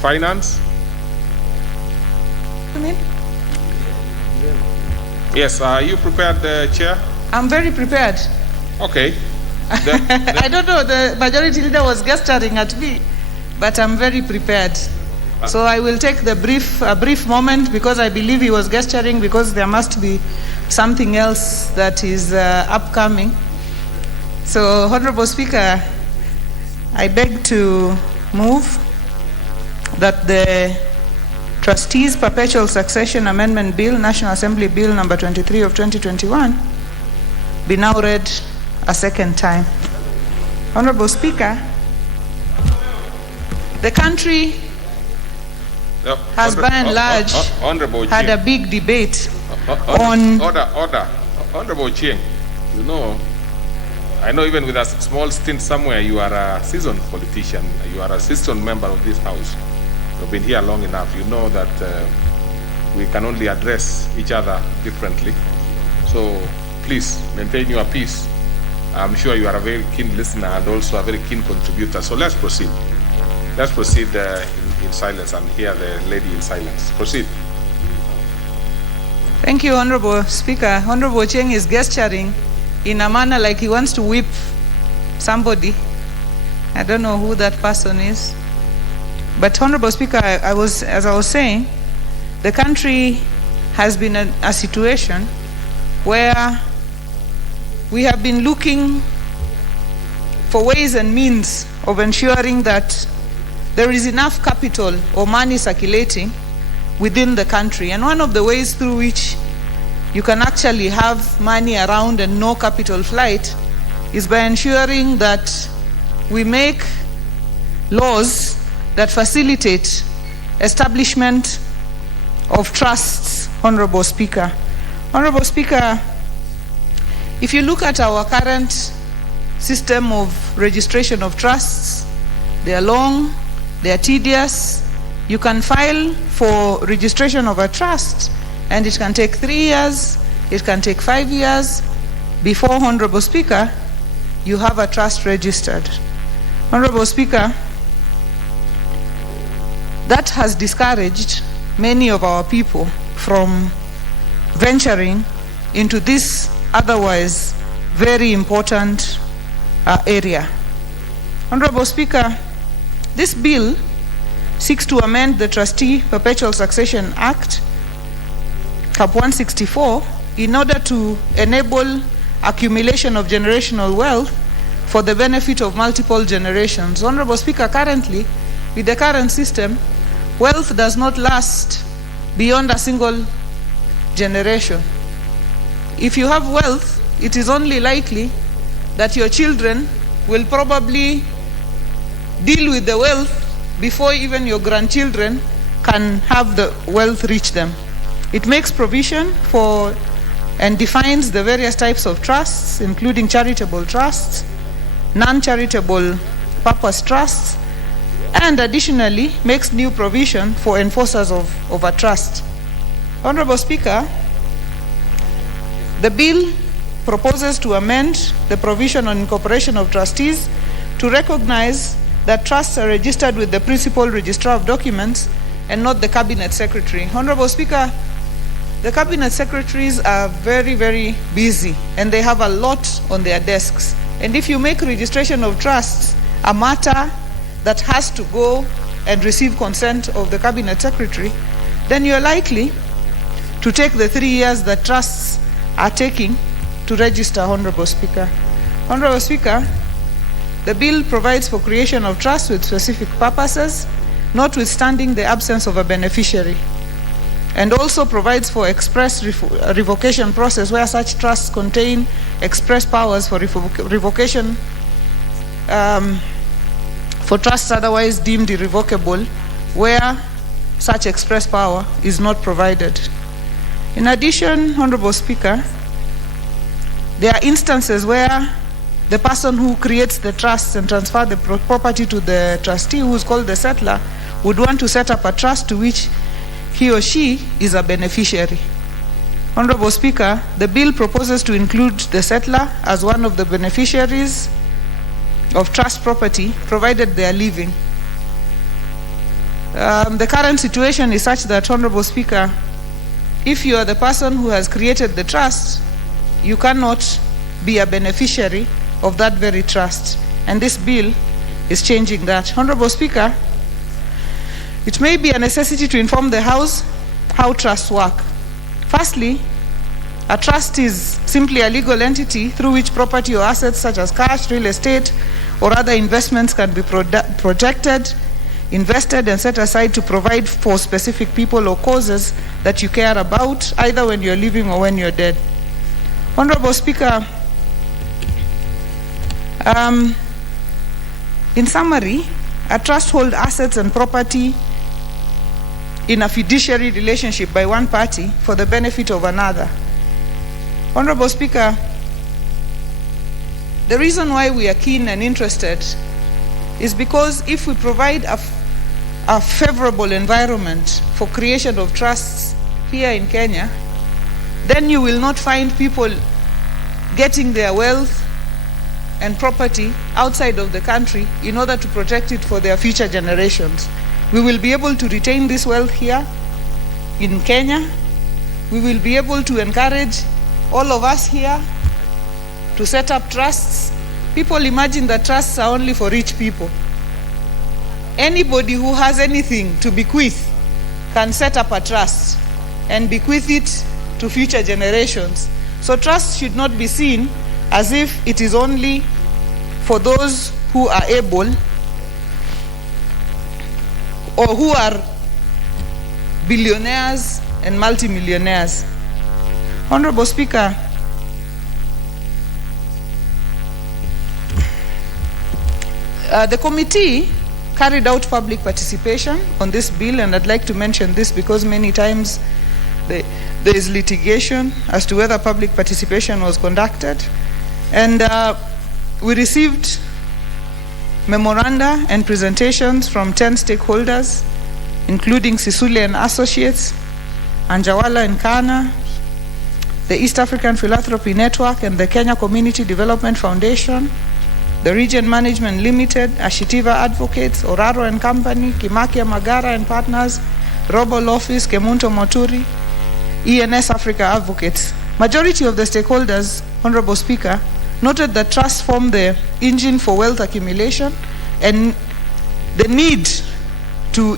Finance? Yes, are you prepared, Chair? I'm very prepared. Okay. I don't know, the majority leader was gesturing at me, but I'm very prepared. So I will take a brief moment, because I believe he was gesturing because there must be something else that is upcoming. So, Honorable Speaker, I beg to move that the Trustees Perpetual Succession Amendment Bill, National Assembly Bill number 23 of 2021, be now read a second time. Honorable Speaker, the country has by and large had a big debate on... Order. Honorable Chieng, you know, I know even with a small stint somewhere, you are a seasoned politician. You are a seasoned member of this House. You've been here long enough. You know that we can only address each other differently. So please maintain your peace. I'm sure you are a very keen listener and also a very keen contributor. So let's proceed. Let's proceed in silence and hear the lady in silence. Proceed. Thank you, Honorable Speaker. Honorable Chieng is gesturing in a manner like he wants to whip somebody. I don't know who that person is. But Honorable Speaker, as I was saying, the country has been in a situation where we have been looking for ways and means of ensuring that there is enough capital or money circulating within the country. And one of the ways through which you can actually have money around and no capital flight is by ensuring that we make laws that facilitate establishment of trusts, Honorable Speaker. Honorable Speaker, if you look at our current system of registration of trusts, they are long, they are tedious. You can file for registration of a trust and it can take 3 years, it can take 5 years before, Honorable Speaker, you have a trust registered. Honorable Speaker, that has discouraged many of our people from venturing into this otherwise very important area. Honorable Speaker, this bill seeks to amend the Trustee Perpetual Succession Act, Cap 164, in order to enable accumulation of generational wealth for the benefit of multiple generations. Honorable Speaker, currently, with the current system, wealth does not last beyond a single generation. If you have wealth, it is only likely that your children will probably deal with the wealth before even your grandchildren can have the wealth reach them. It makes provision for and defines the various types of trusts, including charitable trusts, non-charitable purpose trusts, and additionally makes new provision for enforcers of a trust. Honorable Speaker, the bill proposes to amend the provision on incorporation of trustees to recognize that trusts are registered with the principal registrar of documents and not the cabinet secretary. Honorable Speaker, the cabinet secretaries are very, very busy and they have a lot on their desks. And if you make registration of trusts a matter that has to go and receive consent of the cabinet secretary, then you're likely to take the 3 years that trusts are taking to register, Honorable Speaker. Honorable Speaker, the bill provides for creation of trusts with specific purposes, notwithstanding the absence of a beneficiary, and also provides for express revocation process where such trusts contain express powers for revocation for trusts otherwise deemed irrevocable where such express power is not provided. In addition, Honorable Speaker, there are instances where the person who creates the trust and transfer the property to the trustee, who is called the settler, would want to set up a trust to which he or she is a beneficiary. Honorable Speaker, the bill proposes to include the settler as one of the beneficiaries of trust property, provided they are living. The current situation is such that, Honorable Speaker, if you are the person who has created the trust, you cannot be a beneficiary of that very trust. And this bill is changing that. Honorable Speaker, it may be a necessity to inform the House how trusts work. Firstly, a trust is simply a legal entity through which property or assets such as cash, real estate, or other investments can be protected, invested, and set aside to provide for specific people or causes that you care about, either when you're living or when you're dead. Honorable Speaker, in summary, a trust holds assets and property in a fiduciary relationship by one party for the benefit of another. Honorable Speaker, the reason why we are keen and interested is because if we provide a favorable environment for creation of trusts here in Kenya, then you will not find people getting their wealth and property outside of the country in order to protect it for their future generations. We will be able to retain this wealth here in Kenya. We will be able to encourage all of us here to set up trusts. People imagine that trusts are only for rich people. Anybody who has anything to bequeath can set up a trust and bequeath it to future generations. So trusts should not be seen as if it is only for those who are able or who are billionaires and multimillionaires. Honorable Speaker, the committee carried out public participation on this bill, and I'd like to mention this because many times there is litigation as to whether public participation was conducted. And we received memoranda and presentations from 10 stakeholders, including Sisuli and Associates, Anjawala and Kana, the East African Philanthropy Network and the Kenya Community Development Foundation, the Region Management Limited, Ashitiva Advocates, Oraro and Company, Kimakia Magara and Partners, Robol Office, Kemunto Moturi, ENS Africa Advocates. Majority of the stakeholders, Honorable Speaker, noted that trusts form the engine for wealth accumulation and the need to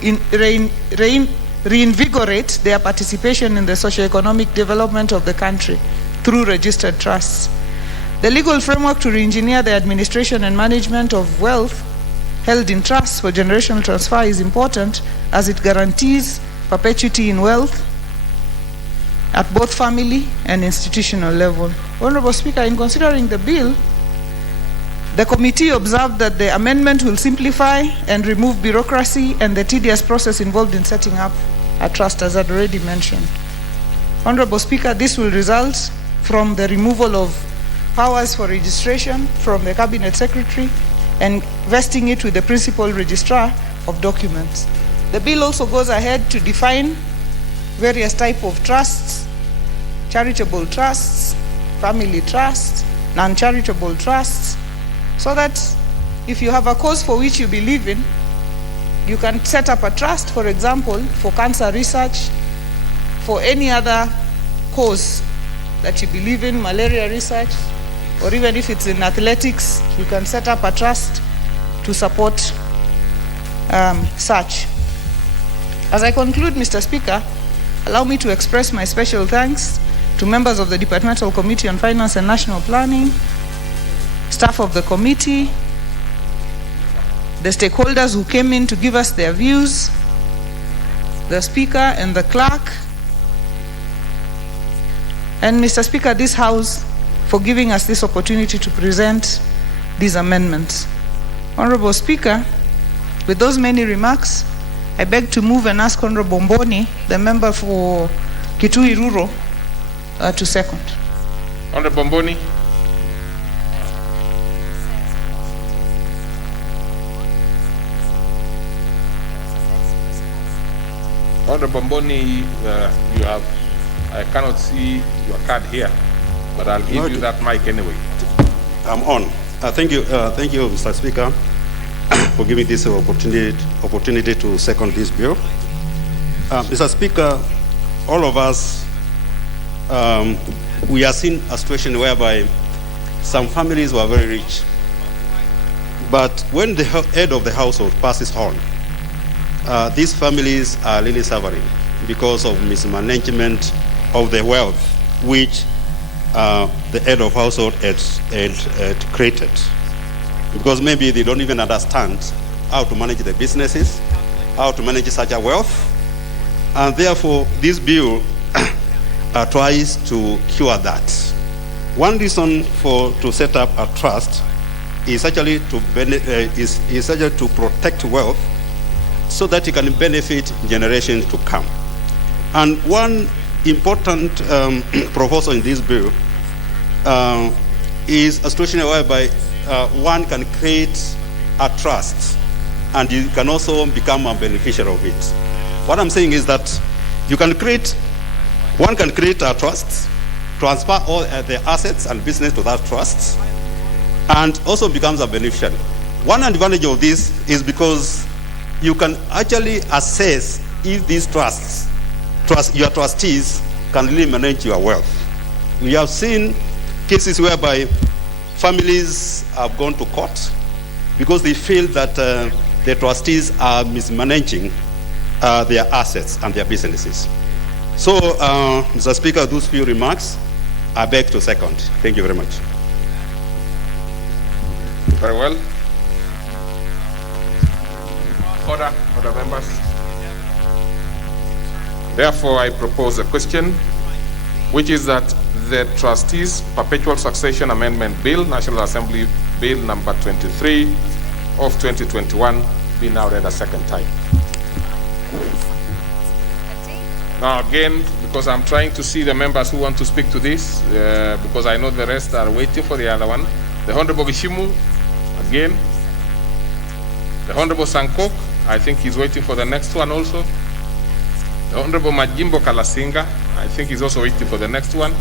reinvigorate their participation in the socio-economic development of the country through registered trusts. The legal framework to re-engineer the administration and management of wealth held in trusts for generational transfer is important as it guarantees perpetuity in wealth at both family and institutional level. Honorable Speaker, in considering the bill, the committee observed that the amendment will simplify and remove bureaucracy and the tedious process involved in setting up a trust, as I'd already mentioned. Honorable Speaker, this will result from the removal of powers for registration from the Cabinet Secretary and vesting it with the Principal Registrar of Documents. The bill also goes ahead to define various types of trusts: charitable trusts, family trusts, non-charitable trusts, so that if you have a cause for which you believe in, you can set up a trust, for example, for cancer research, for any other cause that you believe in, malaria research, or even if it's in athletics, you can set up a trust to support such. As I conclude, Mr. Speaker, allow me to express my special thanks to members of the Departmental Committee on Finance and National Planning, staff of the committee, the stakeholders who came in to give us their views, the Speaker and the Clerk, and Mr. Speaker, this House for giving us this opportunity to present these amendments. Honorable Speaker, with those many remarks, I beg to move and ask Honorable Mboni, the member for Kitui Rural, to second. Honorable Mboni. Honorable Mboni, you have, I cannot see your card here, but I'll give you that mic anyway. I'm on. Thank you, Mr. Speaker, for giving this opportunity to second this bill. Mr. Speaker, all of us, we are seeing a situation whereby some families were very rich, but when the head of the household passes on, these families are really suffering because of mismanagement of the wealth which the head of household had created. Because maybe they don't even understand how to manage the businesses, how to manage such a wealth, and therefore this bill tries to cure that. One reason to set up a trust is actually to protect wealth so that it can benefit generations to come. And one important proposal in this bill is a situation whereby one can create a trust and you can also become a beneficiary of it. What I'm saying is that one can create a trust, transfer all the assets and business to that trust, and also becomes a beneficiary. One advantage of this is because you can actually assess if these your trustees can really manage your wealth. We have seen cases whereby families have gone to court because they feel that the trustees are mismanaging their assets and their businesses. So, Mr. Speaker, those few remarks, I beg to second. Thank you very much. Very well. Other members? Therefore, I propose a question, which is that the Trustees Perpetual Succession Amendment Bill, National Assembly Bill number 23 of 2021, be now read a second time. Now again, because I'm trying to see the members who want to speak to this, because I know the rest are waiting for the other one. The Honorable Gishimu, again. The Honorable Sankok, I think he's waiting for the next one also. The Honorable Majimbo Kalasinga, I think he's also waiting for the next one.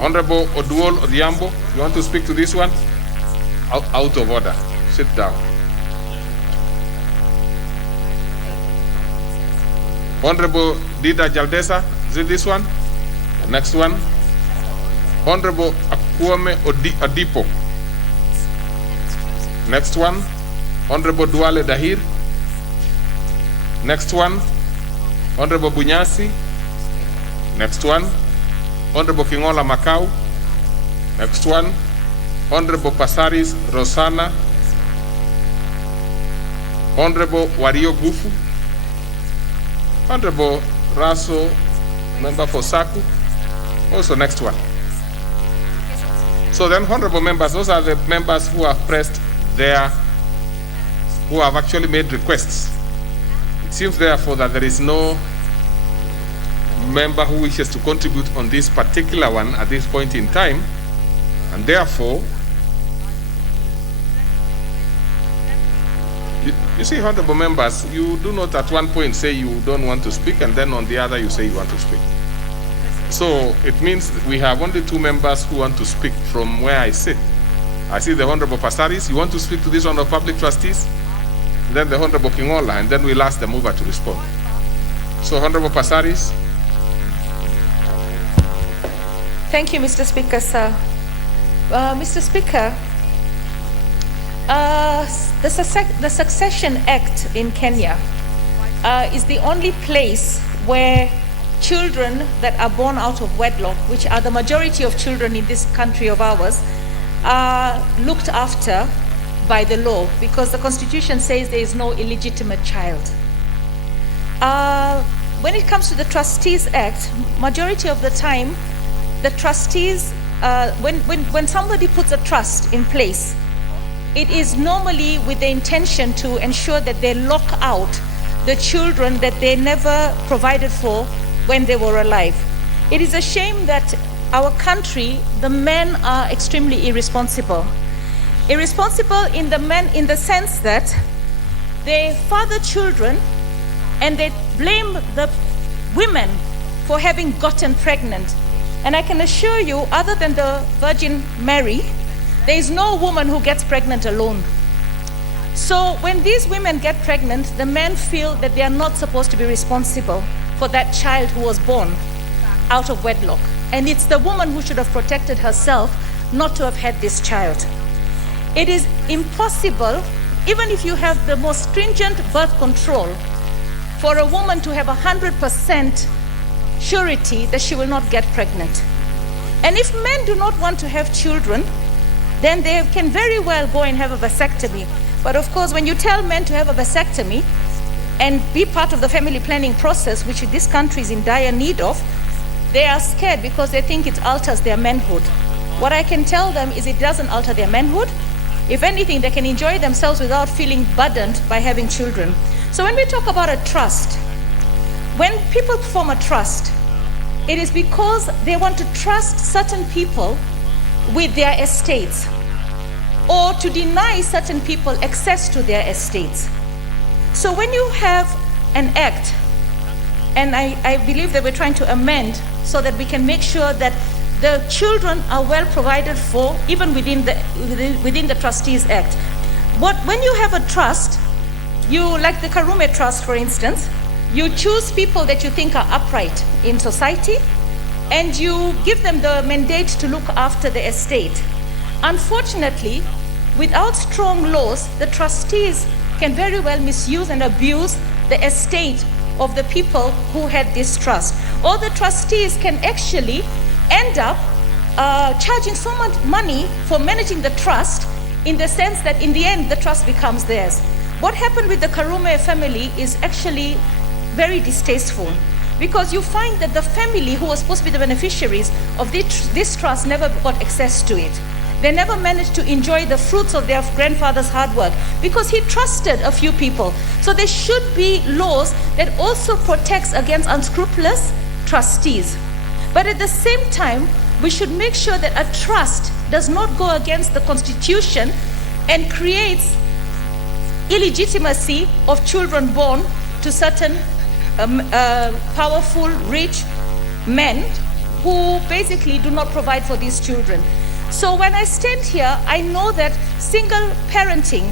Honorable Oduol Odhiambo, you want to speak to this one? Out of order. Sit down. Honorable Dida Jaldesa, is it this one? The next one. Honorable Akuame Adipo. Next one. Honorable Duale Dahir. Next one. Honorable Bunyasi. Next one. Honorable Kingola Macau. Next one. Honorable Pasaris Rosana. Honorable Wario Gufu. Honorable Raso, member for Saku. Also next one. So then, honorable members, those are the members who have pressed there, who have actually made requests. It seems therefore that there is no member who wishes to contribute on this particular one at this point in time, and therefore, you see, honorable members, you do not at one point say you don't want to speak, and then on the other you say you want to speak. So it means we have only 2 members who want to speak from where I sit. I see the Honorable Pasaris. You want to speak to this one of public trustees? Then the Honorable Kingola, and then we'll ask the mover to respond. So Honorable Pasaris. Thank you, Mr. Speaker, sir. Mr. Speaker, the Succession Act in Kenya is the only place where children that are born out of wedlock, which are the majority of children in this country of ours, are looked after by the law, because the Constitution says there is no illegitimate child. When it comes to the Trustees Act, majority of the time, the trustees, when somebody puts a trust in place, it is normally with the intention to ensure that they lock out the children that they never provided for when they were alive. It is a shame that our country, the men are extremely irresponsible. Irresponsible in the sense that they father children and they blame the women for having gotten pregnant. And I can assure you, other than the Virgin Mary, there is no woman who gets pregnant alone. So when these women get pregnant, the men feel that they are not supposed to be responsible for that child who was born out of wedlock. And it's the woman who should have protected herself not to have had this child. It is impossible, even if you have the most stringent birth control, for a woman to have 100% surety that she will not get pregnant. And if men do not want to have children, then they can very well go and have a vasectomy. But of course, when you tell men to have a vasectomy and be part of the family planning process, which this country is in dire need of, they are scared because they think it alters their manhood. What I can tell them is it doesn't alter their manhood. If anything, they can enjoy themselves without feeling burdened by having children. So when we talk about a trust, when people form a trust, it is because they want to trust certain people with their estates, or to deny certain people access to their estates. So when you have an act, and I believe that we're trying to amend so that we can make sure that the children are well provided for, even within the Trustees Act. When you have a trust, you, like the Karume Trust, for instance, you choose people that you think are upright in society, and you give them the mandate to look after the estate. Unfortunately, without strong laws, the trustees can very well misuse and abuse the estate of the people who had this trust. Or the trustees can actually end up charging so much money for managing the trust, in the sense that in the end the trust becomes theirs. What happened with the Karume family is actually very distasteful, because you find that the family who was supposed to be the beneficiaries of this trust never got access to it. They never managed to enjoy the fruits of their grandfather's hard work because he trusted a few people. So there should be laws that also protects against unscrupulous trustees. But at the same time, we should make sure that a trust does not go against the Constitution and creates illegitimacy of children born to certain powerful, rich men who basically do not provide for these children. So when I stand here, I know that single parenting,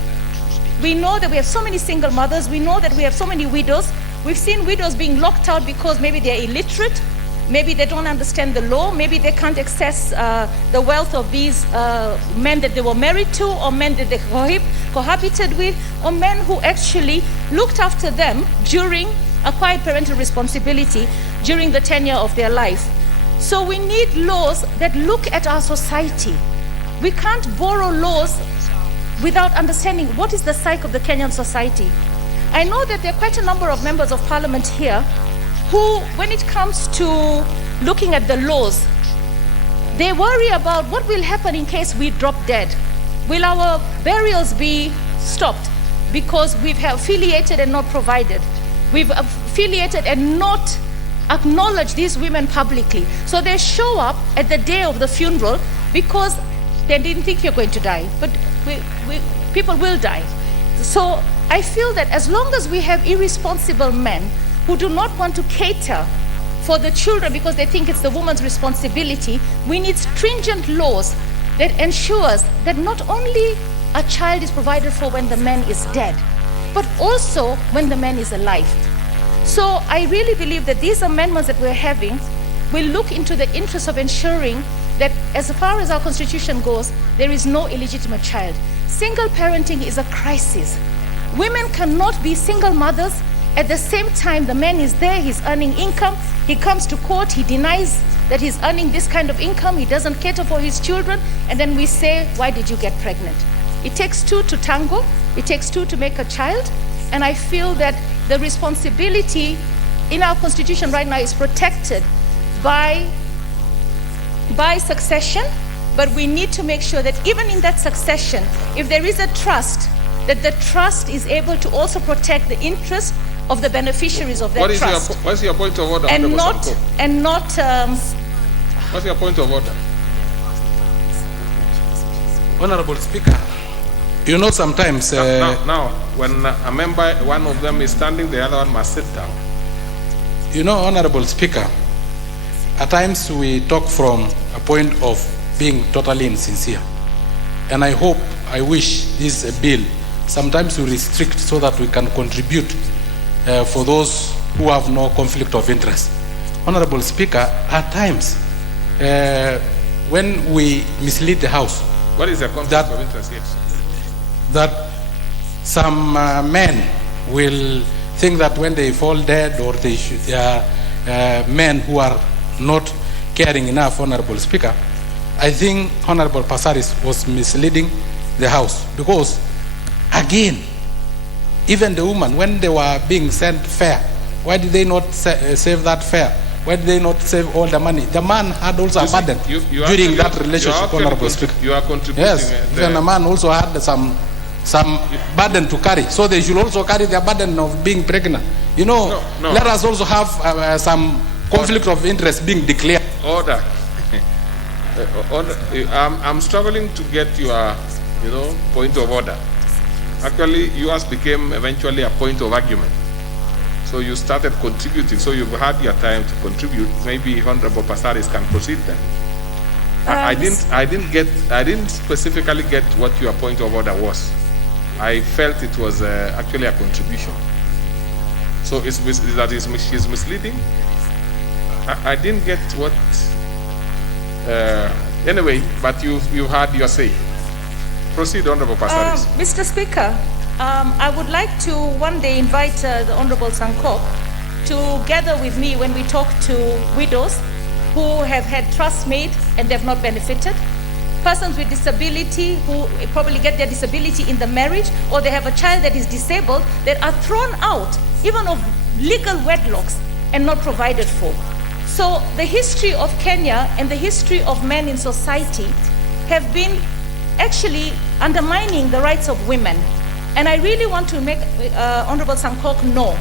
we know that we have so many single mothers, we know that we have so many widows. We've seen widows being locked out because maybe they're illiterate, maybe they don't understand the law, maybe they can't access the wealth of these men that they were married to, or men that they cohabited with, or men who actually looked after them during acquired parental responsibility during the tenure of their life. So we need laws that look at our society. We can't borrow laws without understanding what is the psyche of the Kenyan society. I know that there are quite a number of members of parliament here who, when it comes to looking at the laws, they worry about what will happen in case we drop dead. Will our burials be stopped because we've affiliated and not provided? We've affiliated and not acknowledged these women publicly. So they show up at the day of the funeral because they didn't think you're going to die, but people will die. So I feel that as long as we have irresponsible men who do not want to cater for the children because they think it's the woman's responsibility, we need stringent laws that ensures that not only a child is provided for when the man is dead, but also when the man is alive. So I really believe that these amendments that we're having will look into the interest of ensuring that as far as our constitution goes, there is no illegitimate child. Single parenting is a crisis. Women cannot be single mothers. At the same time, the man is there, he's earning income, he comes to court, he denies that he's earning this kind of income, he doesn't cater for his children, and then we say, why did you get pregnant? It takes two to tango, it takes two to make a child, and I feel that the responsibility in our constitution right now is protected by succession, but we need to make sure that even in that succession, if there is a trust, that the trust is able to also protect the interest of the beneficiaries of that trust. What's your point of order? What's your point of order? Honorable Speaker, you know sometimes... Now, when a member, one of them is standing, the other one must sit down. You know, Honorable Speaker, at times we talk from a point of being totally insincere. And I hope, I wish this bill sometimes we restrict so that we can contribute for those who have no conflict of interest. Honorable Speaker, at times, when we mislead the House, what is a conflict of interest? Yes. That some men will think that when they fall dead or they are men who are not caring enough, Honorable Speaker, I think Honorable Pasaris was misleading the House because, again, even the women, when they were being sent fare, why did they not save that fare? Why did they not save all the money? The man had also a burden during that relationship, Honorable Speaker. You are contributing. Yes, even the man also had some burden to carry. So they should also carry the burden of being pregnant. You know, let us also have some conflict of interest being declared. Order. I'm struggling to get your, point of order. Actually, yours became eventually a point of argument. So you started contributing. So you've had your time to contribute. Maybe Honorable Pasaris can proceed then. I didn't specifically get what your point of order was. I felt it was actually a contribution. So she's misleading. I didn't get what. Anyway, but you had your say. Proceed, Honorable Pasaris. Mr. Speaker, I would like to one day invite the Honorable Sankok to gather with me when we talk to widows who have had trusts made and they've not benefited, persons with disability who probably get their disability in the marriage, or they have a child that is disabled that are thrown out even of legal wedlocks and not provided for. So the history of Kenya and the history of men in society have been actually undermining the rights of women. And I really want to make Honorable Sankok know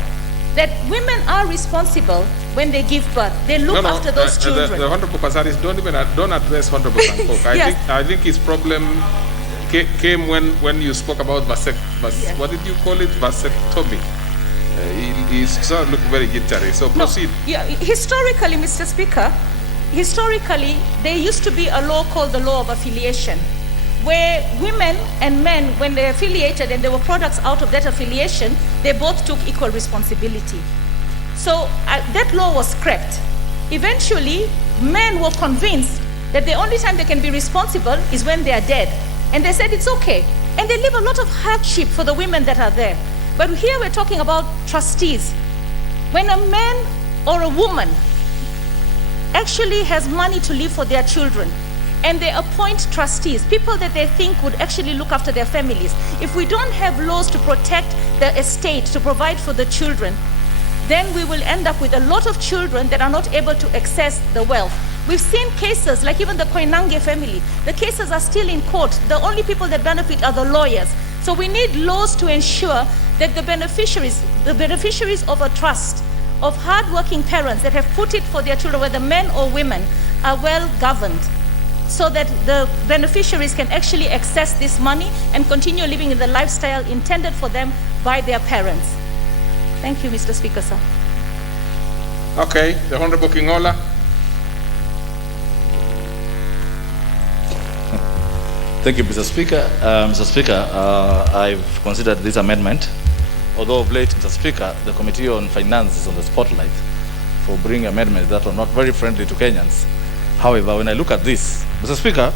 that women are responsible when they give birth. They look after those children. The Honorable Pasaris, don't address Honorable Sankok. I think his problem came when you spoke about what did you call it? Vasectomy. He sort of looked very jittery. So proceed. Historically, Mr. Speaker, there used to be a law called the law of affiliation, where women and men, when they affiliated and there were products out of that affiliation, they both took equal responsibility. So that law was scrapped. Eventually, men were convinced that the only time they can be responsible is when they are dead. And they said it's okay. And they leave a lot of hardship for the women that are there. But here we're talking about trustees. When a man or a woman actually has money to leave for their children, and they appoint trustees, people that they think would actually look after their families. If we don't have laws to protect the estate, to provide for the children, then we will end up with a lot of children that are not able to access the wealth. We've seen cases like even the Koinange family. The cases are still in court. The only people that benefit are the lawyers. So we need laws to ensure that the beneficiaries of a trust, of hardworking parents that have put it for their children, whether men or women, are well governed, so that the beneficiaries can actually access this money and continue living in the lifestyle intended for them by their parents. Thank you, Mr. Speaker, sir. Okay, the Honorable Kingola. Thank you, Mr. Speaker. Mr. Speaker, I've considered this amendment. Although of late, Mr. Speaker, the Committee on Finance is on the spotlight for bringing amendments that are not very friendly to Kenyans. However, when I look at this, Mr. Speaker,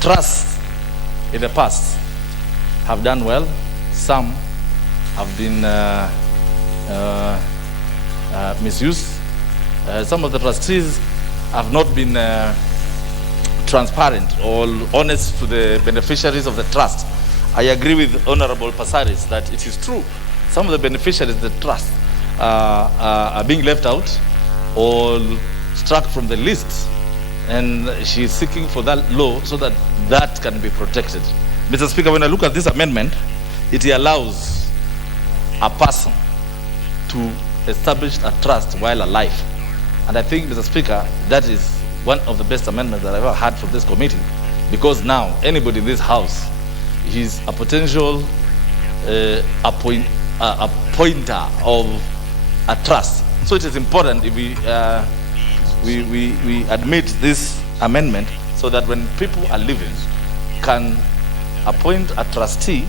trusts in the past have done well. Some have been misused. Some of the trustees have not been transparent or honest to the beneficiaries of the trust. I agree with Honorable Pasaris that it is true. Some of the beneficiaries of the trust are being left out or struck from the list, and she is seeking for that law so that that can be protected. Mr. Speaker, when I look at this amendment, it allows a person to establish a trust while alive. And I think, Mr. Speaker, that is one of the best amendments that I've ever had from this committee, because now anybody in this house is a potential appointer of a trust. So it is important if we admit this amendment so that when people are living can appoint a trustee,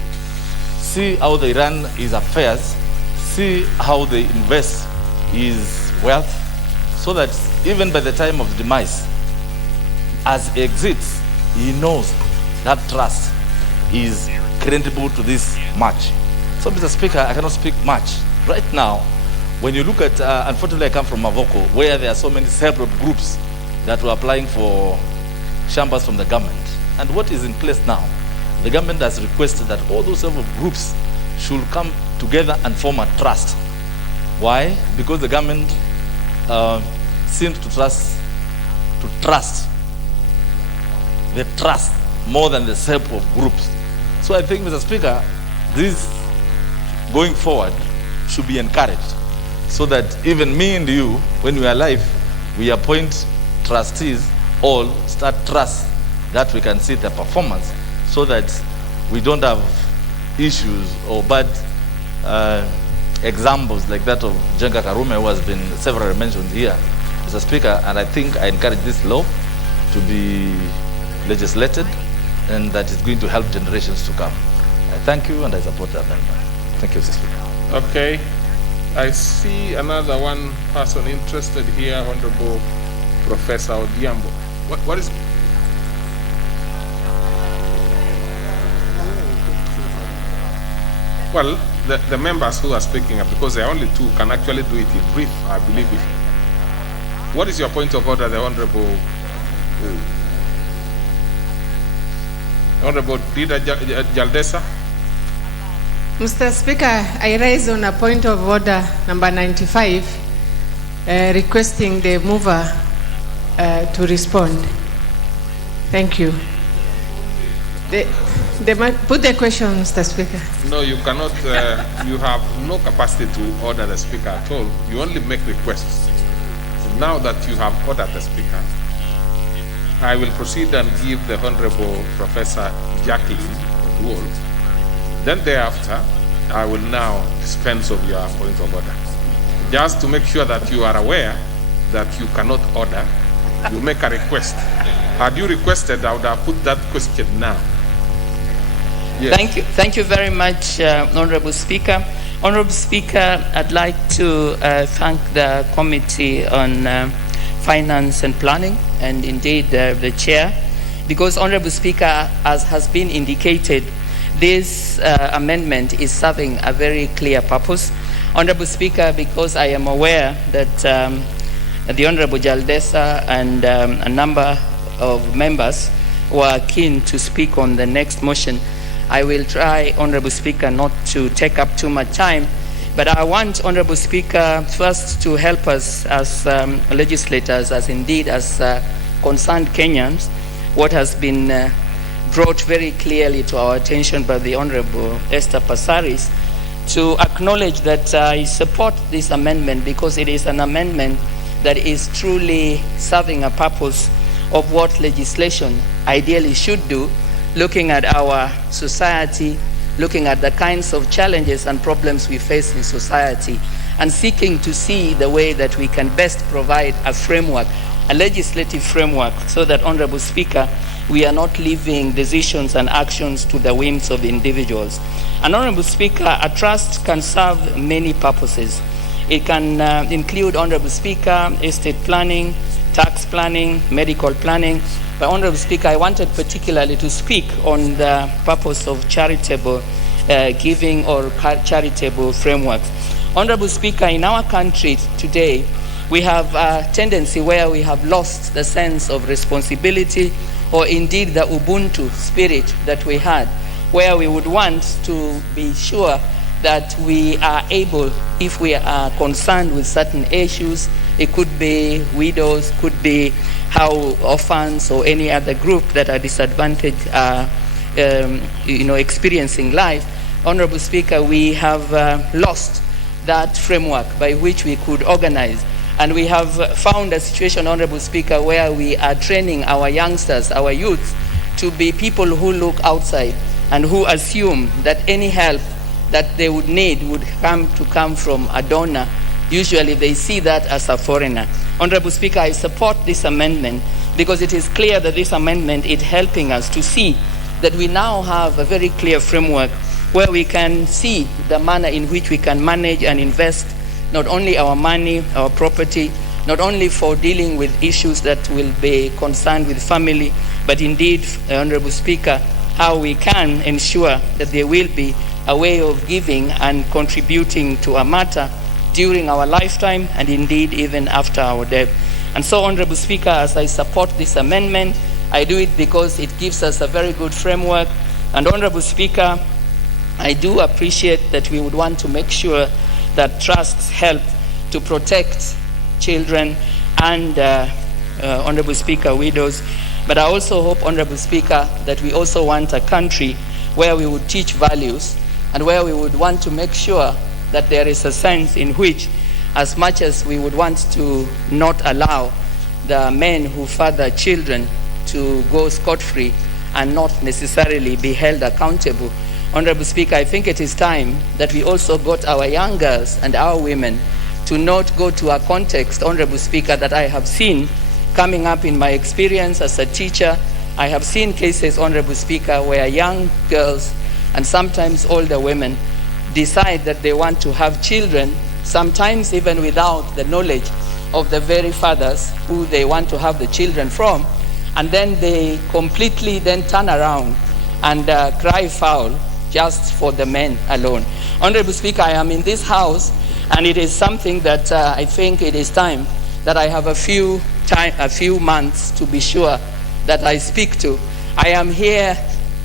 see how they run his affairs, see how they invest his wealth, so that even by the time of the demise, as he exits, he knows that trust is credible to this much. So, Mr. Speaker, I cannot speak much. Right now, when you look at, unfortunately I come from Mavoko, where there are so many self-help groups that were applying for chambers from the government. And what is in place now, the government has requested that all those self-help groups should come together and form a trust. Why? Because the government seems to trust the trust more than the self-help groups. So I think, Mr. Speaker, this going forward should be encouraged, so that even me and you, when we are alive, we appoint trustees, all start trust that we can see their performance, so that we don't have issues or bad examples like that of Jenga Karume, who has been several mentioned here, Mr. Speaker. And I think I encourage this law to be legislated, and that is going to help generations to come. I thank you, and I support the amendment. Thank you, Mr. Speaker. Okay. I see another one person interested here, Honorable Professor Odhiambo. What is... Well, the members who are speaking up, because there are only two, can actually do it in brief, I believe. What is your point of order, the Honorable Dida Jaldesa? Mr. Speaker, I raise on a point of order number 95, requesting the mover to respond. Thank you. Put the question, Mr. Speaker. No, you cannot. You have no capacity to order the Speaker at all. You only make requests. So now that you have ordered the Speaker, I will proceed and give the Honorable Professor Jacqueline Wall. Then thereafter, I will now dispense of your point of order. Just to make sure that you are aware that you cannot order, you make a request. Had you requested, I would have put that question now. Yes. Thank you very much, Honorable Speaker. Honorable Speaker, I'd like to thank the Committee on Finance and Planning, and indeed the Chair, because, Honorable Speaker, as has been indicated, this amendment is serving a very clear purpose. Honorable Speaker, because I am aware that the Honorable Jaldesa and a number of members were keen to speak on the next motion, I will try, Honorable Speaker, not to take up too much time, But I want, Honorable Speaker, first to help us as legislators, as indeed as concerned Kenyans, what has been brought very clearly to our attention by the Honorable Esther Passaris, to acknowledge that I support this amendment because it is an amendment that is truly serving a purpose of what legislation ideally should do, looking at our society, looking at the kinds of challenges and problems we face in society, and seeking to see the way that we can best provide a framework, a legislative framework, so that, Honorable Speaker, we are not leaving decisions and actions to the whims of individuals. And Honorable Speaker, a trust can serve many purposes. It can include, Honorable Speaker, estate planning, tax planning, medical planning. But Honorable Speaker, I wanted particularly to speak on the purpose of charitable giving or charitable frameworks. Honorable Speaker, in our country today, we have a tendency where we have lost the sense of responsibility, or indeed the Ubuntu spirit that we had, where we would want to be sure that we are able, if we are concerned with certain issues, it could be widows, could be how orphans or any other group that are disadvantaged experiencing life. Honorable Speaker, we have lost that framework by which we could organize. And we have found a situation, Honorable Speaker, where we are training our youngsters, our youths, to be people who look outside and who assume that any help that they would need would come from a donor. Usually they see that as a foreigner. Honorable Speaker, I support this amendment because it is clear that this amendment is helping us to see that we now have a very clear framework where we can see the manner in which we can manage and invest not only our money, our property, not only for dealing with issues that will be concerned with family, but indeed, Honorable Speaker, how we can ensure that there will be a way of giving and contributing to a matter during our lifetime and indeed even after our death. And so, Honorable Speaker, as I support this amendment, I do it because it gives us a very good framework. And Honorable Speaker, I do appreciate that we would want to make sure that trusts help to protect children and, Honorable Speaker, widows. But I also hope, Honorable Speaker, that we also want a country where we would teach values and where we would want to make sure that there is a sense in which, as much as we would want to not allow the men who father children to go scot-free and not necessarily be held accountable, Honorable Speaker, I think it is time that we also got our young girls and our women to not go to a context, Honorable Speaker, that I have seen coming up in my experience as a teacher. I have seen cases, Honorable Speaker, where young girls and sometimes older women decide that they want to have children, sometimes even without the knowledge of the very fathers who they want to have the children from, and then they completely then turn around and cry foul just for the men alone. Honorable Speaker, I am in this House, and it is something that I think it is time that I have a few months to be sure that I speak to. I am here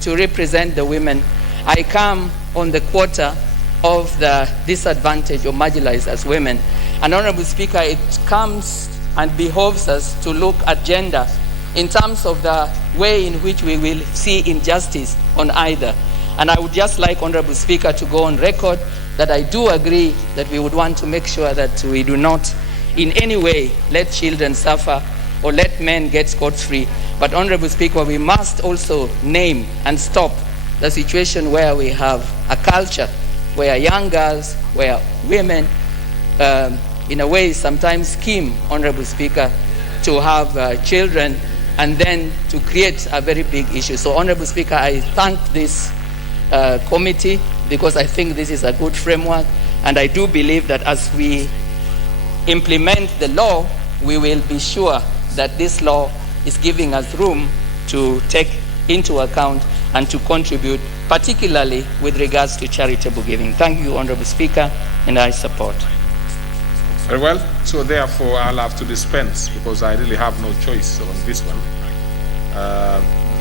to represent the women. I come on the quota of the disadvantaged or marginalized as women. And Honorable Speaker, it comes and behoves us to look at gender in terms of the way in which we will see injustice on either. And I would just like, Honorable Speaker, to go on record that I do agree that we would want to make sure that we do not in any way let children suffer or let men get scot-free. But Honorable Speaker, we must also name and stop the situation where we have a culture where young girls, where women, in a way, sometimes scheme, Honorable Speaker, to have children and then to create a very big issue. So, Honorable Speaker, I thank this committee because I think this is a good framework, and I do believe that as we implement the law, we will be sure that this law is giving us room to take into account and to contribute, particularly with regards to charitable giving. Thank you, Honorable Speaker, and I support. Very well. So therefore, I'll have to dispense because I really have no choice on this one.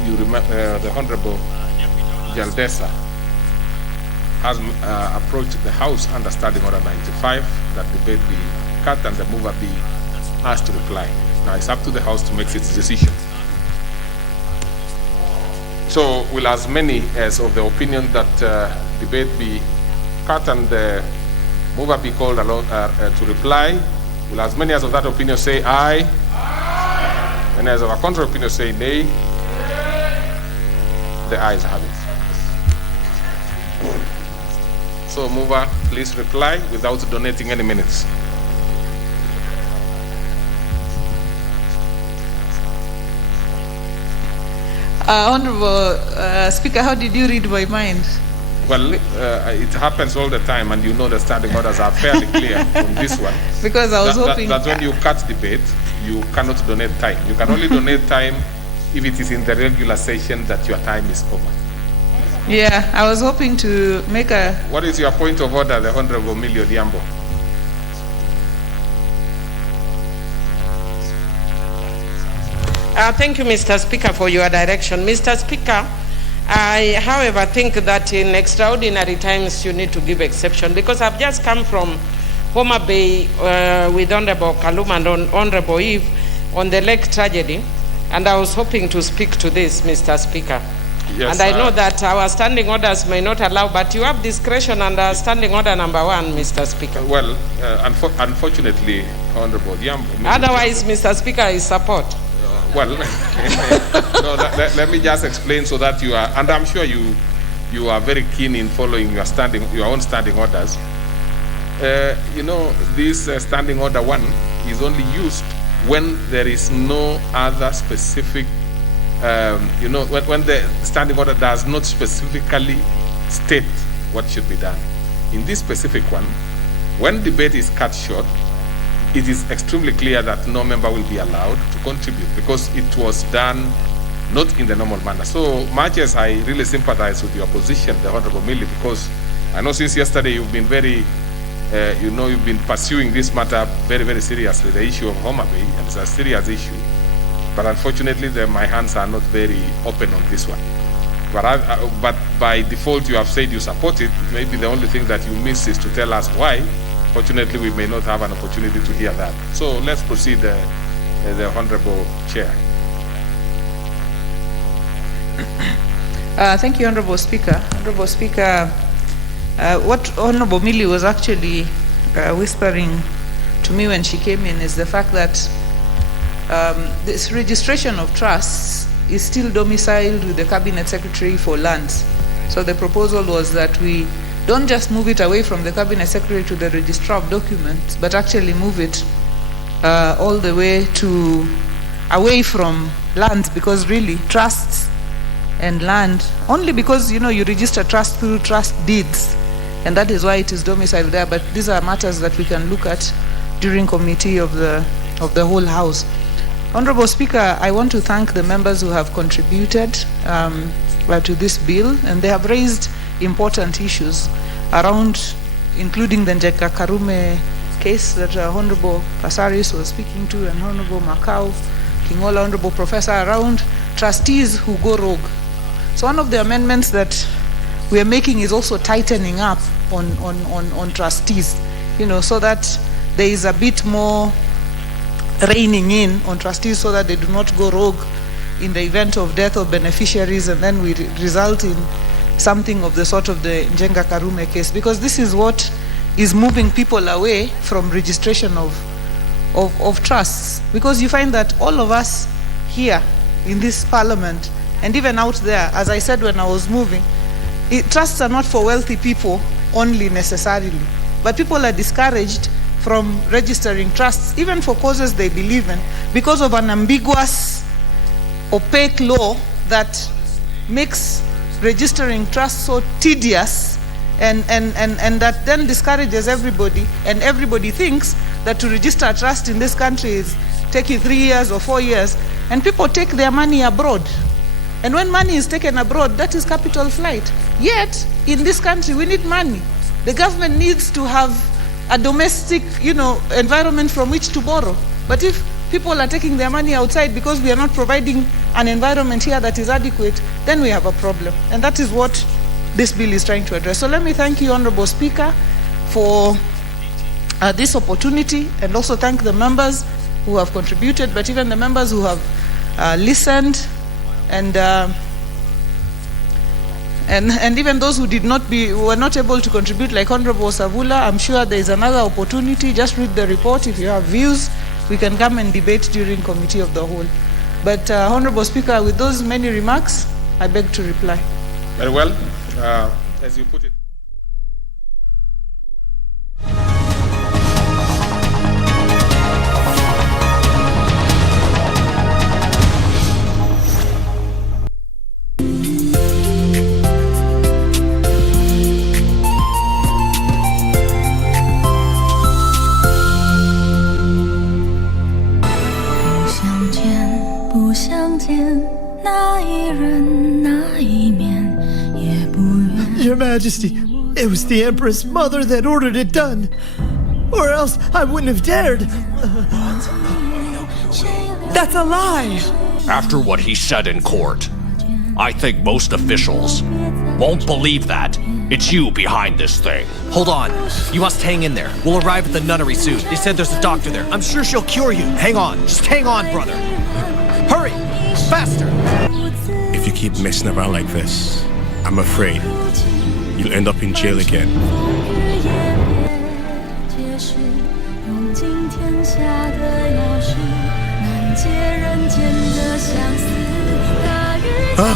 You remember the Honorable Jaldesa has approached the House under Standing Order 95 that debate be cut and the mover be asked to reply. Now it's up to the House to make its decision. So will as many as of the opinion that debate be cut and the mover be called along to reply, will as many as of that opinion say aye? Aye. And as of a contrary opinion say nay? The ayes have it. So mover, please reply without donating any minutes. Honorable Speaker, how did you read my mind? Well, it happens all the time, and you know the standing orders are fairly clear on this one. Because I was hoping that when you cut debate, you cannot donate time. You can only donate time if it is in the regular session that your time is over. Yeah, I was hoping to make a... What is your point of order, the Honorable Millie Odhiambo? Thank you, Mr. Speaker, for your direction. Mr. Speaker, I, however, think that in extraordinary times you need to give exception, because I've just come from Homa Bay with Honorable Kalum and Honorable Eve on the lake tragedy, and I was hoping to speak to this, Mr. Speaker. Yes, and I know that our standing orders may not allow, but you have discretion under standing order number 1, Mr. Speaker. Well, unfortunately, Honorable Odhiambo. Otherwise, Mr. Speaker, is support. Well, no, let me just explain so that you are, and I'm sure you are very keen in following your own standing orders. You know, this standing order 1 is only used when there is no other specific, you know, when the standing order does not specifically state what should be done. In this specific one, when debate is cut short, it is extremely clear that no member will be allowed to contribute because it was done not in the normal manner. So much as I really sympathize with your position, the Honorable Millie, because I know since yesterday you've been very, you know, you've been pursuing this matter very, very seriously, the issue of Homa Bay, and it's a serious issue. But unfortunately, my hands are not very open on this one. But by default, you have said you support it. Maybe the only thing that you miss is to tell us why. Fortunately, we may not have an opportunity to hear that. So let's proceed, the Honorable Chair. Thank you, Honorable Speaker. Honorable Speaker, what Honorable Millie was actually whispering to me when she came in is the fact that this registration of trusts is still domiciled with the Cabinet Secretary for Lands. So the proposal was that we don't just move it away from the Cabinet Secretary to the Registrar of Documents, but actually move it all the way to away from lands, because really trusts and land, only because, you know, you register trust through trust deeds, and that is why it is domiciled there. But these are matters that we can look at during committee of the whole House. Honorable Speaker, I want to thank the members who have contributed to this bill, and they have raised important issues around, including the Njenga Karume case that Honorable Pasaris was speaking to, and Honorable Makau, Kingola, Honorable Professor, around trustees who go rogue. So one of the amendments that we are making is also tightening up on trustees, you know, so that there is a bit more reining in on trustees so that they do not go rogue in the event of death of beneficiaries, and then we result in something of the sort of the Njenga Karume case, because this is what is moving people away from registration of trusts. Because you find that all of us here in this parliament, and even out there, as I said when I was moving, trusts are not for wealthy people only necessarily, but people are discouraged from registering trusts, even for causes they believe in, because of an ambiguous, opaque law that makes registering trusts so tedious, and that then discourages everybody, and everybody thinks that to register a trust in this country is taking 3 years or 4 years, and people take their money abroad. And when money is taken abroad, that is capital flight. Yet, in this country, we need money. The government needs to have a domestic, you know, environment from which to borrow. But if people are taking their money outside because we are not providing an environment here that is adequate, then we have a problem. And that is what this bill is trying to address. So let me thank you, Honorable Speaker, for this opportunity, and also thank the members who have contributed, but even the members who have listened, and even those who were not able to contribute, like Honorable Savula. I'm sure there is another opportunity. Just read the report. If you have views, we can come and debate during Committee of the Whole. But Honorable Speaker, with those many remarks, I beg to reply. Very well. As you put it. Your Majesty, it was the Empress Mother that ordered it done. Or else I wouldn't have dared. That's a lie! After what he said in court, I think most officials won't believe that. It's you behind this thing. Hold on. You must hang in there. We'll arrive at the nunnery soon. They said there's a doctor there. I'm sure she'll cure you. Hang on. Just hang on, brother. Hurry! Faster! If you keep messing around like this, I'm afraid you'll end up in jail again. Huh?